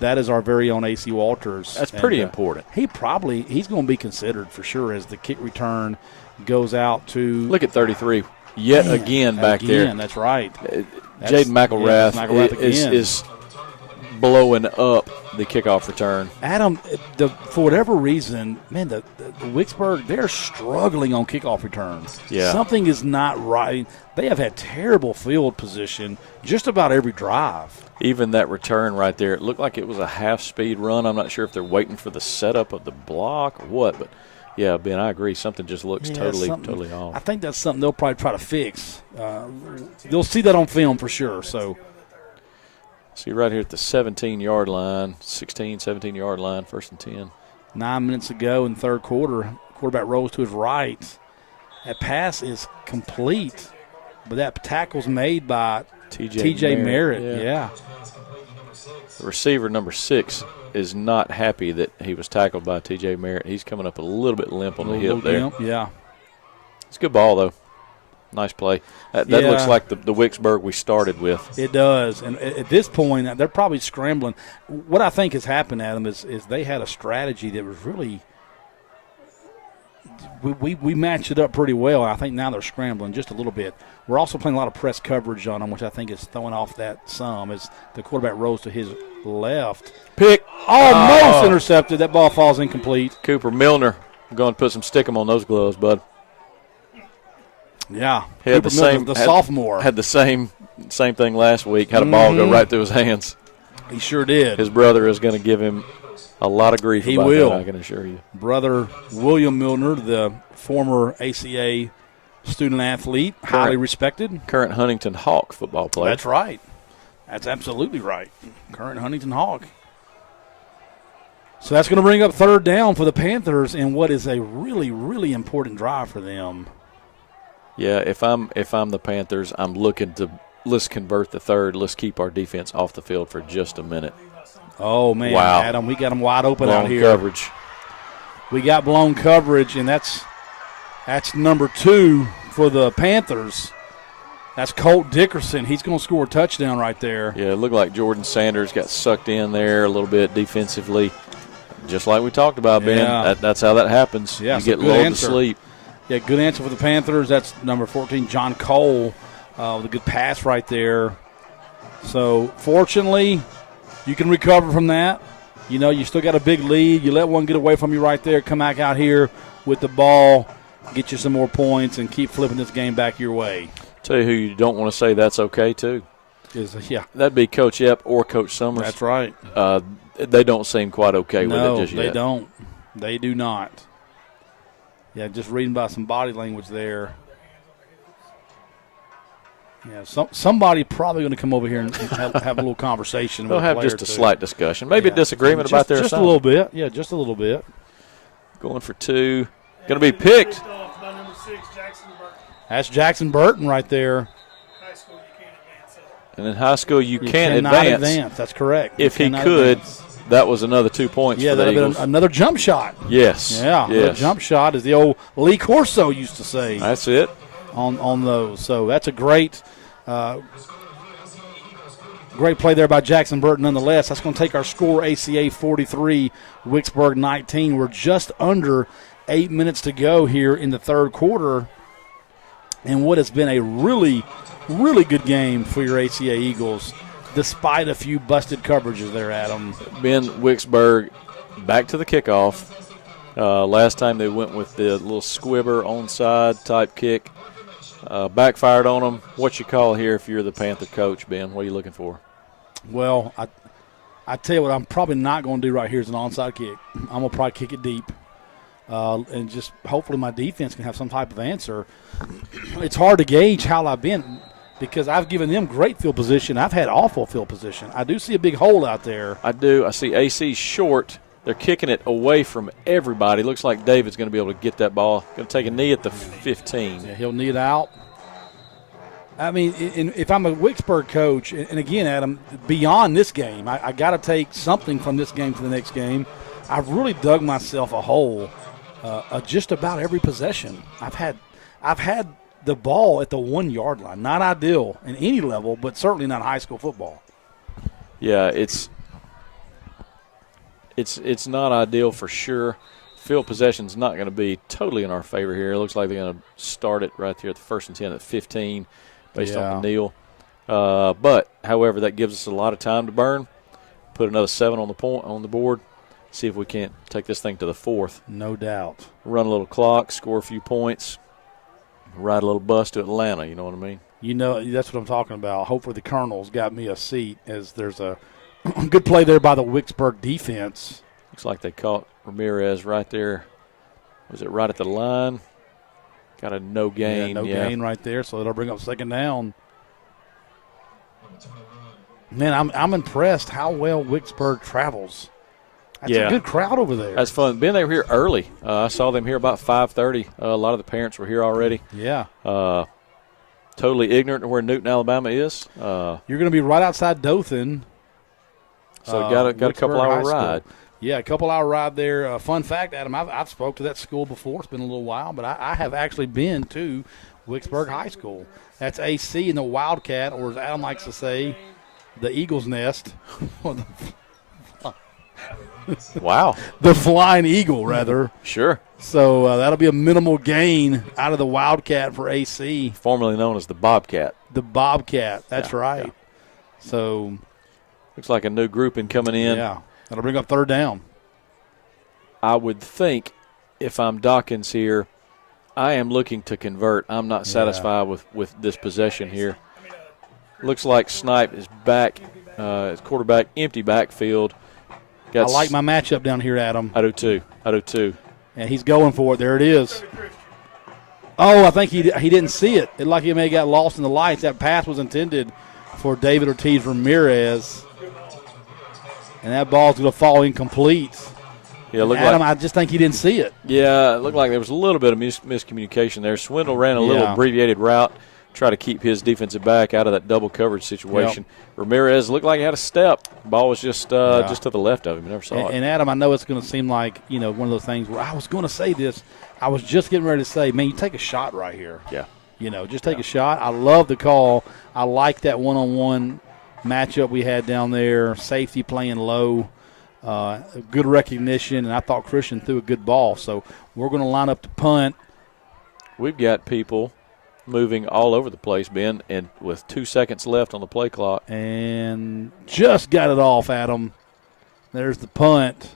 That is our very own AC Walters. That's pretty important. He's going to be considered for sure as the kick return goes out to. Look at 33 again back there. That's right. Jaden McElrath is blowing up the kickoff return. Adam, for whatever reason, man, the Wicksburg, they're struggling on kickoff returns. Yeah. Something is not right. They have had terrible field position just about every drive. Even that return right there, it looked like it was a half-speed run. I'm not sure if they're waiting for the setup of the block or what, but, yeah, Ben, I agree. Something just looks totally off. I think that's something they'll probably try to fix. They'll see that on film for sure. So, see right here at the 17-yard line, 17-yard line, 1st and 10. 9 minutes ago in third quarter, quarterback rolls to his right. That pass is complete, but that tackle's made by T.J. Merritt. Yeah. The receiver, number 6, is not happy that he was tackled by T.J. Merritt. He's coming up a little bit limp on the hip there. Yeah. It's a good ball, though. Nice play. That looks like the Wicksburg we started with. It does. And at this point, they're probably scrambling. What I think has happened, Adam, is they had a strategy that was really we matched it up pretty well. I think now they're scrambling just a little bit. We're also playing a lot of press coverage on them, which I think is throwing off that some as the quarterback rolls to his left. Pick. Almost intercepted. That ball falls incomplete. Cooper Milner going to put some stickum on those gloves, bud. Yeah. He had sophomore. Had the same thing last week. Had a ball go right through his hands. He sure did. His brother is going to give him a lot of grief about that, I can assure you. Brother William Milner, the former ACA student-athlete, highly respected. Current Huntington Hawk football player. That's right. That's absolutely right. Current Huntington Hawk. So that's going to bring up third down for the Panthers in what is a really, really important drive for them. Yeah, if I'm the Panthers, I'm looking to let's convert the third. Let's keep our defense off the field for just a minute. Oh, man, wow. Adam, we got them wide open blown out here. Coverage. We got blown coverage, and that's number 2 for the Panthers. That's Colt Dickerson. He's going to score a touchdown right there. Yeah, it looked like Jordan Sanders got sucked in there a little bit defensively. Just like we talked about, Ben. Yeah. That's how that happens. Yeah, you get lulled to sleep. Yeah, good answer for the Panthers. That's number 14, John Cole, with a good pass right there. So, fortunately, you can recover from that. You still got a big lead. You let one get away from you right there. Come back out here with the ball, get you some more points, and keep flipping this game back your way. Tell you who you don't want to say that's okay, too. That'd be Coach Epp or Coach Summers. That's right. They don't seem quite okay with it just yet. No, they don't. They do not. Yeah, just reading by some body language there. Yeah, somebody probably going to come over here and have a little conversation. They'll have just a slight discussion. Maybe a disagreement about their Just a little bit. Yeah, just a little bit. Going for 2. Going to be picked. That's Jackson Burton right there. And in high school, you can't cannot advance. That's correct. If he could, that was another 2 points for the that'd Eagles. have been another jump shot. Yes. Yeah, yes. A jump shot, as the old Lee Corso used to say. That's it. On those. So that's a great play there by Jackson Burton nonetheless. That's going to take our score, ACA 43, Wicksburg 19. We're just under 8 minutes to go here in the third quarter. And what has been a really, really good game for your ACA Eagles, despite a few busted coverages there, Adam. Ben, Wicksburg back to the kickoff. Last time they went with the little squibber onside type kick. Backfired on them. What you call here if you're the Panther coach, Ben? What are you looking for? Well, I tell you what, I'm probably not going to do right here is an onside kick. I'm going to probably kick it deep. And just hopefully my defense can have some type of answer. It's hard to gauge how I've been because I've given them great field position. I've had awful field position. I do see a big hole out there. I do. I see AC short. They're kicking it away from everybody. Looks like David's going to be able to get that ball. Going to take a knee at the 15. Yeah, he'll knee it out. I mean, if I'm a Wicksburg coach, and again, Adam, beyond this game, I got to take something from this game to the next game. I've really dug myself a hole just about every possession. I've had the ball at the 1 yard line. Not ideal in any level, but certainly not high school football. Yeah, it's not ideal for sure. Field possession's not going to be totally in our favor here. It looks like they're going to start it right there at the 1st and 10 at 15 based on the kneel. But, however, that gives us a lot of time to burn. Put another 7 on the board. See if we can't take this thing to the 4th. No doubt. Run a little clock, score a few points, ride a little bus to Atlanta, you know what I mean? You know, that's what I'm talking about. Hopefully the Colonels got me a seat as there's a good play there by the Wicksburg defense. Looks like they caught Ramirez right there. Was it right at the line? Got a no gain. Gain right there, so it'll bring up 2nd down. Man, I'm impressed how well Wicksburg travels. That's a good crowd over there. That's fun. Ben, they were here early. I saw them here about 5:30. A lot of the parents were here already. Yeah. Totally ignorant of where Newton, Alabama is. You're going to be right outside Dothan. So got a couple-hour ride. Yeah, a couple-hour ride there. Fun fact, Adam, I've spoke to that school before. It's been a little while, but I have actually been to Wicksburg High School. That's AC in the Wildcat, or as Adam likes to say, the Eagle's Nest. Wow. The Flying Eagle, rather. Sure. So that'll be a minimal gain out of the Wildcat for AC. Formerly known as the Bobcat. The Bobcat, that's right. Yeah. So looks like a new grouping coming in. Yeah, that'll bring up 3rd down. I would think if I'm Dawkins here, I am looking to convert. I'm not satisfied with this possession here. Looks like Snipe is back. His quarterback, empty backfield. I like my matchup down here, Adam. I do too. And he's going for it. There it is. Oh, I think he didn't see it. It like he may have got lost in the lights. That pass was intended for David Ortiz Ramirez. And that ball's going to fall incomplete. Yeah, Adam, I just think he didn't see it. Yeah, it looked like there was a little bit of miscommunication there. Swindle ran a little abbreviated route, try to keep his defensive back out of that double coverage situation. Yep. Ramirez looked like he had a step. Ball was just to the left of him. You never saw it. And Adam, I know it's going to seem like, one of those things where I was going to say this. I was just getting ready to say, man, you take a shot right here. Yeah. Just take a shot. I love the call. I like that one-on-one matchup we had down there. Safety playing low. Good recognition, and I thought Christian threw a good ball. So we're going to line up to punt. We've got people moving all over the place, Ben, and with 2 seconds left on the play clock. And just got it off, Adam. There's the punt.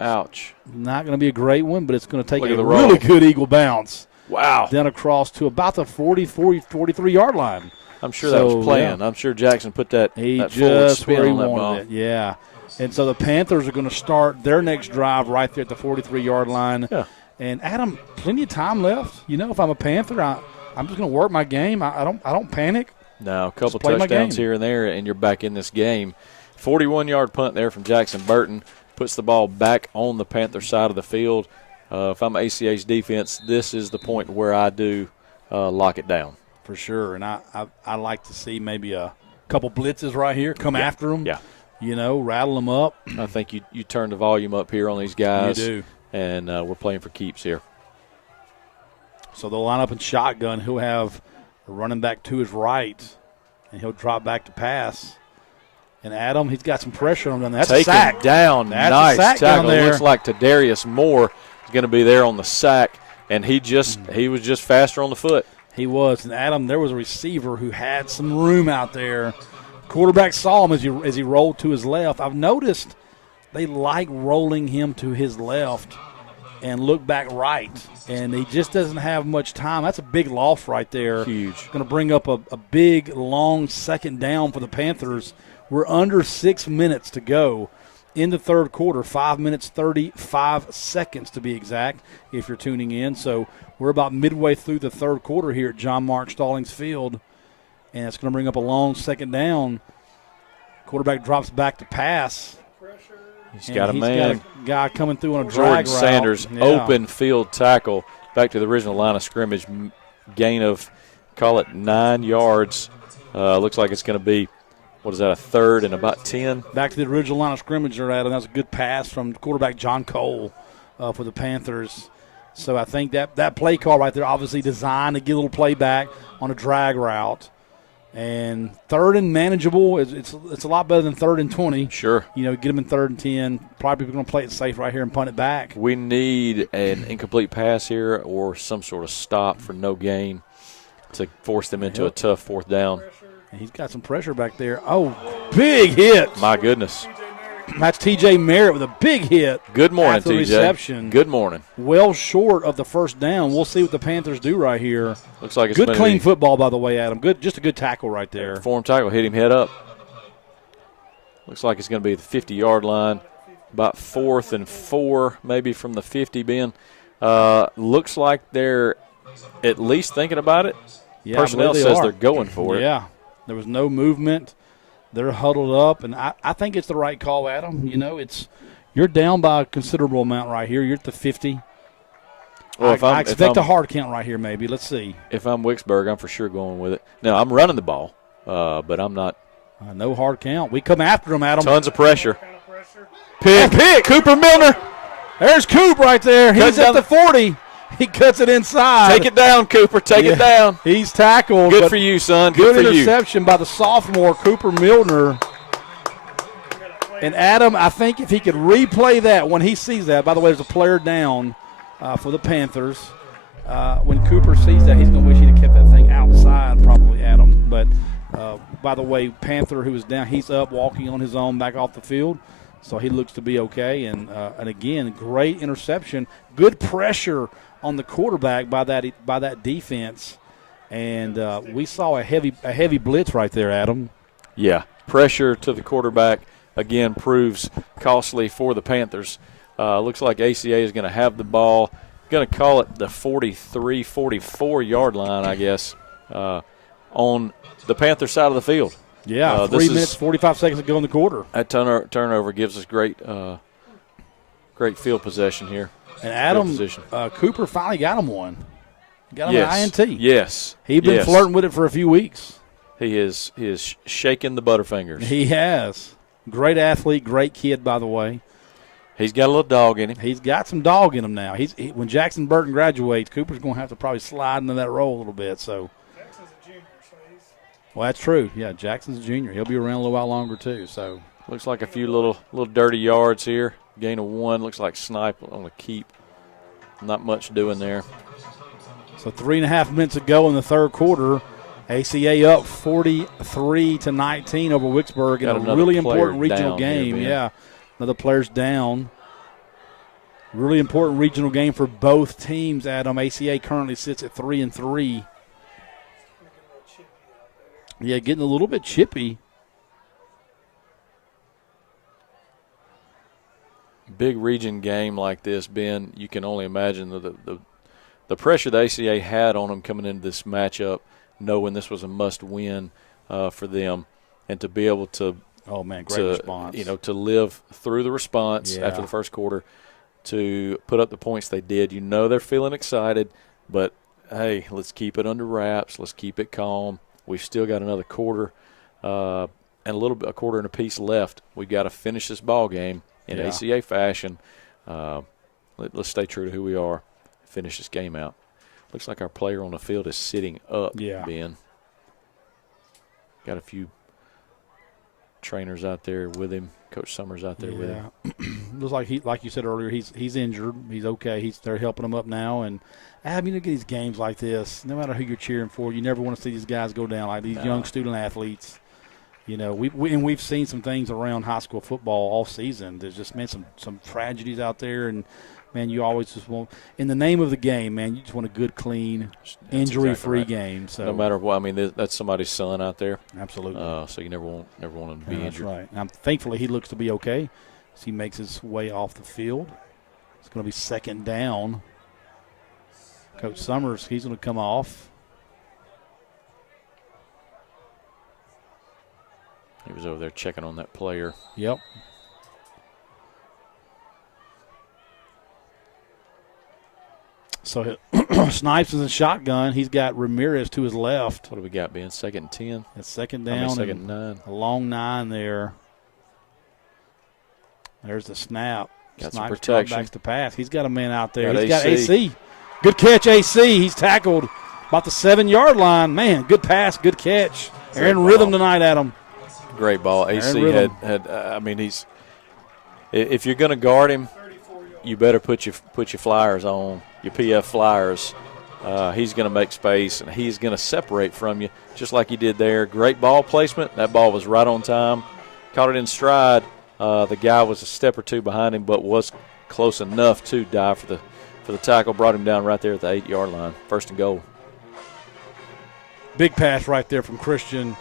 Ouch. Not going to be a great one, but it's going to take a really really good Eagle bounce. Wow. Down across to about the 43-yard line. I'm sure that was planned. Yeah. I'm sure Jackson put that forward spin on that ball. It. Yeah. And so the Panthers are going to start their next drive right there at the 43-yard line. Yeah. And, Adam, plenty of time left. If I'm a Panther, I'm just going to work my game. I don't panic. No, a couple touchdowns here and there, and you're back in this game. 41-yard punt there from Jackson Burton puts the ball back on the Panther side of the field. If I'm ACH defense, this is the point where I do lock it down. For sure, and I like to see maybe a couple blitzes right here, come after them. Yeah. Rattle them up. I think you turn the volume up here on these guys. You do. And we're playing for keeps here. So they'll line up in shotgun. He'll have a running back to his right, and he'll drop back to pass. And Adam, he's got some pressure on him. That's a sack. Down. That's nice a sack tackle. down there. Looks like Tadarius Moore is going to be there on the sack, and he was just faster on the foot. He was. And Adam, there was a receiver who had some room out there. Quarterback saw him as he rolled to his left. I've noticed they like rolling him to his left and look back right. And he just doesn't have much time. That's a big loss right there. Huge. Going to bring up a big, long 2nd down for the Panthers We're under 6 minutes to go in the third quarter, 5 minutes, 35 seconds to be exact, if you're tuning in. So we're about midway through the third quarter here at John Mark Stallings Field, and it's going to bring up a long second down. Quarterback drops back to pass. He's got a man. Got a guy coming through on a Jordan drag route. Sanders, open field tackle back to the original line of scrimmage. Gain of, call it 9 yards. Looks like it's going to be, what is that, a third and about 10? Back to the original line of scrimmage there, Adam. That was a good pass from quarterback John Cole for the Panthers. So I think that play call right there, obviously designed to get a little play back on a drag route. And third and manageable, it's a lot better than third and 20. Sure. You know, get them in third and 10. Probably going to play it safe right here and punt it back. We need an incomplete pass here or some sort of stop for no gain to force them into a tough fourth down. And he's got some pressure back there. Oh, big hit. My goodness. That's T.J. Merritt with a big hit. Good morning, after T.J. reception. Good morning. Well short of the first down. We'll see what the Panthers do right here. Looks like it's good, clean football, by the way, Adam. Just a good tackle right there. Form tackle, hit him head up. Looks like it's going to be the 50-yard line. About 4th and 4, maybe from the 50, Ben. Looks like they're at least thinking about it. Yeah, Personnel says they're going for it. Yeah, there was no movement. They're huddled up, and I think it's the right call, Adam. You know, you're down by a considerable amount right here. You're at the 50. Well, I expect a hard count right here maybe. Let's see. If I'm Wicksburg, I'm for sure going with it. Now, I'm running the ball, but I'm not. No hard count. We come after them, Adam. Tons of pressure. Pick. Cooper Milner. There's Coop right there. He's at the 40. He cuts it inside. Take it down, Cooper. Take it down. He's tackled. Good for you, son. Good interception by the sophomore, Cooper Milner. And Adam, I think if he could replay that when he sees that, by the way, there's a player down for the Panthers. When Cooper sees that, he's going to wish he'd have kept that thing outside probably, Adam. But, by the way, Panther, who was down, he's up walking on his own back off the field. So he looks to be okay. And again, great interception. Good pressure on the quarterback by that defense, and we saw a heavy blitz right there, Adam. Yeah, pressure to the quarterback again proves costly for the Panthers. Looks like ACA is going to have the ball, going to call it the 43, 44-yard line, I guess, on the Panther side of the field. Yeah, 3 minutes, 45 seconds to go in the quarter. That turnover gives us great field possession here. And Adam, Cooper finally got him one. Got him an INT. Yes. He'd been flirting with it for a few weeks. He is shaking the butterfingers. He has. Great athlete, great kid, by the way. He's got a little dog in him. He's got some dog in him now. When Jackson Burton graduates, Cooper's going to have to probably slide into that role a little bit. So. Jackson's a junior, so well, that's true. Yeah, Jackson's a junior. He'll be around a little while longer too. So. Looks like a few little dirty yards here. Gain of 1. Looks like Snipe on a keep. Not much doing there. So 3.5 minutes ago in the third quarter, ACA up 43-19 over Wicksburg in a really important regional game. Yeah, another player's down. Really important regional game for both teams, Adam. ACA currently sits at 3-3. Yeah, getting a little bit chippy. Big region game like this, Ben, you can only imagine the pressure the ACA had on them coming into this matchup, knowing this was a must-win for them, and to be able to response. To live through the response after the first quarter, to put up the points they did. You know they're feeling excited, but hey, let's keep it under wraps. Let's keep it calm. We've still got another quarter and a quarter and a piece left. We've got to finish this ball game in ACA fashion. Let's stay true to who we are. Finish this game out. Looks like our player on the field is sitting up, Ben. Got a few trainers out there with him. Coach Summers out there with him. Looks like you said earlier, he's injured. He's okay. They're helping him up now. And you look at these games like this, no matter who you're cheering for, you never want to see these guys go down like these young student athletes. You know, we've seen some things around high school football all season. There's just been some tragedies out there, and man, you always just want, in the name of the game, man, you just want a good, clean, injury-free exactly right. game. So no matter what, I mean, that's somebody's son out there. Absolutely. So you never want him to be injured. That's right. And thankfully, he looks to be okay as he makes his way off the field. It's going to be second down. Coach Summers, he's going to come off. He was over there checking on that player. Yep. So Snipes is in shotgun. He's got Ramirez to his left. What do we got, Ben? 2nd and 10? It's second down. Second and 9. A long 9 there. There's the snap. Got Snipes some protection. backs to pass. He's got a man out there. Got He's got AC. Good catch, AC. He's tackled about the 7-yard line. Man, good pass, good catch. They're in rhythm tonight, Adam. Great ball. AC had I mean, if you're going to guard him, you better put your flyers on, your PF flyers. He's going to make space, and he's going to separate from you just like he did there. Great ball placement. That ball was right on time. Caught it in stride. The guy was a step or two behind him, but was close enough to dive for the tackle. Brought him down right there at the 8-yard line. 1st and goal. Big pass right there from Christian.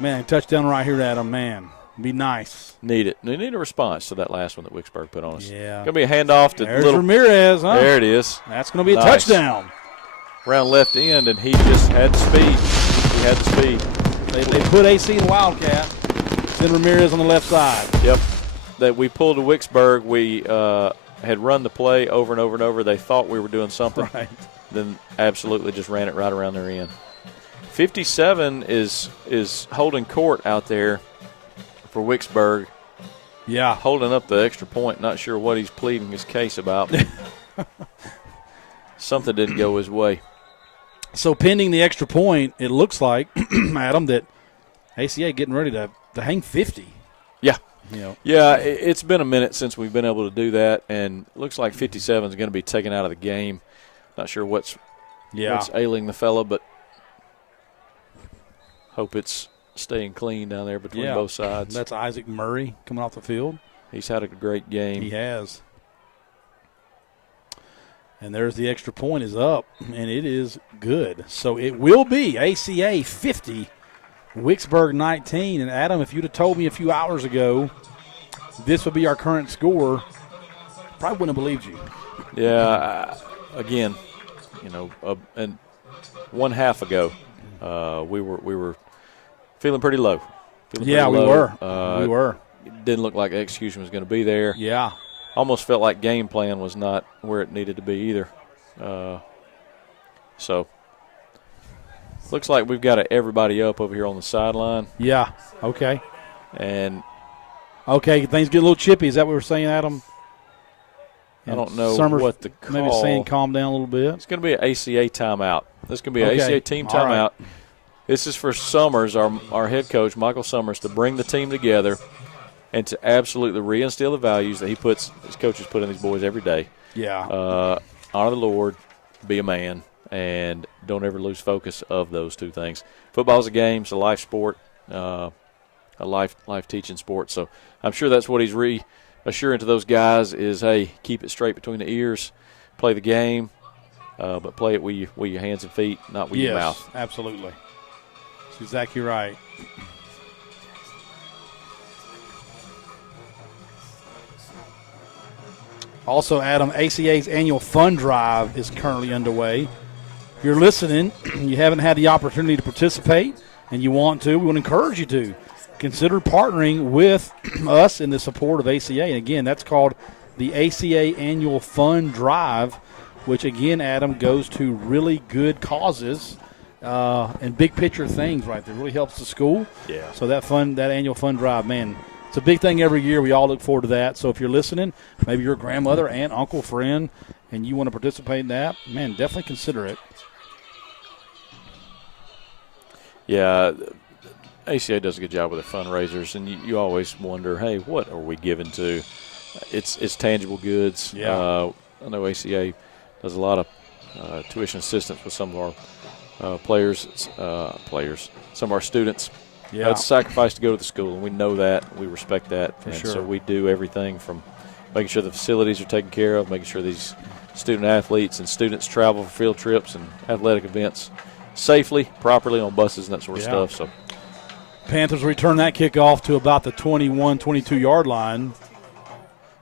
Man, touchdown right here, Adam. Man, be nice. Need it. They need a response to that last one that Wicksburg put on us. Yeah. Going to be a handoff to There's Ramirez, huh? There it is. That's going to be a touchdown. Round left end, and he just had the speed. He had the speed. They put AC in Wildcat. Send Ramirez on the left side. Yep. That we pulled to Wicksburg. We had run the play over and over and over. They thought we were doing something. Right. Then absolutely just ran it right around their end. 57 is holding court out there for Wicksburg. Yeah. Holding up the extra point. Not sure what he's pleading his case about. Something didn't go his way. So pending the extra point, it looks like, Adam, that ACA getting ready to hang 50. Yeah. You know. Yeah, it's been a minute since we've been able to do that, and looks like 57 is going to be taken out of the game. Not sure what's ailing the fella, but hope it's staying clean down there between both sides. That's Isaac Murray coming off the field. He's had a great game. He has. And there's the extra point is up, and it is good. So it will be ACA 50, Wicksburg 19. And, Adam, if you'd have told me a few hours ago this would be our current score, probably wouldn't have believed you. Yeah, again, and 1 half ago, we were feeling pretty low. We were. We were. It didn't look like execution was going to be there. Yeah. Almost felt like game plan was not where it needed to be either. So looks like we've got everybody up over here on the sideline. Yeah. Okay. And okay, things get a little chippy. Is that what we're saying, Adam? I don't know Summers what the call. Maybe saying calm down a little bit. It's going to be an ACA timeout. This is going to be an ACA team timeout. Right. This is for Summers, our head coach, Michael Summers, to bring the team together and to absolutely reinstill the values that his coaches put in these boys every day. Yeah. Honor the Lord, be a man, and don't ever lose focus of those two things. Football's a game. It's a life sport, a life teaching sport. So I'm sure that's what he's reassuring to those guys is, hey, keep it straight between the ears, play the game, but play it with your hands and feet, not with your mouth. Yes, absolutely. That's exactly right. Also, Adam, ACA's annual fund drive is currently underway. If you're listening, you haven't had the opportunity to participate, and you want to, we want to encourage you to. Consider partnering with us in the support of ACA. And, again, that's called the ACA Annual Fund Drive, which, again, Adam, goes to really good causes and big picture things right there. It really helps the school. Yeah. So that annual fund drive, man, it's a big thing every year. We all look forward to that. So if you're listening, maybe your grandmother, aunt, uncle, friend, and you want to participate in that, man, definitely consider it. Yeah, ACA does a good job with their fundraisers, and you always wonder, hey, what are we giving to? It's tangible goods. Yeah. I know ACA does a lot of tuition assistance with some of our players, some of our students. Yeah. It's a sacrifice to go to the school, and we know that. We respect that. For and sure. So we do everything from making sure the facilities are taken care of, making sure these student athletes and students travel for field trips and athletic events safely, properly on buses and that sort of stuff. So Panthers return that kickoff to about the 21, 22-yard line.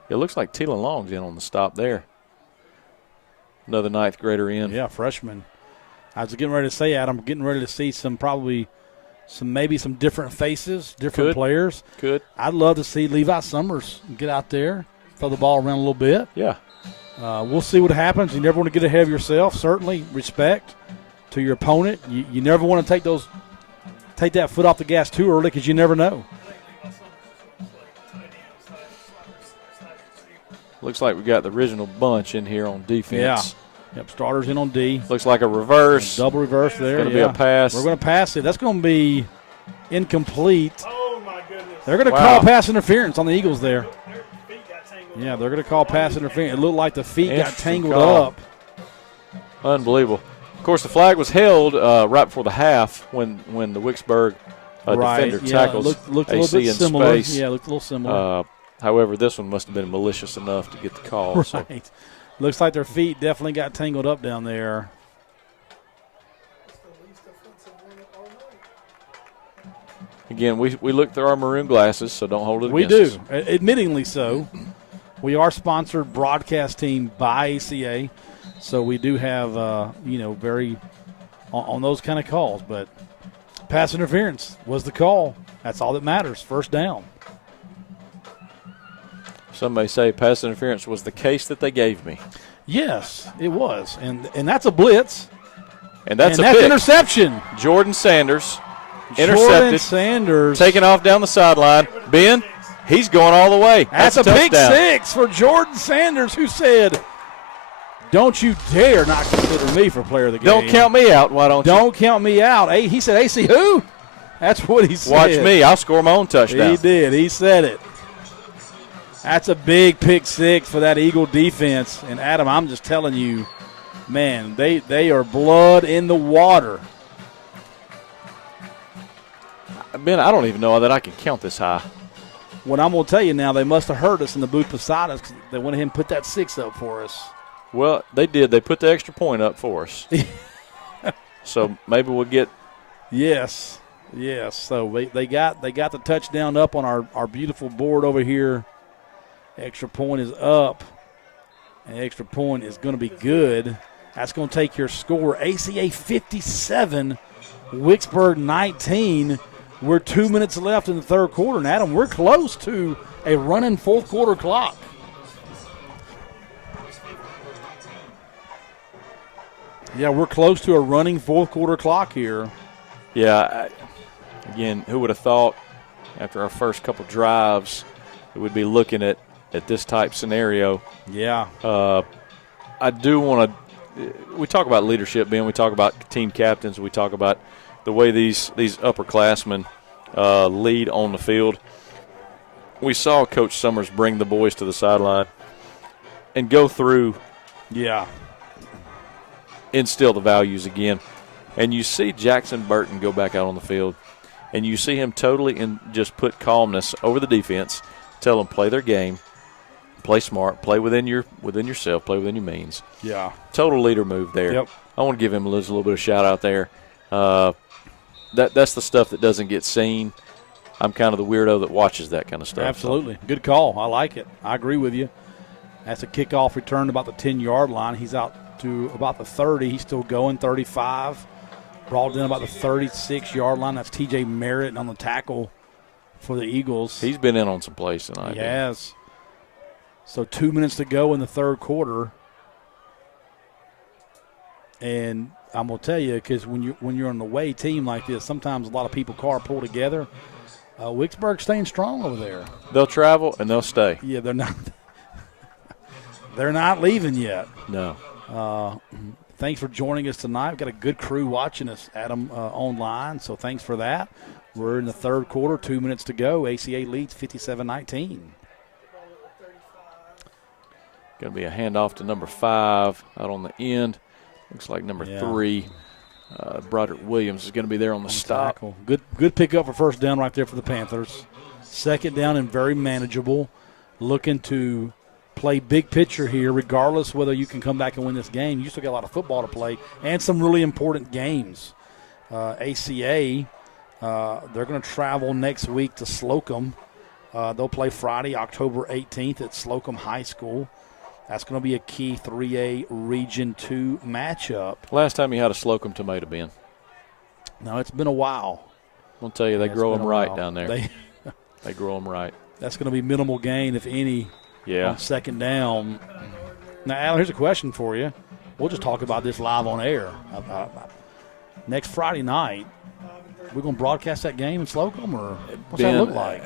it looks like Teelan Long's in on the stop there. Another ninth grader in. Yeah, freshman. I was getting ready to say, Adam, getting ready to see maybe some different faces, different players. Could. I'd love to see Levi Summers get out there, throw the ball around a little bit. Yeah. We'll see what happens. You never want to get ahead of yourself. Certainly, respect to your opponent. You never want to take that foot off the gas too early because you never know. Looks like we got the original bunch in here on defense. Yeah. Yep, starters in on D. Looks like a reverse. Double reverse there. Going to be a pass. We're going to pass it. That's going to be incomplete. Oh, my goodness. They're going to call pass interference on the Eagles there. Yeah, they're going to call pass interference. It looked like the feet got tangled up. Unbelievable. Of course, the flag was held right before the half when the Wicksburg defender tackles looked a AC little bit in similar. space. Yeah, looked a little similar. However, this one must have been malicious enough to get the call. Right. So. Looks like their feet definitely got tangled up down there. Again, we look through our maroon glasses, so don't hold it We against us. do, admittingly so. We are sponsored broadcast team by ACA, so we do have, very on those kind of calls. But pass interference was the call. That's all that matters. First down. Some may say pass interference was the case that they gave me. Yes, it was, and that's a blitz. And that's interception. Jordan Sanders intercepted. Jordan Sanders taking off down the sideline. Ben, he's going all the way. That's a big six for Jordan Sanders, who said, "Don't you dare not consider me for player of the game. Don't count me out. Why don't you? Don't count me out." Hey, he said, "AC who?" That's what he said. Watch me. I'll score my own touchdown. He did. He said it. That's a big pick six for that Eagle defense. And, Adam, I'm just telling you, man, they are blood in the water. Ben, I don't even know that I can count this high. What I'm going to tell you now, they must have heard us in the booth beside us because they went ahead and put that six up for us. Well, they did. They put the extra point up for us. So maybe we'll get. Yes. So they got the touchdown up on our beautiful board over here. Extra point is up. And extra point is going to be good. That's going to take your score. ACA 57, Wicksburg 19. We're 2 minutes left in the third quarter. And, Adam, we're close to a running fourth quarter clock. Yeah, we're close to a running fourth quarter clock here. Yeah, again, who would have thought after our first couple drives we would be looking at this type scenario. Yeah. I do want to – we talk about leadership, Ben. We talk about team captains. We talk about the way these upperclassmen lead on the field. We saw Coach Summers bring the boys to the sideline and go through – instill the values again. And you see Jackson Burton go back out on the field, and you see him totally just put calmness over the defense, tell them play their game, play smart, play within yourself, play within your means. Yeah. Total leader move there. Yep. I want to give him a little bit of shout out there. That's the stuff that doesn't get seen. I'm kind of the weirdo that watches that kind of stuff. Absolutely. So. Good call. I like it. I agree with you. That's a kickoff return about the 10-yard line. He's out to about the 30. He's still going, 35. Brought in about the 36-yard line. That's T.J. Merritt on the tackle for the Eagles. He's been in on some plays tonight. He has. So 2 minutes to go in the third quarter. And I'm going to tell you, because when you're on the away team like this, sometimes a lot of people carpool together. Wicksburg's staying strong over there. They'll travel and they'll stay. Yeah, they're not. They're not leaving yet. No. Thanks for joining us tonight. We've got a good crew watching us, Adam, online, so thanks for that. We're in the third quarter, 2 minutes to go. ACA leads 57-19. Going to be a handoff to number 5 out on the end. Looks like number 3, Broderick Williams, is going to be there on the stop. Tackle. Good pickup for first down right there for the Panthers. Second down and very manageable. Looking to play big picture here, regardless whether you can come back and win this game. You still got a lot of football to play and some really important games. ACA, they're going to travel next week to Slocum. They'll play Friday, October 18th at Slocum High School. That's going to be a key 3A Region 2 matchup. Last time you had a Slocum tomato, Ben? No, it's been a while. I'll tell you, they grow them right while. down there. They grow them right. That's going to be minimal gain, if any, on second down. Now, Alan, here's a question for you. We'll just talk about this live on air. Next Friday night, we're going to broadcast that game in Slocum, or what's that look like?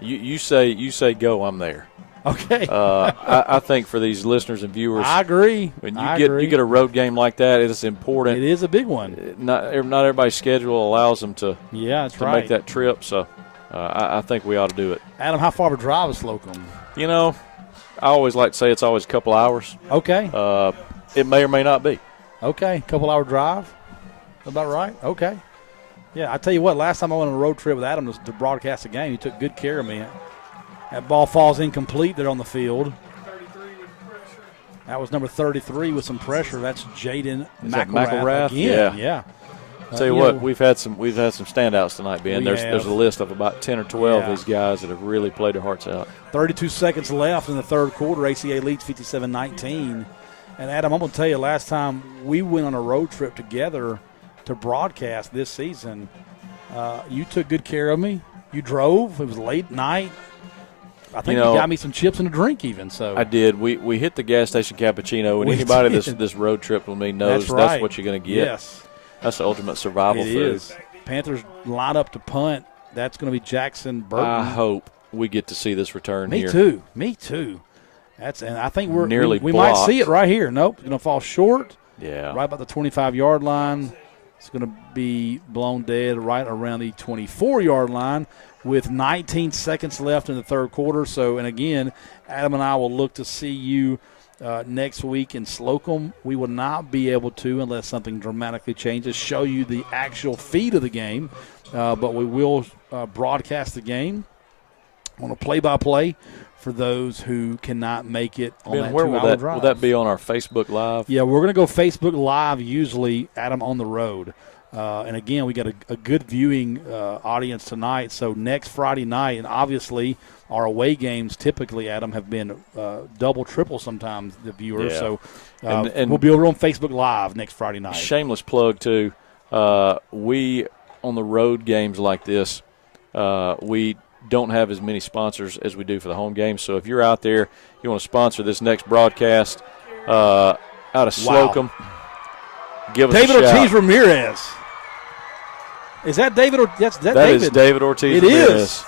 You say go, I'm there. Okay. I think for these listeners and viewers, I agree. When you get a road game like that, it is important. It is a big one. Not everybody's schedule allows them to make that trip. So I think we ought to do it. Adam, how far of a drive is Slocum? You know, I always like to say it's always a couple hours. Okay. It may or may not be. Okay, couple-hour drive. About right? Okay. Yeah, I tell you what, last time I went on a road trip with Adam to broadcast a game, he took good care of me. That ball falls incomplete there on the field. 33 with pressure. That was number 33 with some pressure. That's Jaden McElrath again. Yeah. I'll tell you what, we've had some standouts tonight, Ben. There's a list of about 10 or 12 of these guys that have really played their hearts out. 32 seconds left in the third quarter. ACA leads 57-19. And, Adam, I'm going to tell you, last time we went on a road trip together to broadcast this season, you took good care of me. You drove. It was late night. I think you got me some chips and a drink even. So I did. We hit the gas station cappuccino, and anybody this road trip with me knows that's what you're going to get. Yes. That's the ultimate survival food. It is. Panthers line up to punt. That's going to be Jackson Burton. I hope we get to see this return here. Me too. And I think we might see it right here. Nope, it's going to fall short. Yeah. Right about the 25-yard line. It's going to be blown dead right around the 24-yard line with 19 seconds left in the third quarter. So, and again, Adam and I will look to see you next week in Slocum. We will not be able to, unless something dramatically changes, show you the actual feed of the game. But we will broadcast the game on a play-by-play for those who cannot make it on that 2-hour drive. Will that be on our Facebook Live? Yeah, we're going to go Facebook Live usually, Adam, on the road. And, again, we got a good viewing audience tonight. So next Friday night, and obviously our away games typically, Adam, have been double, triple sometimes the viewers. Yeah. So and we'll be over on Facebook Live next Friday night. Shameless plug, too. We, on the road games like this, we don't have as many sponsors as we do for the home games. So if you're out there, you want to sponsor this next broadcast out of Slocum, give us David a shout. Ortiz Ramirez. Is that David? That's That David. is David Ortiz It Ramirez. is.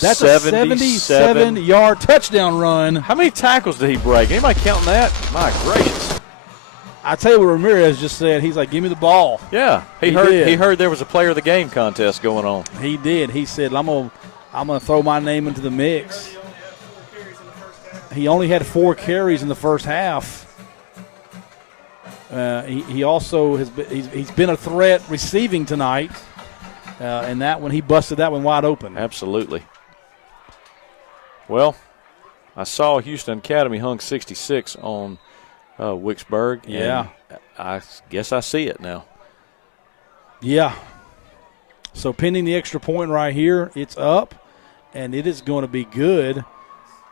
That's a 77-yard touchdown run. How many tackles did he break? Anybody counting that? My gracious. I tell you what Ramirez just said. He's like, give me the ball. Yeah. He heard there was a player of the game contest going on. He did. He said, I'm gonna throw my name into the mix. He only had 4 carries in the first half. He also he's been a threat receiving tonight. And that one, he busted that one wide open. Absolutely. Well, I saw Houston Academy hung 66 on Wicksburg. Yeah. I guess I see it now. Yeah. So pending the extra point right here, it's up, and it is going to be good.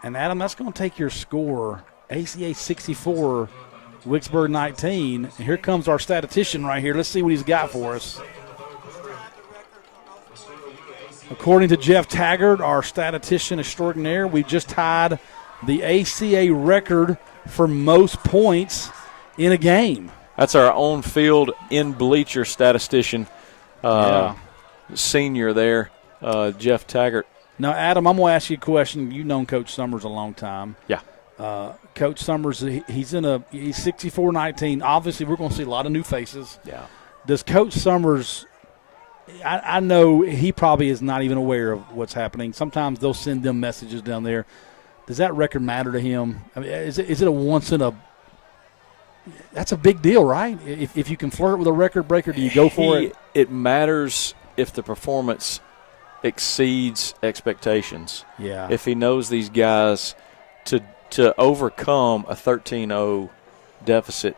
And, Adam, that's going to take your score. ACA 64, Wicksburg 19. And here comes our statistician right here. Let's see what he's got for us. According to Jeff Taggart, our statistician extraordinaire, we just tied the ACA record for most points in a game. That's our own field in bleacher statistician, senior there, Jeff Taggart. Now, Adam, I'm going to ask you a question. You've known Coach Summers a long time. Yeah. Coach Summers, he's 64-19. Obviously, we're going to see a lot of new faces. Yeah. Does Coach Summers – I know he probably is not even aware of what's happening. Sometimes they'll send them messages down there. Does that record matter to him? I mean, is it a once in a – that's a big deal, right? If you can flirt with a record breaker, do you go for it? It matters if the performance exceeds expectations. Yeah. If he knows these guys to overcome a 13-0 deficit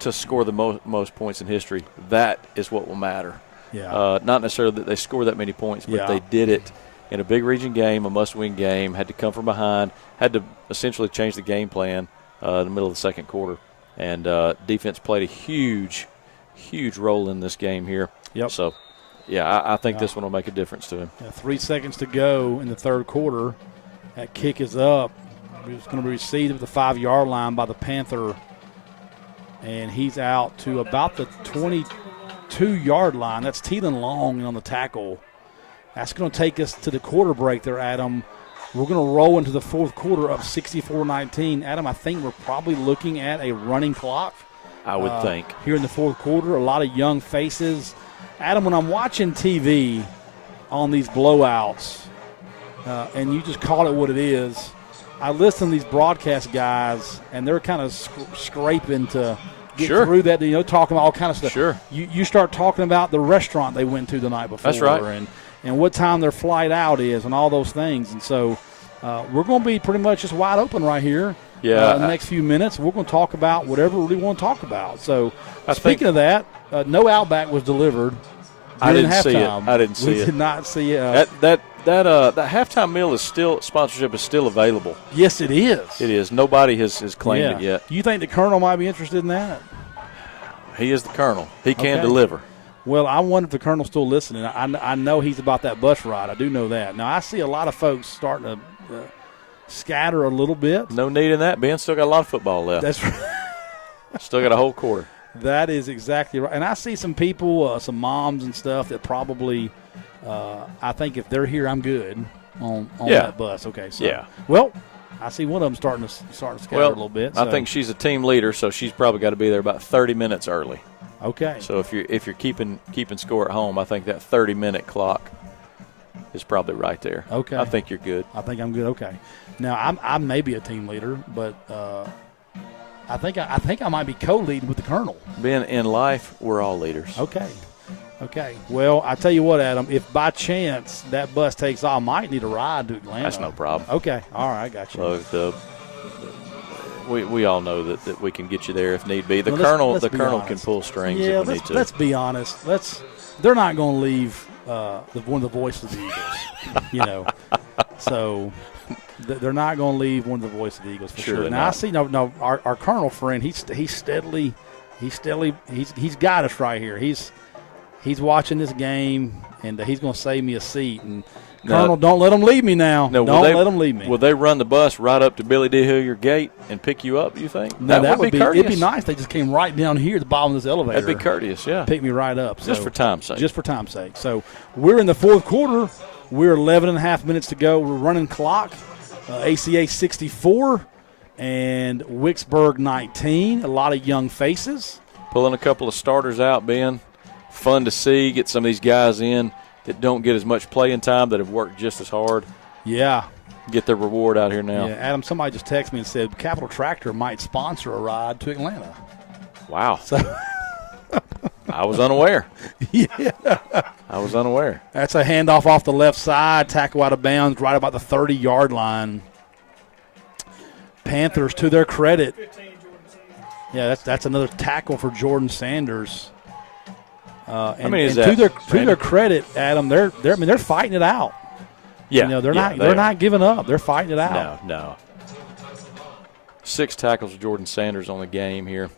to score the most points in history, that is what will matter. Yeah. Not necessarily that they score that many points, but they did it in a big region game, a must-win game, had to come from behind, had to essentially change the game plan in the middle of the second quarter. And defense played a huge role in this game here. Yep. So, yeah, I think this one will make a difference to him. 3 seconds to go in the third quarter. That kick is up. It's going to be received at the 5-yard line by the Panther. And he's out to about the 22-yard line. That's Teelan Long on the tackle. That's going to take us to the quarter break there, Adam. We're going to roll into the fourth quarter up 64-19. Adam, I think we're probably looking at a running clock. I would think. Here in the fourth quarter, a lot of young faces. Adam, when I'm watching TV on these blowouts, and you just call it what it is, I listen to these broadcast guys, and they're kind of scraping to get through that, talking about all kind of stuff. Sure. You start talking about the restaurant they went to the night before. That's right. And what time their flight out is and all those things. And so we're going to be pretty much just wide open right here. Yeah. In the next few minutes, we're going to talk about whatever we really want to talk about. So speaking of that, no Outback was delivered. I didn't see it. We did not see it. That halftime meal sponsorship is still available. Yes, it is. It is. Nobody has claimed it yet. You think the Colonel might be interested in that? He is the Colonel. He can deliver. Well, I wonder if the Colonel's still listening. I know he's about that bus ride. I do know that. Now, I see a lot of folks starting to scatter a little bit. No need in that, Ben. Still got a lot of football left. That's right. Still got a whole quarter. That is exactly right. And I see some people, some moms and stuff that probably, I think if they're here, I'm good on that bus. Okay, so well, I see one of them starting to scatter a little bit. So. I think she's a team leader, so she's probably got to be there about 30 minutes early. Okay. So if you're keeping score at home, I think that 30-minute clock is probably right there. Okay. I think you're good. I think I'm good. Okay. Now I may be a team leader, but I think I might be co-leading with the Colonel. Ben, in life, we're all leaders. Okay. Well, I tell you what, Adam. If by chance that bus takes off, I might need a ride to Atlanta. That's no problem. Okay. All right. I got you. Look, we all know that we can get you there if need be. The Colonel can pull strings if we need to. Let's be honest. They're not going to leave one of the voices of the Eagles. So they're not going to leave one of the voices of the Eagles for sure. Now I see our Colonel friend. He's got us right here. He's watching this game and he's going to save me a seat. And Colonel, don't let them leave me now. No, don't let them leave me. Will they run the bus right up to Billy D. Hillier Gate and pick you up, you think? No, that would be courteous. It'd be nice. They just came right down here at the bottom of this elevator. That'd be courteous, yeah. Pick me right up. Just for time's sake. Just for time's sake. So we're in the fourth quarter. We're 11 and a half minutes to go. We're running clock. ACA 64 and Wicksburg 19. A lot of young faces. Pulling a couple of starters out, Ben. Fun to see. Get some of these guys in that don't get as much playing time that have worked just as hard. Yeah. Get their reward out here now. Yeah, Adam, somebody just texted me and said Capital Tractor might sponsor a ride to Atlanta. Wow. So I was unaware. Yeah. I was unaware. That's a handoff off the left side, tackle out of bounds right about the 30-yard line. Panthers, to their credit. Yeah, that's another tackle for Jordan Sanders. To their credit, Adam, they're fighting it out. Yeah, they're not giving up. They're fighting it out. No. 6 tackles for Jordan Sanders on the game here.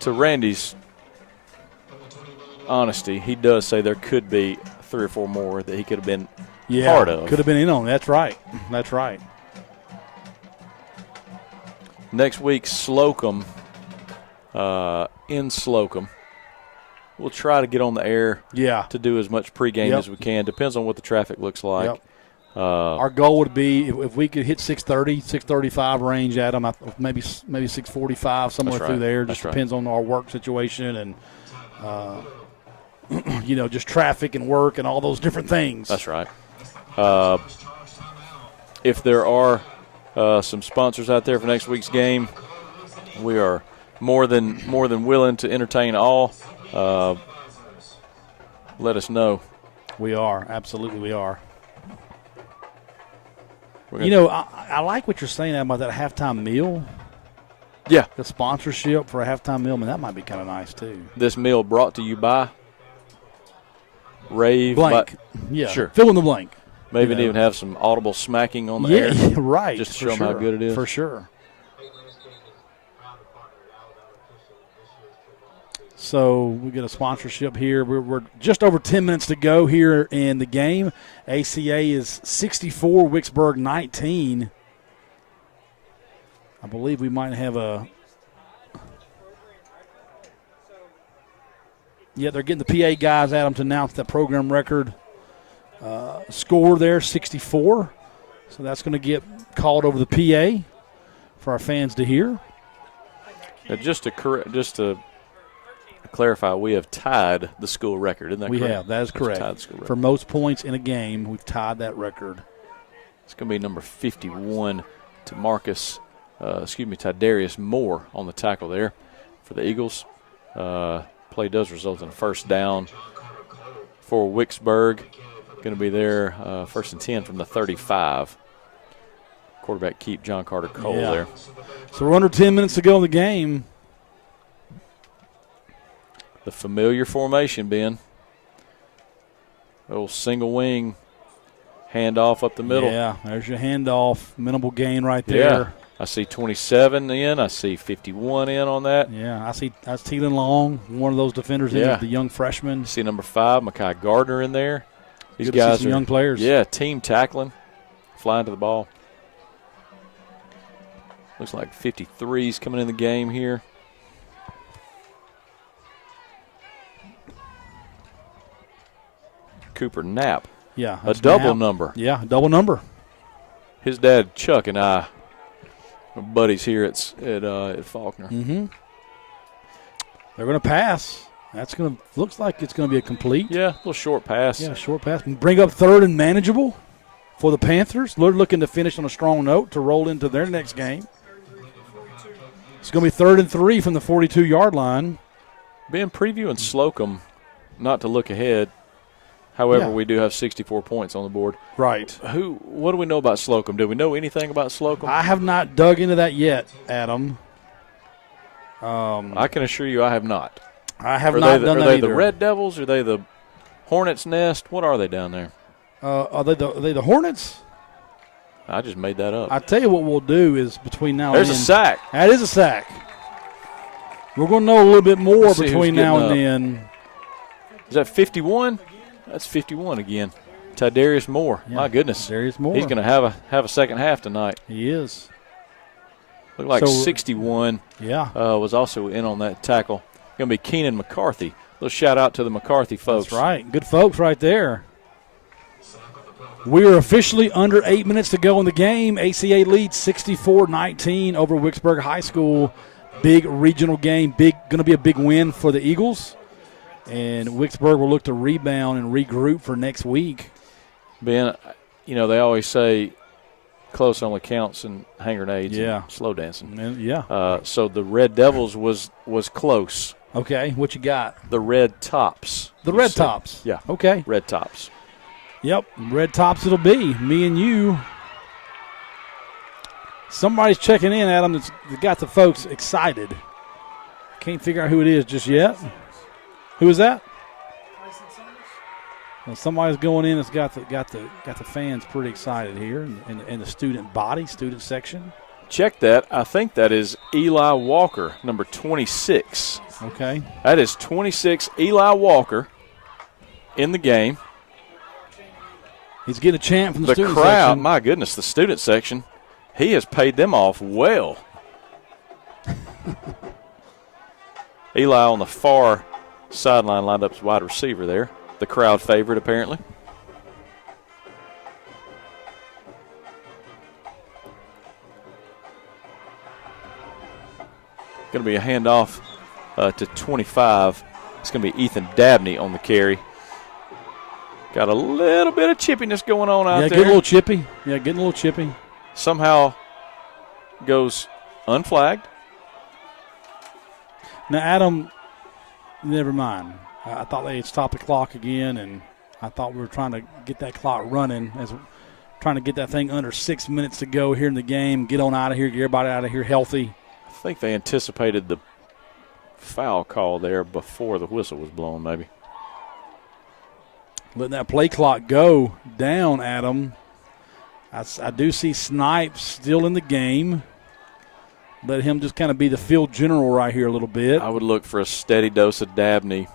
To Randy's honesty, he does say there could be 3 or 4 more that he could have been part of. Could have been in on. That's right. That's right. Next week, Slocum, in Slocum. We'll try to get on the air to do as much pregame as we can. Depends on what the traffic looks like. Yep. Our goal would be if we could hit 6:30, 6:35 range at them, maybe 6:45, somewhere through there. Just depends on our work situation and, just traffic and work and all those different things. That's right. If there are some sponsors out there for next week's game, we are more than willing to entertain all. Let us know. We are. Absolutely we are. You know, I like what you're saying about that halftime meal. Yeah. The sponsorship for a halftime meal, man, that might be kind of nice, too. This meal brought to you by Rave. Blank. Yeah. Sure. Fill in the blank. Maybe even have some audible smacking on the air. Yeah, right. Just to show them how good it is. For sure. So we get a sponsorship here. We're just over 10 minutes to go here in the game. ACA is 64, Wicksburg 19. I believe we might have yeah, they're getting the PA guys at them to announce that program record score there, 64. So that's going to get called over the PA for our fans to hear. Just to clarify, we have tied the school record, isn't that correct? We have. That is correct. Tied the school record. For most points in a game, we've tied that record. It's going to be number 51 to Tydarius Moore on the tackle there for the Eagles. Play does result in a first down for Wicksburg. Going to be there first and 10 from the 35. Quarterback keep John Carter Cole there. So we're under 10 minutes to go in the game. The familiar formation, Ben. Little single wing handoff up the middle. Yeah, there's your handoff. Minimal gain right there. Yeah. I see 27 in. I see 51 in on that. Yeah, that's Teelan Long, one of those defenders in, the young freshman. See number 5, Mekhi Gardner in there. These Good guys to see some young players. Yeah, team tackling, flying to the ball. Looks like 53's coming in the game here. Cooper Knapp. Yeah. A double number. Yeah, a double number. His dad, Chuck, and I are buddies here at Faulkner. Mm-hmm. They're going to pass. Looks like it's going to be a complete. Yeah, a little short pass. Yeah, short pass. Bring up third and manageable for the Panthers. They're looking to finish on a strong note to roll into their next game. It's going to be 3rd and 3 from the 42-yard line. Ben, previewing Slocum, not to look ahead. However, we do have 64 points on the board. Right. What do we know about Slocum? Do we know anything about Slocum? I have not dug into that yet, Adam. I can assure you I have not. I have not done that either. Are they the Red Devils? Are they the Hornets' Nest? What are they down there? Are they the Hornets? I just made that up. I tell you what we'll do is between now and then. There's a sack. That is a sack. We're going to know a little bit more between now and then. Is that 51? That's 51 again. Tydarius Moore. Yeah, My goodness. Tydarius Moore. He's going to have a second half tonight. He is. Look like 61 was also in on that tackle. Going to be Keenan McCarthy. Little shout out to the McCarthy folks. That's right. Good folks right there. We are officially under 8 minutes to go in the game. ACA leads 64-19 over Wicksburg High School. Big regional game. Going to be a big win for the Eagles. And Wicksburg will look to rebound and regroup for next week. Ben, they always say close only counts in hand grenades and slow dancing. Yeah. So the Red Devils was close. Okay, what you got? The Red Tops. The Red Tops. Yeah. Okay. Red Tops. Yep, Red Tops it'll be. Me and you. Somebody's checking in, Adam, that's got the folks excited. Can't figure out who it is just yet. Who is that? Well, somebody's going in that's got the fans pretty excited here in the student body, student section. Check that. I think that is Eli Walker, number 26. Okay. That is 26 Eli Walker in the game. He's getting a chant from the student crowd, section. my goodness, the student section, he has paid them off well. Eli on the far sideline lined up as wide receiver there. The crowd favorite, apparently. Going to be a handoff to 25. It's going to be Ethan Dabney on the carry. Got a little bit of chippiness going on out there. Yeah, getting a little chippy. Yeah, getting a little chippy. Somehow goes unflagged. Now, Adam, never mind. I thought they'd stop the clock again, and I thought we were trying to get that clock running, as trying to get that thing under 6 minutes to go here in the game. Get on out of here, get everybody out of here healthy. I think they anticipated the foul call there before the whistle was blown, maybe. Letting that play clock go down, Adam. I do see Snipes still in the game. Let him just kind of be the field general right here a little bit. I would look for a steady dose of Dabney.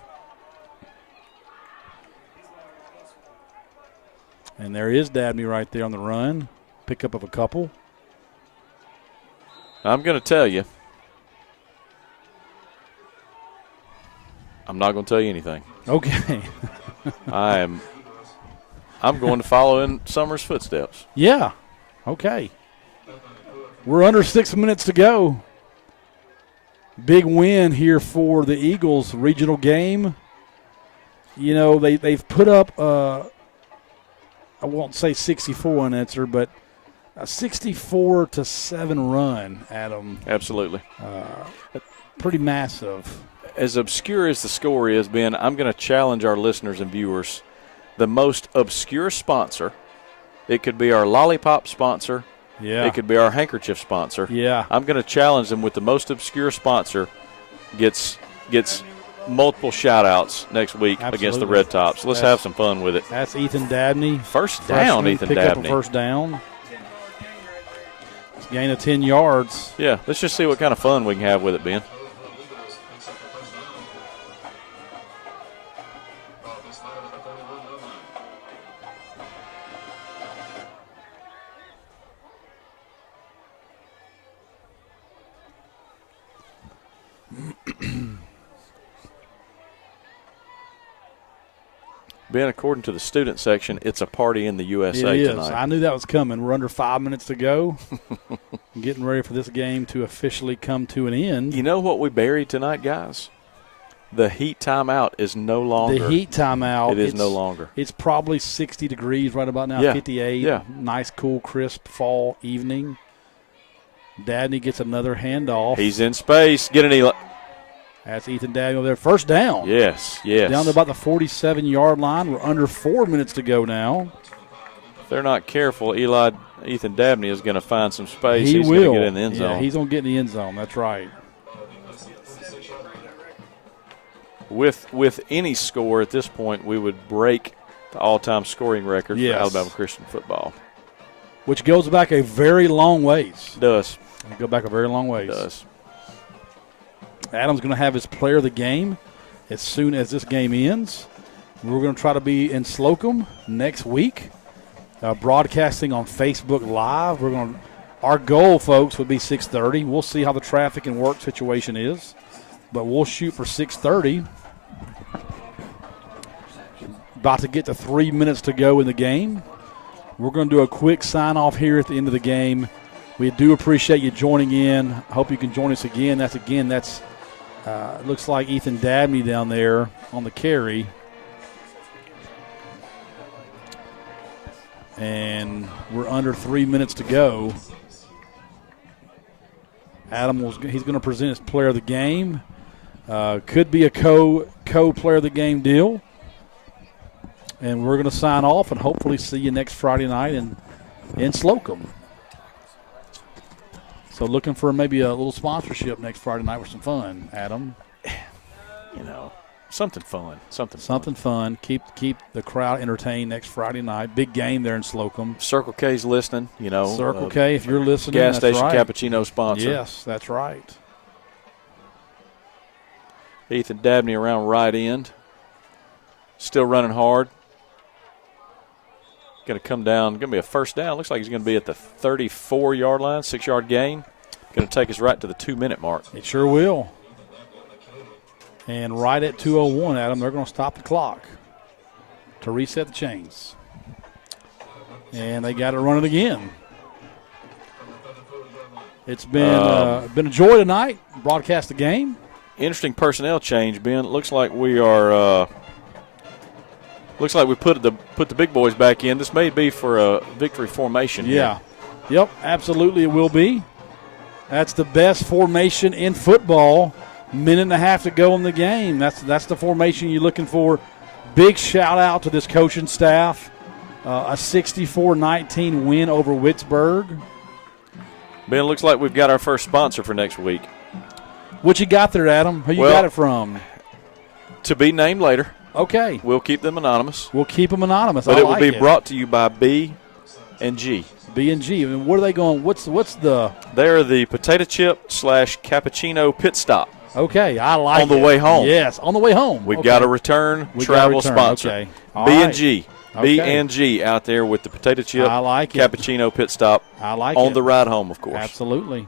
And there is Dabney right there on the run. Pickup of a couple. I'm going to tell you. I'm not going to tell you anything. Okay. I'm going to follow in Summers' footsteps. Yeah. Okay. We're under 6 minutes to go. Big win here for the Eagles regional game. You know, they've put up I won't say 64 unanswered, but a 64-7 run, Adam. Absolutely. Pretty massive. As obscure as the score is, Ben, I'm going to challenge our listeners and viewers. The most obscure sponsor, it could be our lollipop sponsor. Yeah. It could be our handkerchief sponsor. Yeah. I'm going to challenge them with the most obscure sponsor gets multiple shout-outs next week against the Red Tops. Let's have some fun with it. That's Ethan Dabney. First down, Ethan pick Dabney. Up a first down. It's a gain of 10 yards. Yeah, let's just see what kind of fun we can have with it, Ben. Ben, according to the student section, it's a party in the USA tonight. I knew that was coming. We're under 5 minutes to go. Getting ready for this game to officially come to an end. You know what we buried tonight, guys? The heat timeout is no longer. The heat timeout. It is no longer. It's probably 60 degrees right about now, 58. Yeah. Nice, cool, crisp fall evening. Dabney gets another handoff. He's in space. Get an Eli. That's Ethan Dabney over there. First down. Yes. Down to about the 47-yard line. We're under 4 minutes to go now. If they're not careful, Ethan Dabney is going to find some space. He's going to get in the end zone. Yeah, he's going to get in the end zone. That's right. With any score at this point, we would break the all-time scoring record for Alabama Christian football. Which goes back a very long ways. It does. Go back a very long ways. It does. Adam's going to have his player of the game as soon as this game ends. We're going to try to be in Slocum next week, broadcasting on Facebook Live. Our goal, folks, would be 6:30. We'll see how the traffic and work situation is, but we'll shoot for 6:30. About to get to 3 minutes to go in the game. We're going to do a quick sign-off here at the end of the game. We do appreciate you joining in. I hope you can join us again. That's looks like Ethan Dabney down there on the carry. And we're under 3 minutes to go. He's going to present his player of the game. Could be a co-player of the game deal. And we're going to sign off and hopefully see you next Friday night in Slocum. So looking for maybe a little sponsorship next Friday night with some fun, Adam. Something fun. Something fun. Keep the crowd entertained next Friday night. Big game there in Slocum. Circle K's listening, Circle K, if you're listening, gas that's station right. cappuccino sponsor. Yes, that's right. Ethan Dabney around right end. Still running hard. Going to come down. Going to be a first down. Looks like he's going to be at the 34-yard line, 6-yard gain. Going to take us right to the 2-minute mark. It sure will. And right at 2:01, Adam, they're going to stop the clock to reset the chains. And they got to run it again. It's been a joy tonight. Broadcast the game. Interesting personnel change, Ben. It looks like we are. Looks like we put the big boys back in. This may be for a victory formation. Yeah. Yep, absolutely it will be. That's the best formation in football. Minute and a half to go in the game. That's the formation you're looking for. big shout-out to this coaching staff. A 64-19 win over Wicksburg. Ben, it looks like we've got our first sponsor for next week. What you got there, Adam? Who you got it from? To be named later. Okay. We'll keep them anonymous. We'll keep them anonymous. But I it will like be brought to you by B&G. B&G. I mean, what are they going? What's the? They're the potato chip / cappuccino pit stop. Okay, I like on the way home. Yes, on the way home. We've got a return travel sponsor. Okay. B&G. Okay. B&G out there with the potato chip, I like cappuccino pit stop. I like on it. the ride home, of course. Absolutely.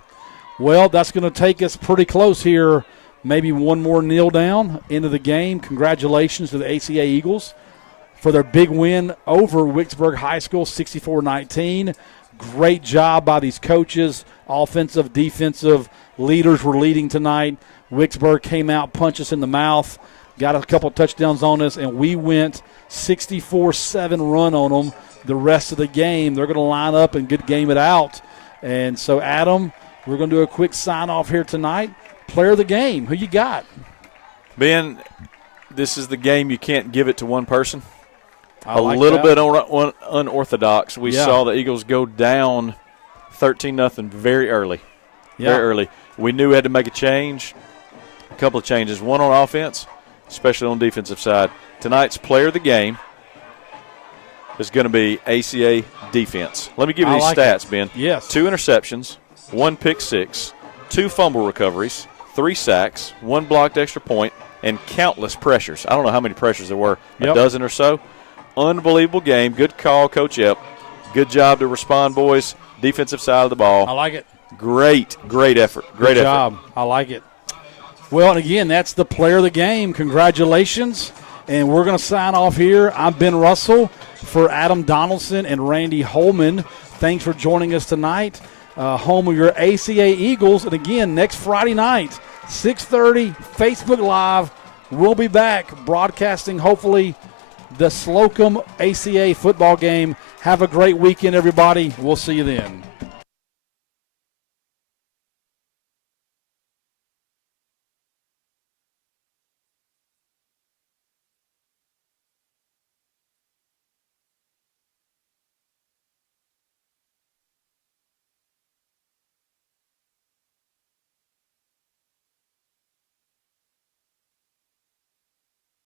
Well, that's going to take us pretty close here. Maybe one more kneel down into the game. Congratulations to the ACA Eagles for their big win over Wicksburg High School, 64-19. Great job by these coaches. Offensive, defensive leaders were leading tonight. Wicksburg came out, punched us in the mouth, got a couple touchdowns on us, and we went 64-7 run on them the rest of the game. They're going to line up and good game it out. And so, Adam, we're going to do a quick sign-off here tonight. Player of the game, who you got? Ben, this is the game you can't give it to one person. I like little that. bit unorthodox. We saw the Eagles go down 13-0 very early. Very early. We knew we had to make a change, a couple of changes, one on offense, especially on the defensive side. Tonight's player of the game is going to be ACA defense. Let me give you these stats, Ben. Yes. 2 interceptions, 1 pick six, 2 fumble recoveries, 3 sacks, 1 blocked extra point, and countless pressures. I don't know how many pressures there were, a dozen or so. Unbelievable game. Good call, Coach Epp. Good job to respond, boys. Defensive side of the ball. I like it. Great effort. Great job. I like it. Well, and again, that's the player of the game. Congratulations. And we're going to sign off here. I'm Ben Russell for Adam Donaldson and Randy Holman. Thanks for joining us tonight. Home of your ACA Eagles. And again, next Friday night, 6:30, Facebook Live. We'll be back broadcasting, hopefully, the Slocum ACA football game. Have a great weekend, everybody. We'll see you then.